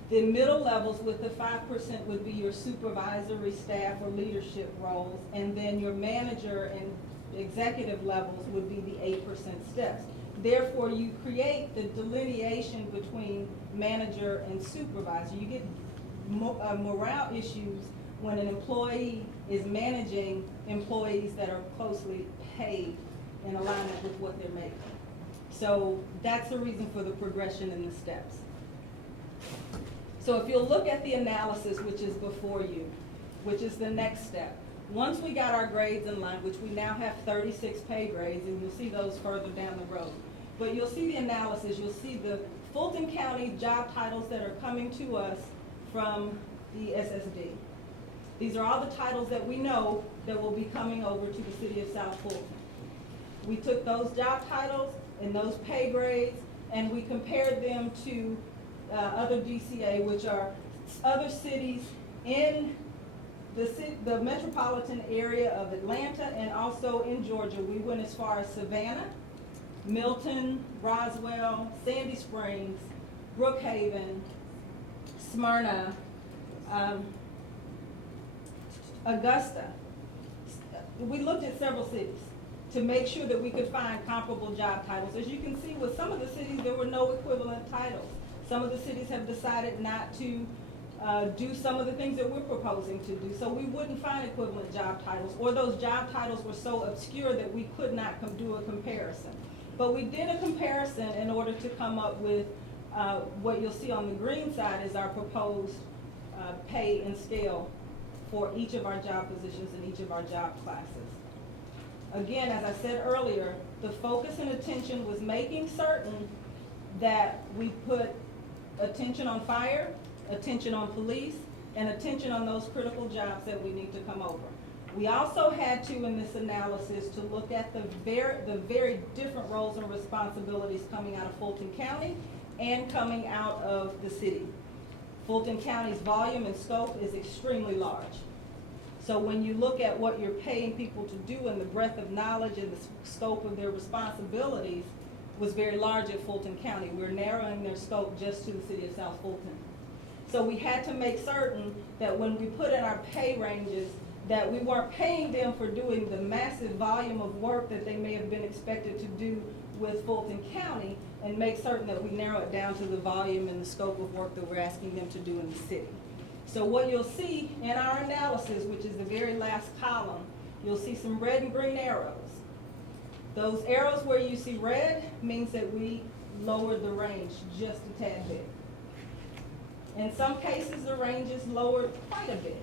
The middle levels with the 5% would be your supervisory staff or leadership roles, and then your manager and executive levels would be the 8% steps. Therefore, you create the delineation between manager and supervisor. You get morale issues when an employee is managing employees that are closely paid in alignment with what they're making. So that's the reason for the progression in the steps. So if you'll look at the analysis, which is before you, which is the next step. Once we got our grades in line, which we now have 36 pay grades, and you'll see those further down the road. But you'll see the analysis, you'll see the Fulton County job titles that are coming to us from the SSD. These are all the titles that we know that will be coming over to the city of South Fulton. We took those job titles and those pay grades, and we compared them to other DCA, which are other cities in the metropolitan area of Atlanta and also in Georgia. We went as far as Savannah, Milton, Roswell, Sandy Springs, Brookhaven, Smyrna, Augusta. We looked at several cities to make sure that we could find comparable job titles. As you can see, with some of the cities, there were no equivalent titles. Some of the cities have decided not to do some of the things that we're proposing to do. So we wouldn't find equivalent job titles, or those job titles were so obscure that we could not do a comparison. But we did a comparison in order to come up with what you'll see on the green side is our proposed pay and scale for each of our job positions in each of our job classes. Again, as I said earlier, the focus and attention was making certain that we put attention on fire, attention on police, and attention on those critical jobs that we need to come over. We also had to, in this analysis, to look at the very different roles and responsibilities coming out of Fulton County and coming out of the city. Fulton County's volume and scope is extremely large. So when you look at what you're paying people to do and the breadth of knowledge and the scope of their responsibilities was very large at Fulton County. We're narrowing their scope just to the city of South Fulton. So we had to make certain that when we put in our pay ranges, that we weren't paying them for doing the massive volume of work that they may have been expected to do with Fulton County, and make certain that we narrow it down to the volume and the scope of work that we're asking them to do in the city. So what you'll see in our analysis, which is the very last column, you'll see some red and green arrows. Those arrows where you see red means that we lowered the range just a tad bit. In some cases, the range is lowered quite a bit,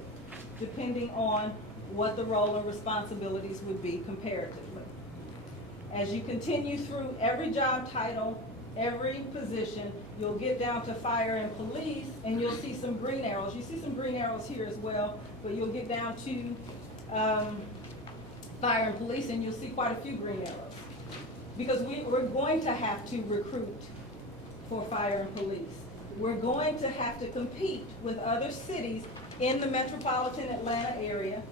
depending on what the role and responsibilities would be comparatively. As you continue through every job title, every position, you'll get down to fire and police, and you'll see some green arrows. You see some green arrows here as well, but you'll get down to fire and police, and you'll see quite a few green arrows. Because we're going to have to recruit for fire and police. We're going to have to compete with other cities in the metropolitan Atlanta area.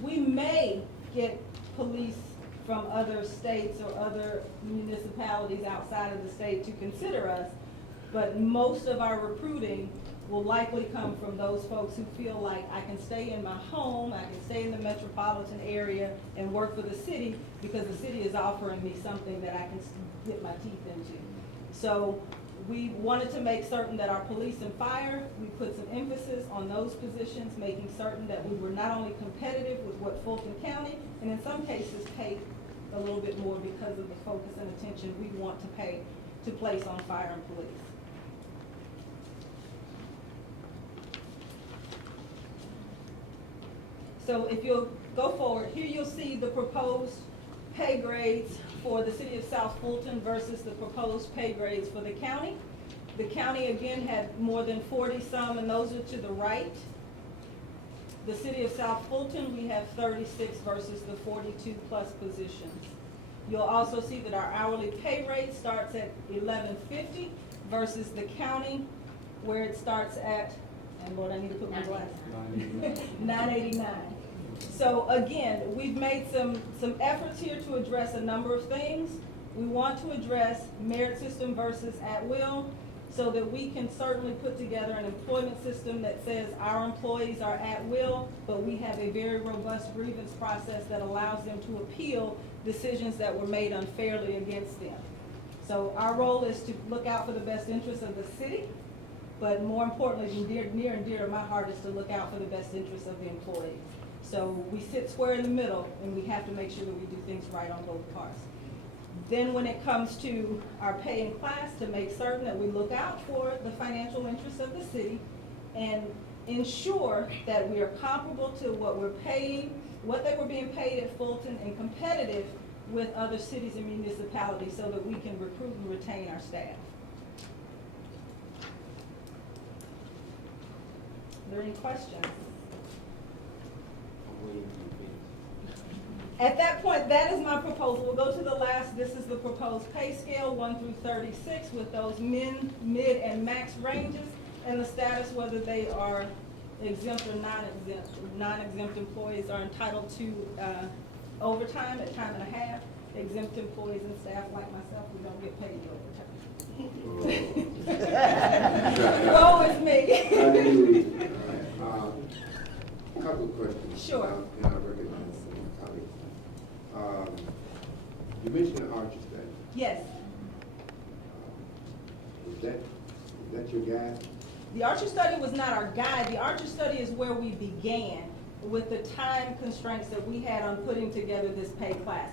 We may get police from other states or other municipalities outside of the state to consider us, but most of our recruiting will likely come from those folks who feel like I can stay in my home, I can stay in the metropolitan area and work for the city because the city is offering me something that I can get my teeth into. So we wanted to make certain that our police and fire, we put some emphasis on those positions, making certain that we were not only competitive with what Fulton County, and in some cases paid a little bit more because of the focus and attention we want to place on fire and police. So if you'll go forward, here you'll see the proposed pay grades for the city of South Fulton versus the proposed pay grades for the county. The county again had more than 40 some, and those are to the right. The city of South Fulton, we have 36 versus the 42 plus positions. You'll also see that our hourly pay rate starts at $11.50 versus the county where it starts at, and Lord, I need to put my glasses on, $9.89. So again, we've made some efforts here to address a number of things. We want to address merit system versus at will, so that we can certainly put together an employment system that says our employees are at will, but we have a very robust grievance process that allows them to appeal decisions that were made unfairly against them. So our role is to look out for the best interests of the city, but more importantly, near and dear to my heart, is to look out for the best interests of the employees. So we sit square in the middle, and we have to make sure that we do things right on both parts. Then when it comes to our pay in class, to make certain that we look out for the financial interests of the city and ensure that we are comparable to what we're paying, what they were being paid at Fulton, and competitive with other cities and municipalities so that we can recruit and retain our staff. Are there any questions? At that point, that is my proposal. We'll go to the last. This is the proposed pay scale, 1 through 36, with those min, mid, and max ranges, and the status whether they are exempt or non-exempt. Non-exempt employees are entitled to overtime at time and a half. Exempt employees and staff like myself, we don't get paid overtime. Woe is me. A couple of questions. Sure. And I recognize some colleagues. You mentioned the Archer study. Yes. Is that your guide? The Archer study was not our guide. The Archer study is where we began with the time constraints that we had on putting together this pay class.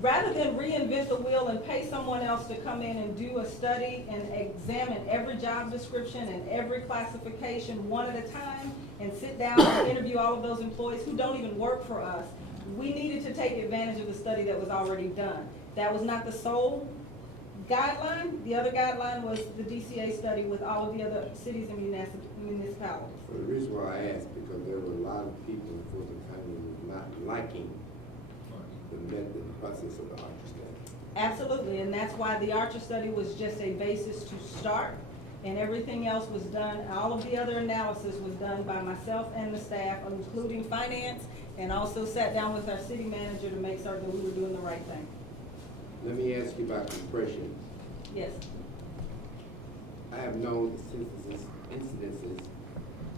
Rather than reinvent the wheel and pay someone else to come in and do a study and examine every job description and every classification one at a time and sit down and interview all of those employees who don't even work for us, we needed to take advantage of the study that was already done. That was not the sole guideline. The other guideline was the DCA study with all of the other cities and municipalities. Well, the reason why I asked, because there were a lot of people in Fulton County who were not liking the method process of the Archer study. Absolutely, and that's why the Archer study was just a basis to start, and everything else was done, all of the other analysis was done by myself and the staff, including finance, and also sat down with our city manager to make certain that we were doing the right thing. Let me ask you about compression. Yes. I have known incidences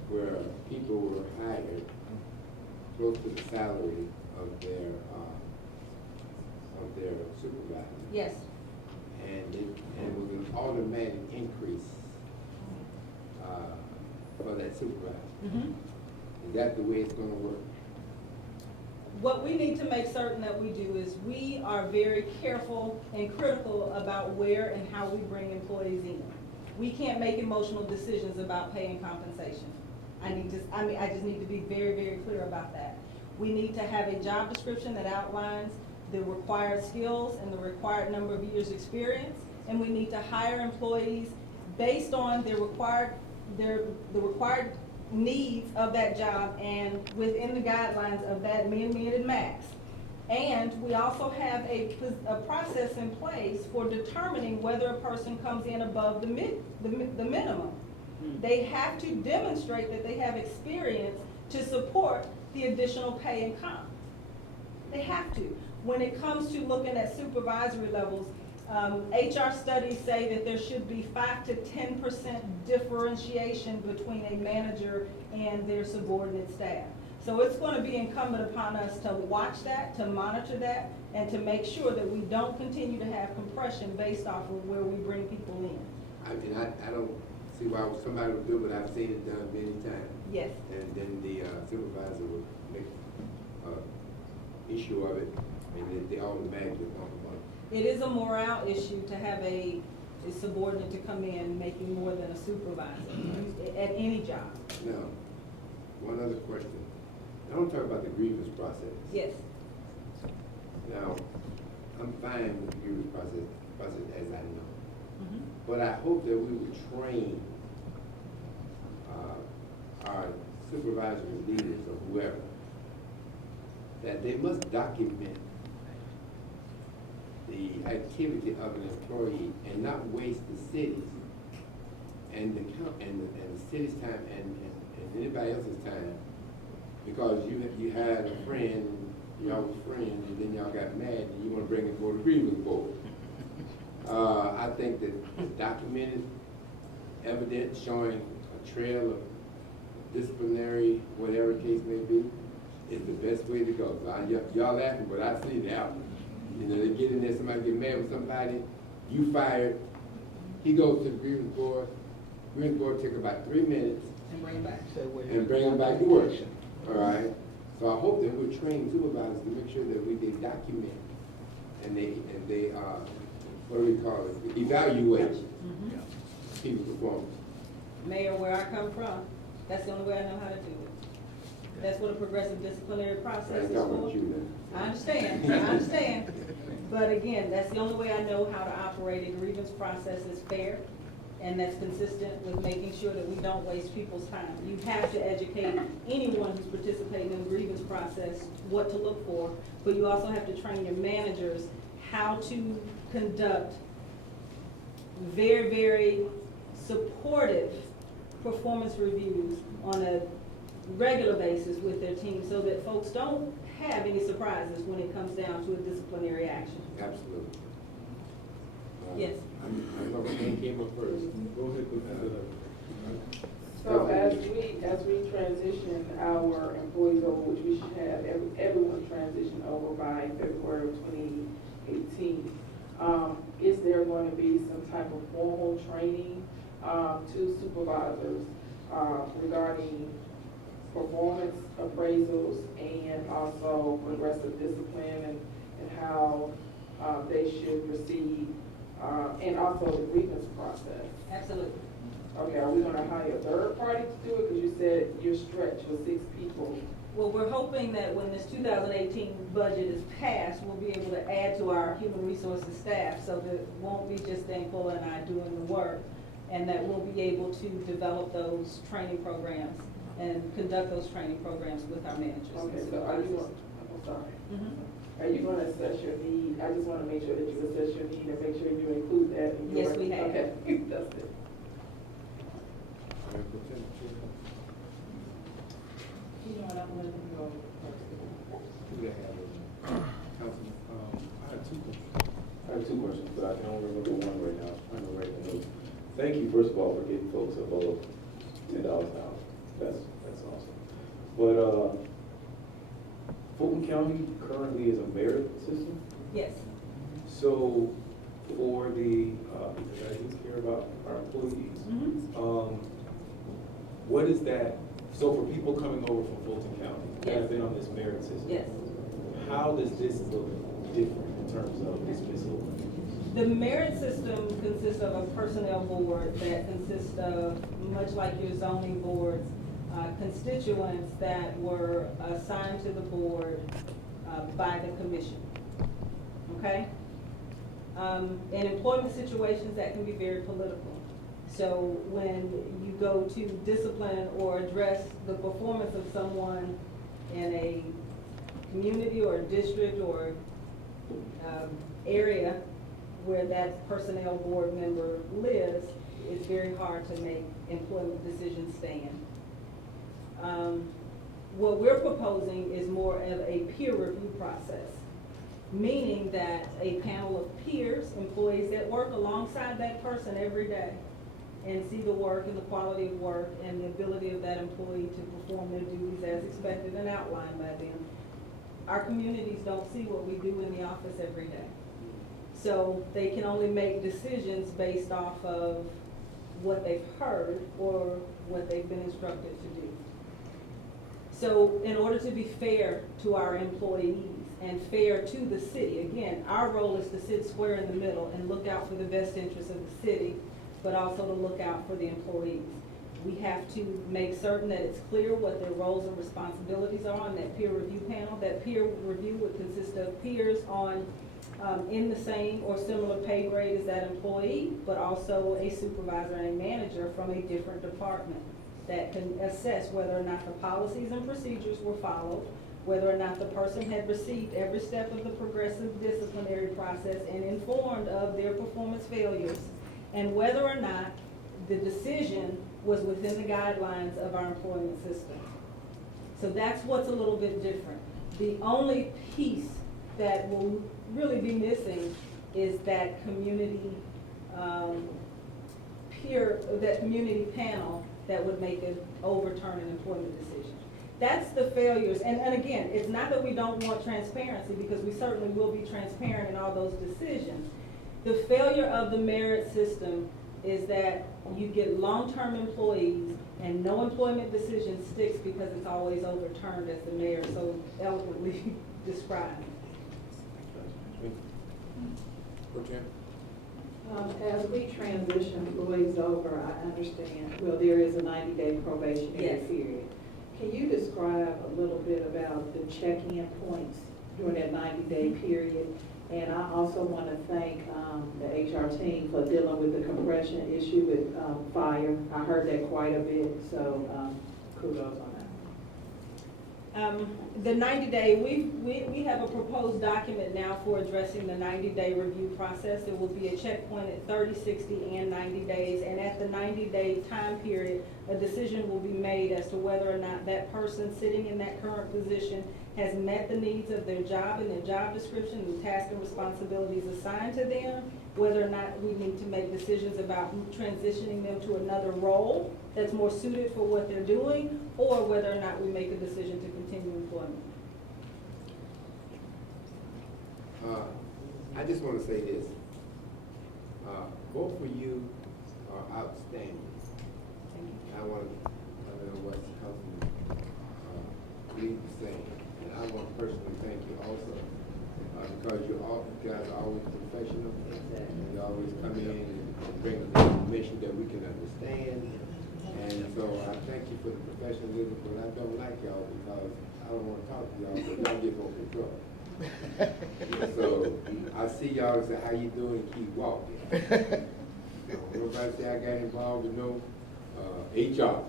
where people were hired close to the salary of their supervisor. Yes. And it was an automatic increase for that supervisor. Mm-hmm. Is that the way it's going to work? What we need to make certain that we do is we are very careful and critical about where and how we bring employees in. We can't make emotional decisions about pay and compensation. I just need to be very, very clear about that. We need to have a job description that outlines the required skills and the required number of years experience, and we need to hire employees based on the required needs of that job and within the guidelines of that min, and max. And we also have a process in place for determining whether a person comes in above the minimum. They have to demonstrate that they have experience to support the additional pay and comp. They have to. When it comes to looking at supervisory levels, HR studies say that there should be 5 to 10% differentiation between a manager and their subordinate staff. So it's going to be incumbent upon us to watch that, to monitor that, and to make sure that we don't continue to have compression based off of where we bring people in. I don't see why somebody would do it, but I've seen it done many times. Yes. And then the supervisor would make issue of it I mean, they automatically want money. It is a morale issue to have a subordinate to come in making more than a supervisor at any job. Now, one other question. I don't talk about the grievance process. Yes. Now, I'm fine with the grievance process as I know. But I hope that we would train our supervisors, leaders, or whoever, that they must document the activity of an employee and not waste the city's and the city's time and anybody else's time, because you had a friend, y'all was friends, and then y'all got mad and you want to bring it before the grievance board. I think that documented evidence showing a trail of disciplinary, whatever the case may be, is the best way to go. So y'all laughing, but I see it out. You know, they get in there, somebody get mad with somebody, you fired, he goes to the grievance board take about 3 minutes. And bring him back. And bring him back to work, all right? So I hope that we're trained supervisors to make sure that they document and they what do we call it, evaluate people's performance. Mayor, where I come from, that's the only way I know how to do it. That's what a progressive disciplinary process is for. I understand. But again, that's the only way I know how to operate a grievance process is fair, and that's consistent with making sure that we don't waste people's time. You have to educate anyone who's participating in the grievance process what to look for, but you also have to train your managers how to conduct very, very supportive performance reviews on a regular basis with their team so that folks don't have any surprises when it comes down to a disciplinary action. Absolutely. Yes. I know Ken came up first. Go ahead. So as we transition our employees over, which we should have everyone transition over by February of 2018, is there going to be some type of formal training to supervisors regarding performance appraisals and also progressive discipline and how they should proceed, and also the grievance process? Absolutely. Okay, are we gonna hire a third party to do it? Because you said you're stretched with 6 people. Well, we're hoping that when this 2018 budget is passed, we'll be able to add to our human resources staff so that it won't be just Thankful and I doing the work, and that we'll be able to develop those training programs and conduct those training programs with our managers. Okay, so are you going, I'm sorry. Are you going to assess your need? I just want to make sure that you assess your need and make sure you include that in your. Yes, we have. Okay, that's it. You know what, I'm gonna go I have two questions, but I can only remember one right now. I'm trying to write the notes. Thank you, first of all, for getting folks above $10 an hour. That's awesome. But Fulton County currently is a merit system. Yes. So for the, because I do care about our employees, what is that? So for people coming over from Fulton County that have been on this merit system, yes, how does this look different in terms of dismissal? The merit system consists of a personnel board that consists of, much like your zoning boards, constituents that were assigned to the board by the commission. Okay? In employment situations, that can be very political. So when you go to discipline or address the performance of someone in a community or district or area where that personnel board member lives, it's very hard to make employment decisions stand. What we're proposing is more of a peer review process, meaning that a panel of peers, employees that work alongside that person every day, and see the work and the quality of work and the ability of that employee to perform their duties as expected and outlined by them. Our communities don't see what we do in the office every day. So they can only make decisions based off of what they've heard or what they've been instructed to do. So in order to be fair to our employees and fair to the city, again, our role is to sit square in the middle and look out for the best interests of the city, but also to look out for the employees. We have to make certain that it's clear what their roles and responsibilities are on that peer review panel. That peer review would consist of peers on in the same or similar pay grade as that employee, but also a supervisor and a manager from a different department that can assess whether or not the policies and procedures were followed, whether or not the person had received every step of the progressive disciplinary process and informed of their performance failures, and whether or not the decision was within the guidelines of our employment system. So that's what's a little bit different. The only piece that will really be missing is that community that community panel that would make it overturn an employment decision. That's the failures, and again, it's not that we don't want transparency, because we certainly will be transparent in all those decisions. The failure of the merit system is that you get long-term employees and no employment decision sticks because it's always overturned, as the mayor so eloquently described. As we transition employees over, I understand, well, there is a 90-day probationary period. Can you describe a little bit about the check-in points during that 90-day period? And I also want to thank the HR team for dealing with the compression issue with fire. I heard that quite a bit, so kudos on that. The 90-day, we have a proposed document now for addressing the 90-day review process. It will be a checkpoint at 30, 60, and 90 days. And at the 90-day time period, a decision will be made as to whether or not that person sitting in that current position has met the needs of their job and their job description, the tasks and responsibilities assigned to them, whether or not we need to make decisions about transitioning them to another role that's more suited for what they're doing, or whether or not we make a decision to continue employment. I just want to say this. Both of you are outstanding. I want to know what Councilman Reed is saying. And I want to personally thank you also, because you guys are always professional, and you always come in and bring information that we can understand. And so I thank you for the professionalism, but I don't like y'all because I don't want to talk to y'all, but y'all get more control. So I see y'all and say, how you doing, and keep walking. Nobody say I got involved with no HR.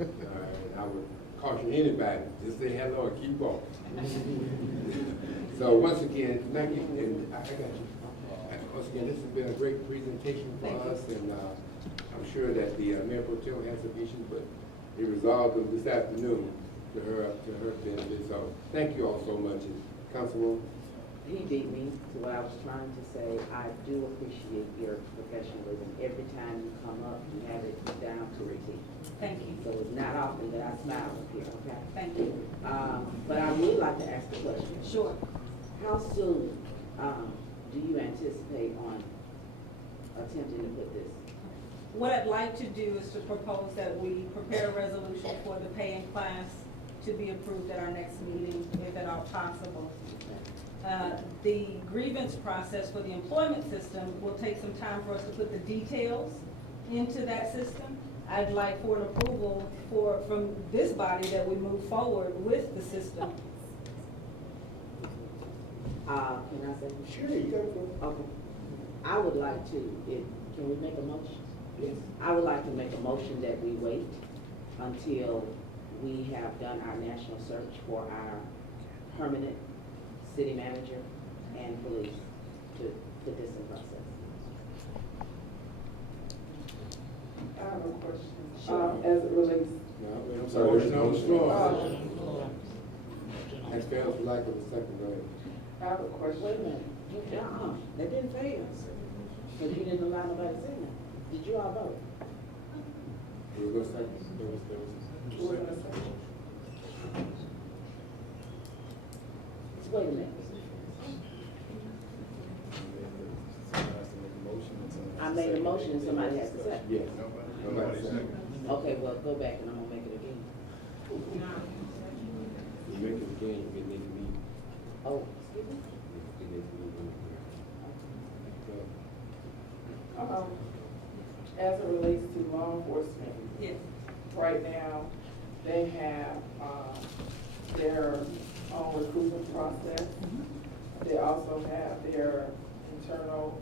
And I would caution anybody, just say hello and keep walking. So once again, thank you, and I got you. Once again, this has been a great presentation for us, and I'm sure that the Mayor Pro Tem has some issues, but he resolved them this afternoon to her benefit. So thank you all so much. And Councilwoman? He beat me to what I was trying to say. I do appreciate your professionalism. Every time you come up, you have it down to a T. Thank you. So it's not often that I smile up here, okay? Thank you. But I would like to ask a question. Sure. How soon do you anticipate on attempting to put this? What I'd like to do is to propose that we prepare a resolution for the pay and class to be approved at our next meeting, if at all possible. The grievance process for the employment system will take some time for us to put the details into that system. I'd like for an approval from this body that we move forward with the system. Can I say? Sure, you got it. Okay. I would like to, can we make a motion? Yes. I would like to make a motion that we wait until we have done our national search for our permanent city manager and police to put this in process. I have a question. Sure. As it relates. No, I'm sorry, there's no floor. That fails for lack of a second, go ahead. I have a question. Wait a minute. That didn't fail. Because you didn't allow nobody to say that. Did you all vote? We'll go second. We're gonna say. Wait a minute. I made a motion and somebody has to say. Yes. Nobody second. Okay, well, go back and I'm gonna make it again. You make it again, you get Nikki meeting. Oh, excuse me? Get Nikki meeting. As it relates to law enforcement, Yes. right now, they have, their own recruitment process. They also have their internal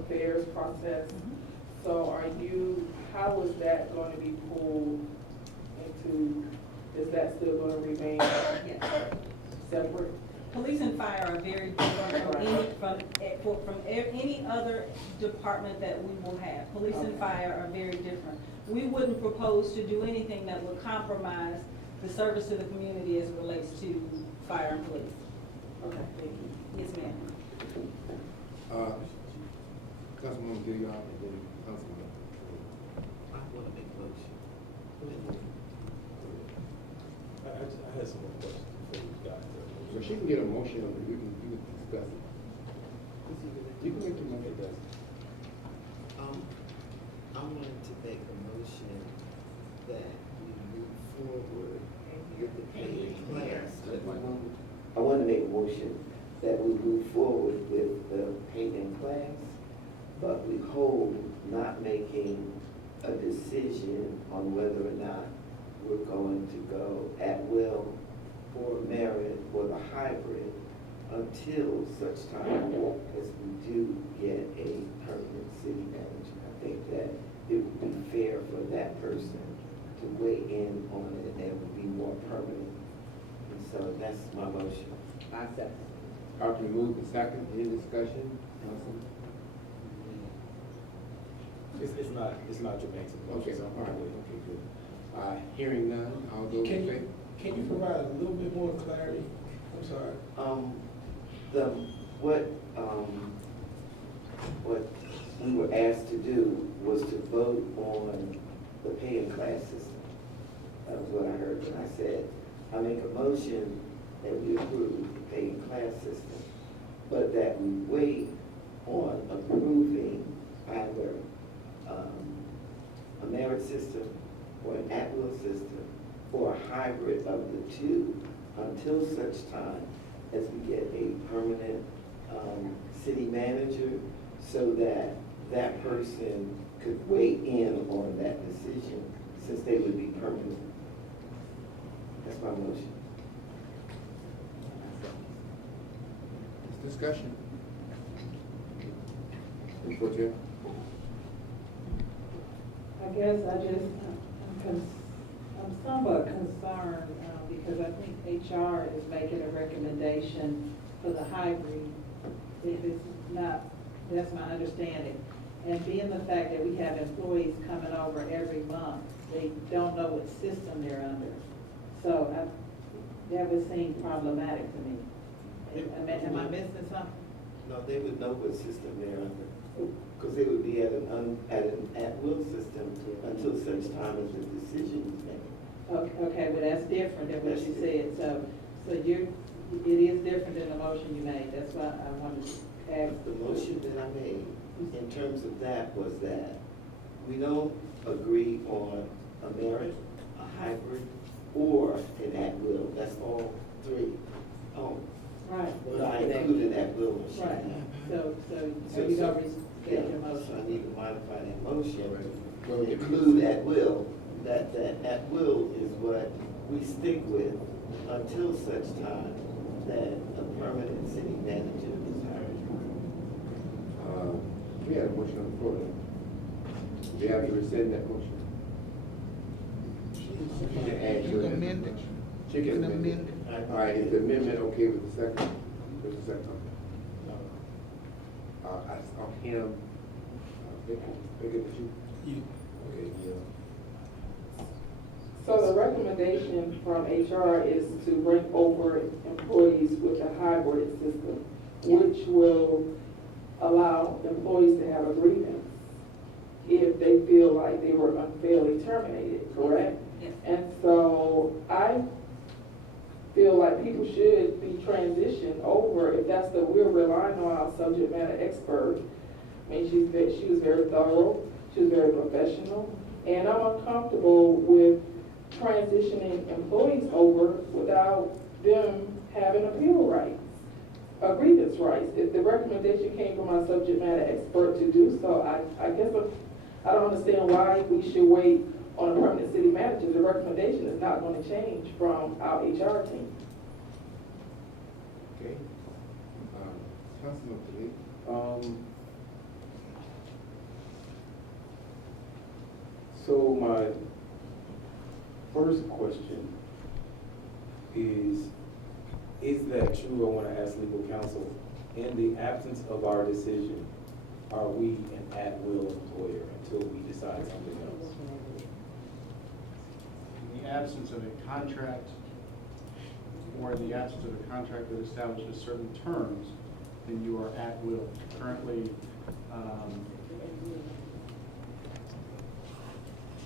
affairs process. So how is that going to be pulled into, is that still going to remain separate? Police and fire are very different from any other department that we will have. Police and fire are very different. We wouldn't propose to do anything that would compromise the service to the community as it relates to fire and police. Okay, thank you. Yes, ma'am. Councilwoman Gilliard, and then Councilman. I want to make a motion. I had some more questions before we got there. So she can get a motion, or you can discuss it. You can make the motion. I wanted to make a motion that we move forward with the pay class. I want to make a motion that we move forward with the pay in class, but we hold not making a decision on whether or not we're going to go at will or merit or the hybrid until such time as we do get a permanent city manager. I think that it would be fair for that person to weigh in on it, and it would be more permanent. And so that's my motion. I second. Properly moved and second, any discussion? Councilman? It's not germane to the Okay, motion. all right, okay, good. Hearing none, all those in favor? Can you provide a little bit more clarity? I'm sorry. What we were asked to do was to vote on the pay and class system. That was what I heard when I said, I make a motion that we approve the pay and class system, but that we wait on approving either a merit system or an at-will system or a hybrid of the two until such time as we get a permanent city manager, so that that person could weigh in on that decision since they would be permanent. That's my motion. Discussion. Report, Chair. I guess I'm somewhat concerned because I think HR is making a recommendation for the hybrid. If it's not, that's my understanding. And being the fact that we have employees coming over every month, they don't know what system they're under. So that would seem problematic to me. Am I missing something? No, they would know what system they're under, because they would be at an at-will system until such time as the decision is made. Okay, but that's different than what you said. So it is different than the motion you made. That's why I wanted to ask. The motion that I made in terms of that was that we don't agree on a merit, a hybrid, or an at-will. That's all three. Right. But I included at-will. Right. So you don't restate your motion. So I need to modify that motion to include at-will. That at-will is what we stick with until such time that a permanent city manager is hired. We had a motion on the floor. We have to rescind that motion. She can add to it. Amend it. She can amend it. All right, is the amendment okay with the second? With the second? I saw him. Okay, So the recommendation from HR is to bring over employees with a hybrid system, which will allow employees to have a grievance if they feel like they were unfairly terminated, correct? Yes. And so I feel like people should be transitioned over if that's we're relying on our subject matter expert. I mean, she was very thorough, she was very professional, and I'm uncomfortable with transitioning employees over without them having appeal rights, grievance rights. If the recommendation came from our subject matter expert to do so, I guess I don't understand why we should wait on a permanent city manager. The recommendation is not going to change from our HR team. Okay. Councilman Khalid. So my first question is that true? I want to ask legal counsel, in the absence of our decision, are we an at-will employer until we decide something else? In the absence of a contract, or in the absence of a contract that establishes certain terms, then you are at will. Currently,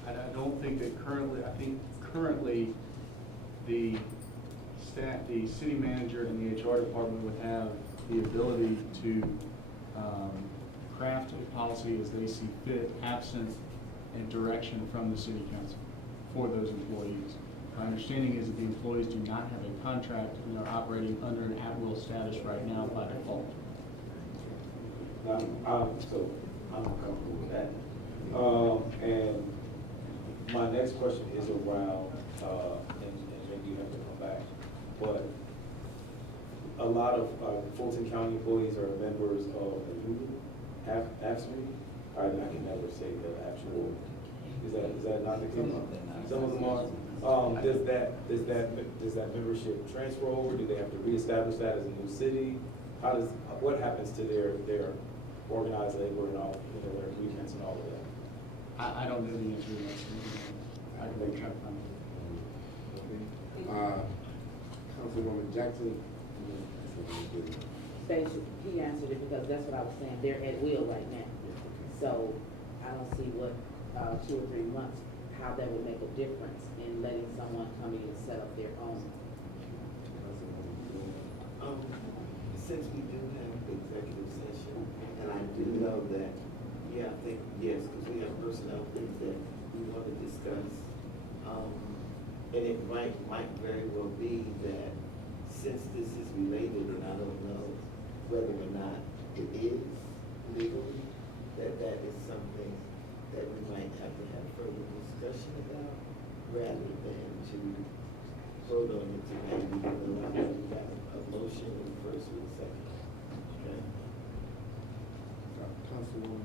I don't think that I think currently the city manager and the HR department would have the ability to craft a policy as they see fit, absent and direction from the city council for those employees. My understanding is that the employees do not have a contract and are operating under an at-will status right now by default. So I'm comfortable with that. And my next question is around, and maybe you have to come back, but a lot of Fulton County employees are members of the union, AFSCME. I can never say the actual, is that not the case? Some of them are. Does that membership transfer over? Do they have to reestablish that as a new city? What happens to their organized labor and all, their agreements and all of that? I don't know the answer to that. I can make sure I find it. Councilwoman Jackson. Basically, he answered it because that's what I was saying, they're at will right now. So I don't see what, 2 or 3 months, how that would make a difference in letting someone come in and set up their own. Since we do have executive session, and I do know that, I think, yes, because we have personnel things that we want to discuss. And it might very well be that since this is related, and I don't know whether or not it is legally, that is something that we might have to have further discussion about, rather than to vote on it tonight. We have a motion in the first and the second. Okay. Councilwoman.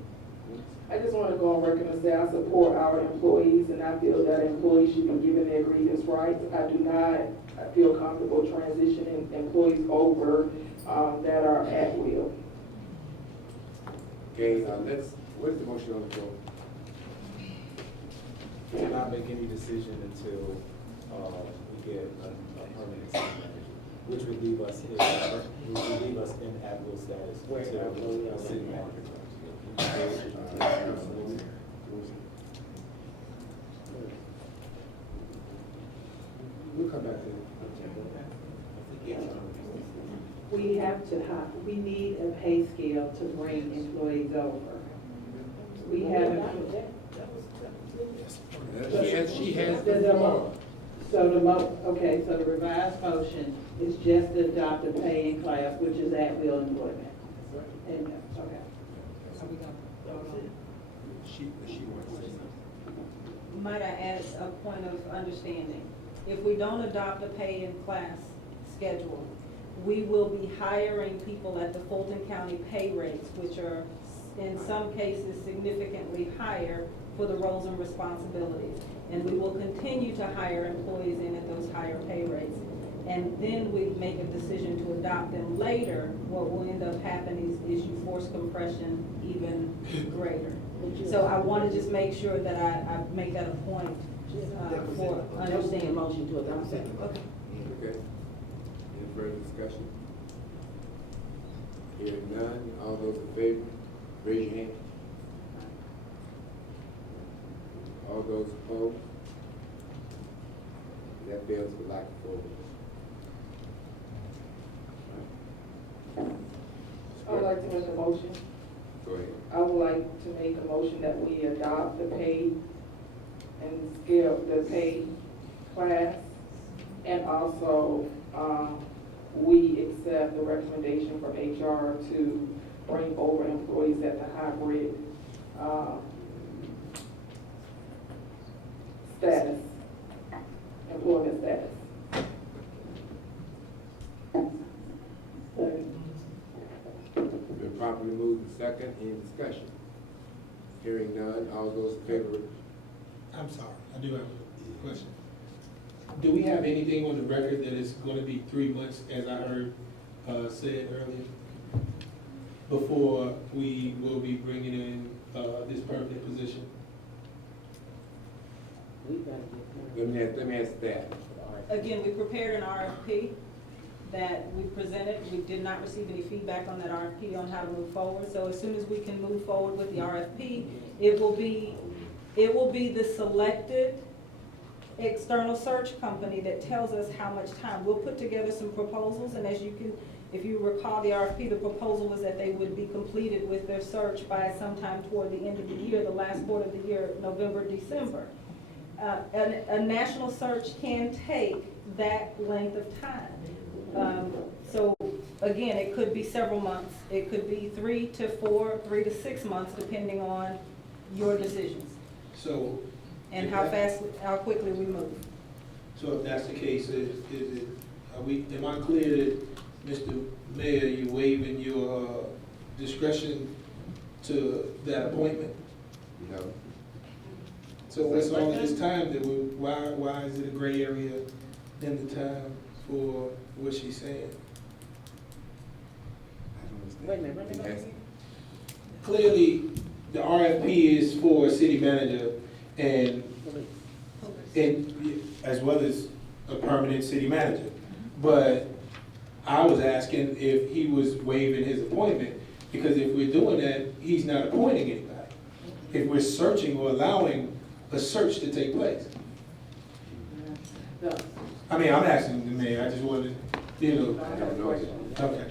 I just want to go on record and say I support our employees, and I feel that employees should be given their grievance rights. I feel comfortable transitioning employees over that are at will. Okay, what is the motion on the floor? We will not make any decision until we get a permanent city manager, which would leave us in at-will status until a city manager comes. We'll come back to it. We need a pay scale to bring employees over. We haven't. She has the floor. So the revised motion is just to adopt a pay in class, which is at will employment. And, okay. She wants to say something. Might I add a point of understanding? If we don't adopt a pay in class schedule, we will be hiring people at the Fulton County pay rates, which are in some cases significantly higher for the roles and responsibilities. And we will continue to hire employees in at those higher pay rates. And then we make a decision to adopt them later. What will end up happening is you force compression even greater. So I want to just make sure that I make that a point for understanding. Motion to adopt. Okay. Okay. Any further discussion? Hearing none, all those in favor, raise your hand. All those opposed? That fails for lack of 4 votes. I would like to make a motion. Go ahead. I would like to make a motion that we adopt the pay and scale, the pay class, and also we accept the recommendation from HR to bring over employees at the hybrid status, employment status. Been properly moved and second, in discussion. Hearing none, all those in favor? I'm sorry, I do have a question. Do we have anything on the record that it's going to be 3 months, as I heard said earlier, before we will be bringing in this permanent position? Let me ask that. Again, we prepared an RFP that we presented. We did not receive any feedback on that RFP on how to move forward. So as soon as we can move forward with the RFP, it will be the selected external search company that tells us how much time. We'll put together some proposals, and as you can, if you recall the RFP, the proposal was that they would be completed with their search by sometime toward the end of the year, the last quarter of the year, November, December. A national search can take that length of time. So again, it could be several months. It could be 3 to 4, 3 to 6 months, depending on your decisions. So, And how how quickly we move. so if that's the case, am I clear that, Mr. Mayor, you're waiving your discretion to that appointment? No. So what's all of this time that why is it a gray area in the time for what she's saying? Wait a minute. Clearly, the RFP is for a city manager and as well as a permanent city manager. But I was asking if he was waiving his appointment, because if we're doing that, he's not appointing anybody. If we're searching or allowing a search to take place. I mean, I'm asking the mayor, I just wanted, I have a question. Okay.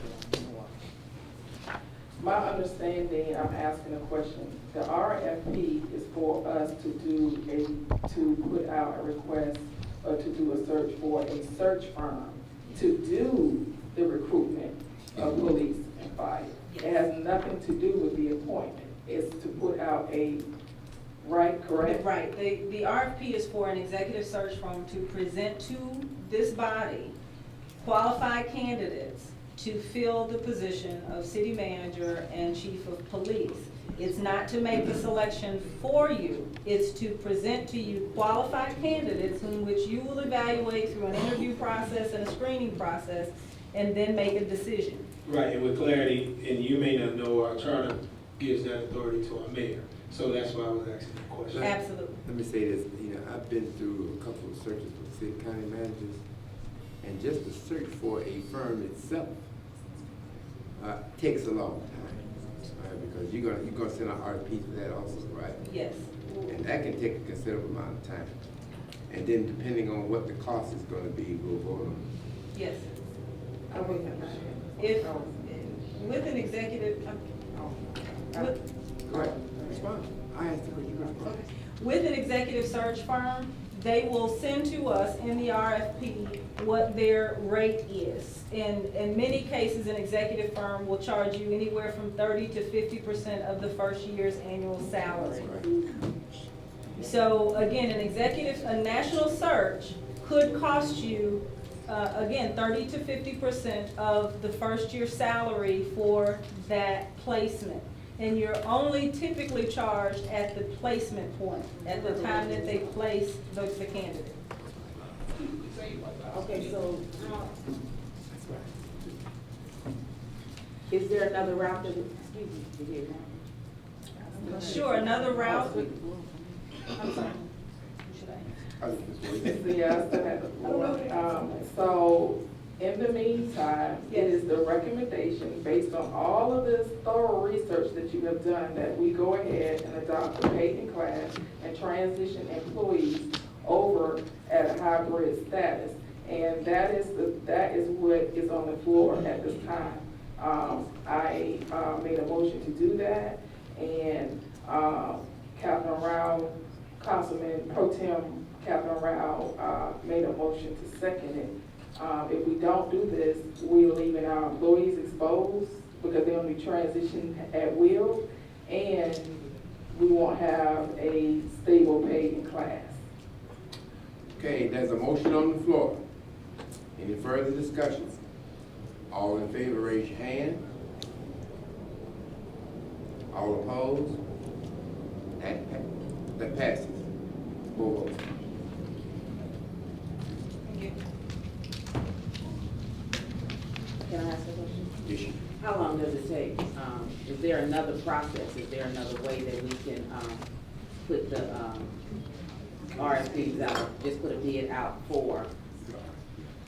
My understanding, I'm asking a question. The RFP is for us to put out a request or to do a search for a search firm to do the recruitment of police and fire. It has nothing to do with the appointment. It's to put out correct? Right. The RFP is for an executive search firm to present to this body qualified candidates to fill the position of city manager and chief of police. It's not to make the selection for you. It's to present to you qualified candidates in which you will evaluate through an interview process and a screening process, and then make a decision. Right, and with clarity, and you may not know, our charter gives that authority to our mayor. So that's why I was asking the question. Absolutely. Let me say this, I've been through a couple of searches for city county managers, and just to search for a firm itself takes a long time, because you're gonna send out RFPs for that also, right? Yes. And that can take a considerable amount of time. And then depending on what the cost is gonna be, we'll vote on it. Yes. If, with an executive, Go ahead, respond. I asked the question, you respond. with an executive search firm, they will send to us in the RFP what their rate is. In many cases, an executive firm will charge you anywhere from 30 to 50% of the first year's annual salary. So again, a national search could cost you, again, 30 to 50% of the first year's salary for that placement. And you're only typically charged at the placement point, at the time that they place the candidate. Okay, so is there another route that, Sure, another route. I'm sorry. Yeah, I still have the floor. So in the meantime, it is the recommendation, based on all of this thorough research that you have done, that we go ahead and adopt the paid class and transition employees over at a hybrid status. And that is what is on the floor at this time. I made a motion to do that, and Catherine Rao, Councilman Pro Tem Catherine Rao, made a motion to second it. If we don't do this, we're leaving our employees exposed because they'll be transitioned at will, and we won't have a stable pay in class. Okay, there's a motion on the floor. Any further discussions? All in favor, raise your hand. All opposed? That passes. 4 votes. Thank you. Can I ask a question? Yes. How long does it take? Is there another process? Is there another way that we can, put the, RFPs out, just put a bid out for?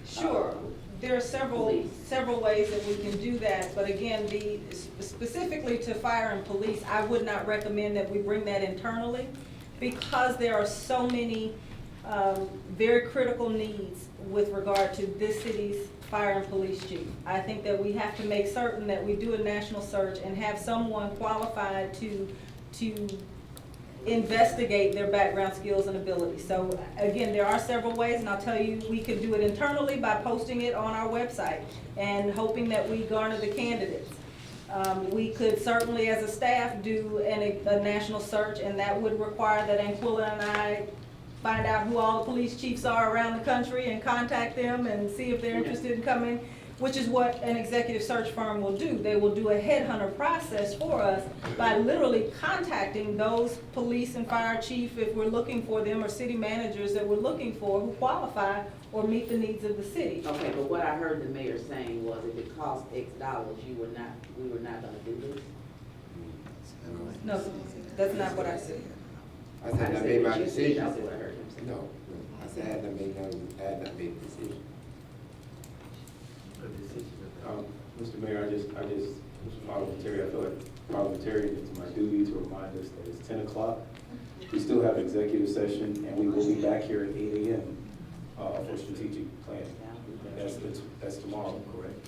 Sure, there are several Police. ways that we can do that, but again, specifically to fire and police, I would not recommend that we bring that internally because there are so many very critical needs with regard to this city's fire and police chief. I think that we have to make certain that we do a national search and have someone qualified to investigate their background, skills, and abilities. So again, there are several ways, and I'll tell you, we could do it internally by posting it on our website and hoping that we garner the candidates. We could certainly, as a staff, do a national search, and that would require that Anquilla and I find out who all the police chiefs are around the country and contact them and see if they're interested in coming, which is what an executive search firm will do. They will do a headhunter process for us by literally contacting those police and fire chief, if we're looking for them, or city managers that we're looking for who qualify or meet the needs of the city. Okay, but what I heard the mayor saying was if it cost X dollars, we were not gonna do this? No, that's not what I said. I said I made my decision. That's what I heard him say. No, I said I had not made a decision. Mr. Mayor, I just, parliamentary, I feel like parliamentarian, it's my duty to remind us that it's 10 o'clock. We still have executive session, and we will be back here at 8 a.m. For strategic planning. That's tomorrow, correct?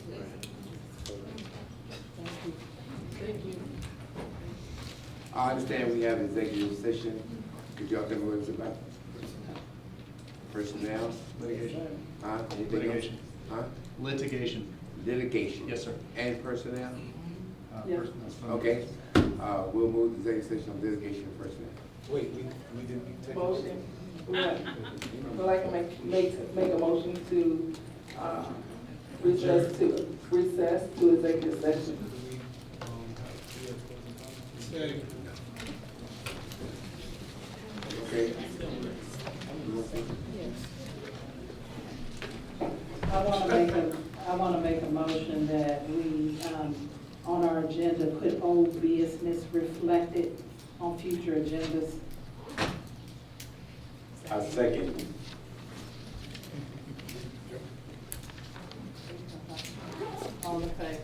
Thank you. I understand we have executive session. Could y'all tell me what it's about? Personnel? Litigation. Huh? Anything else? Litigation. Huh? Litigation. Litigation? Yes, sir. And personnel? Yeah. Okay, we'll move the executive session on litigation and personnel. Wait, we didn't take. Motion. We'd like to make a motion to recess to executive session. Okay. I want to make a motion that we, on our agenda, put old business reflected on future agendas. I second. All in favor?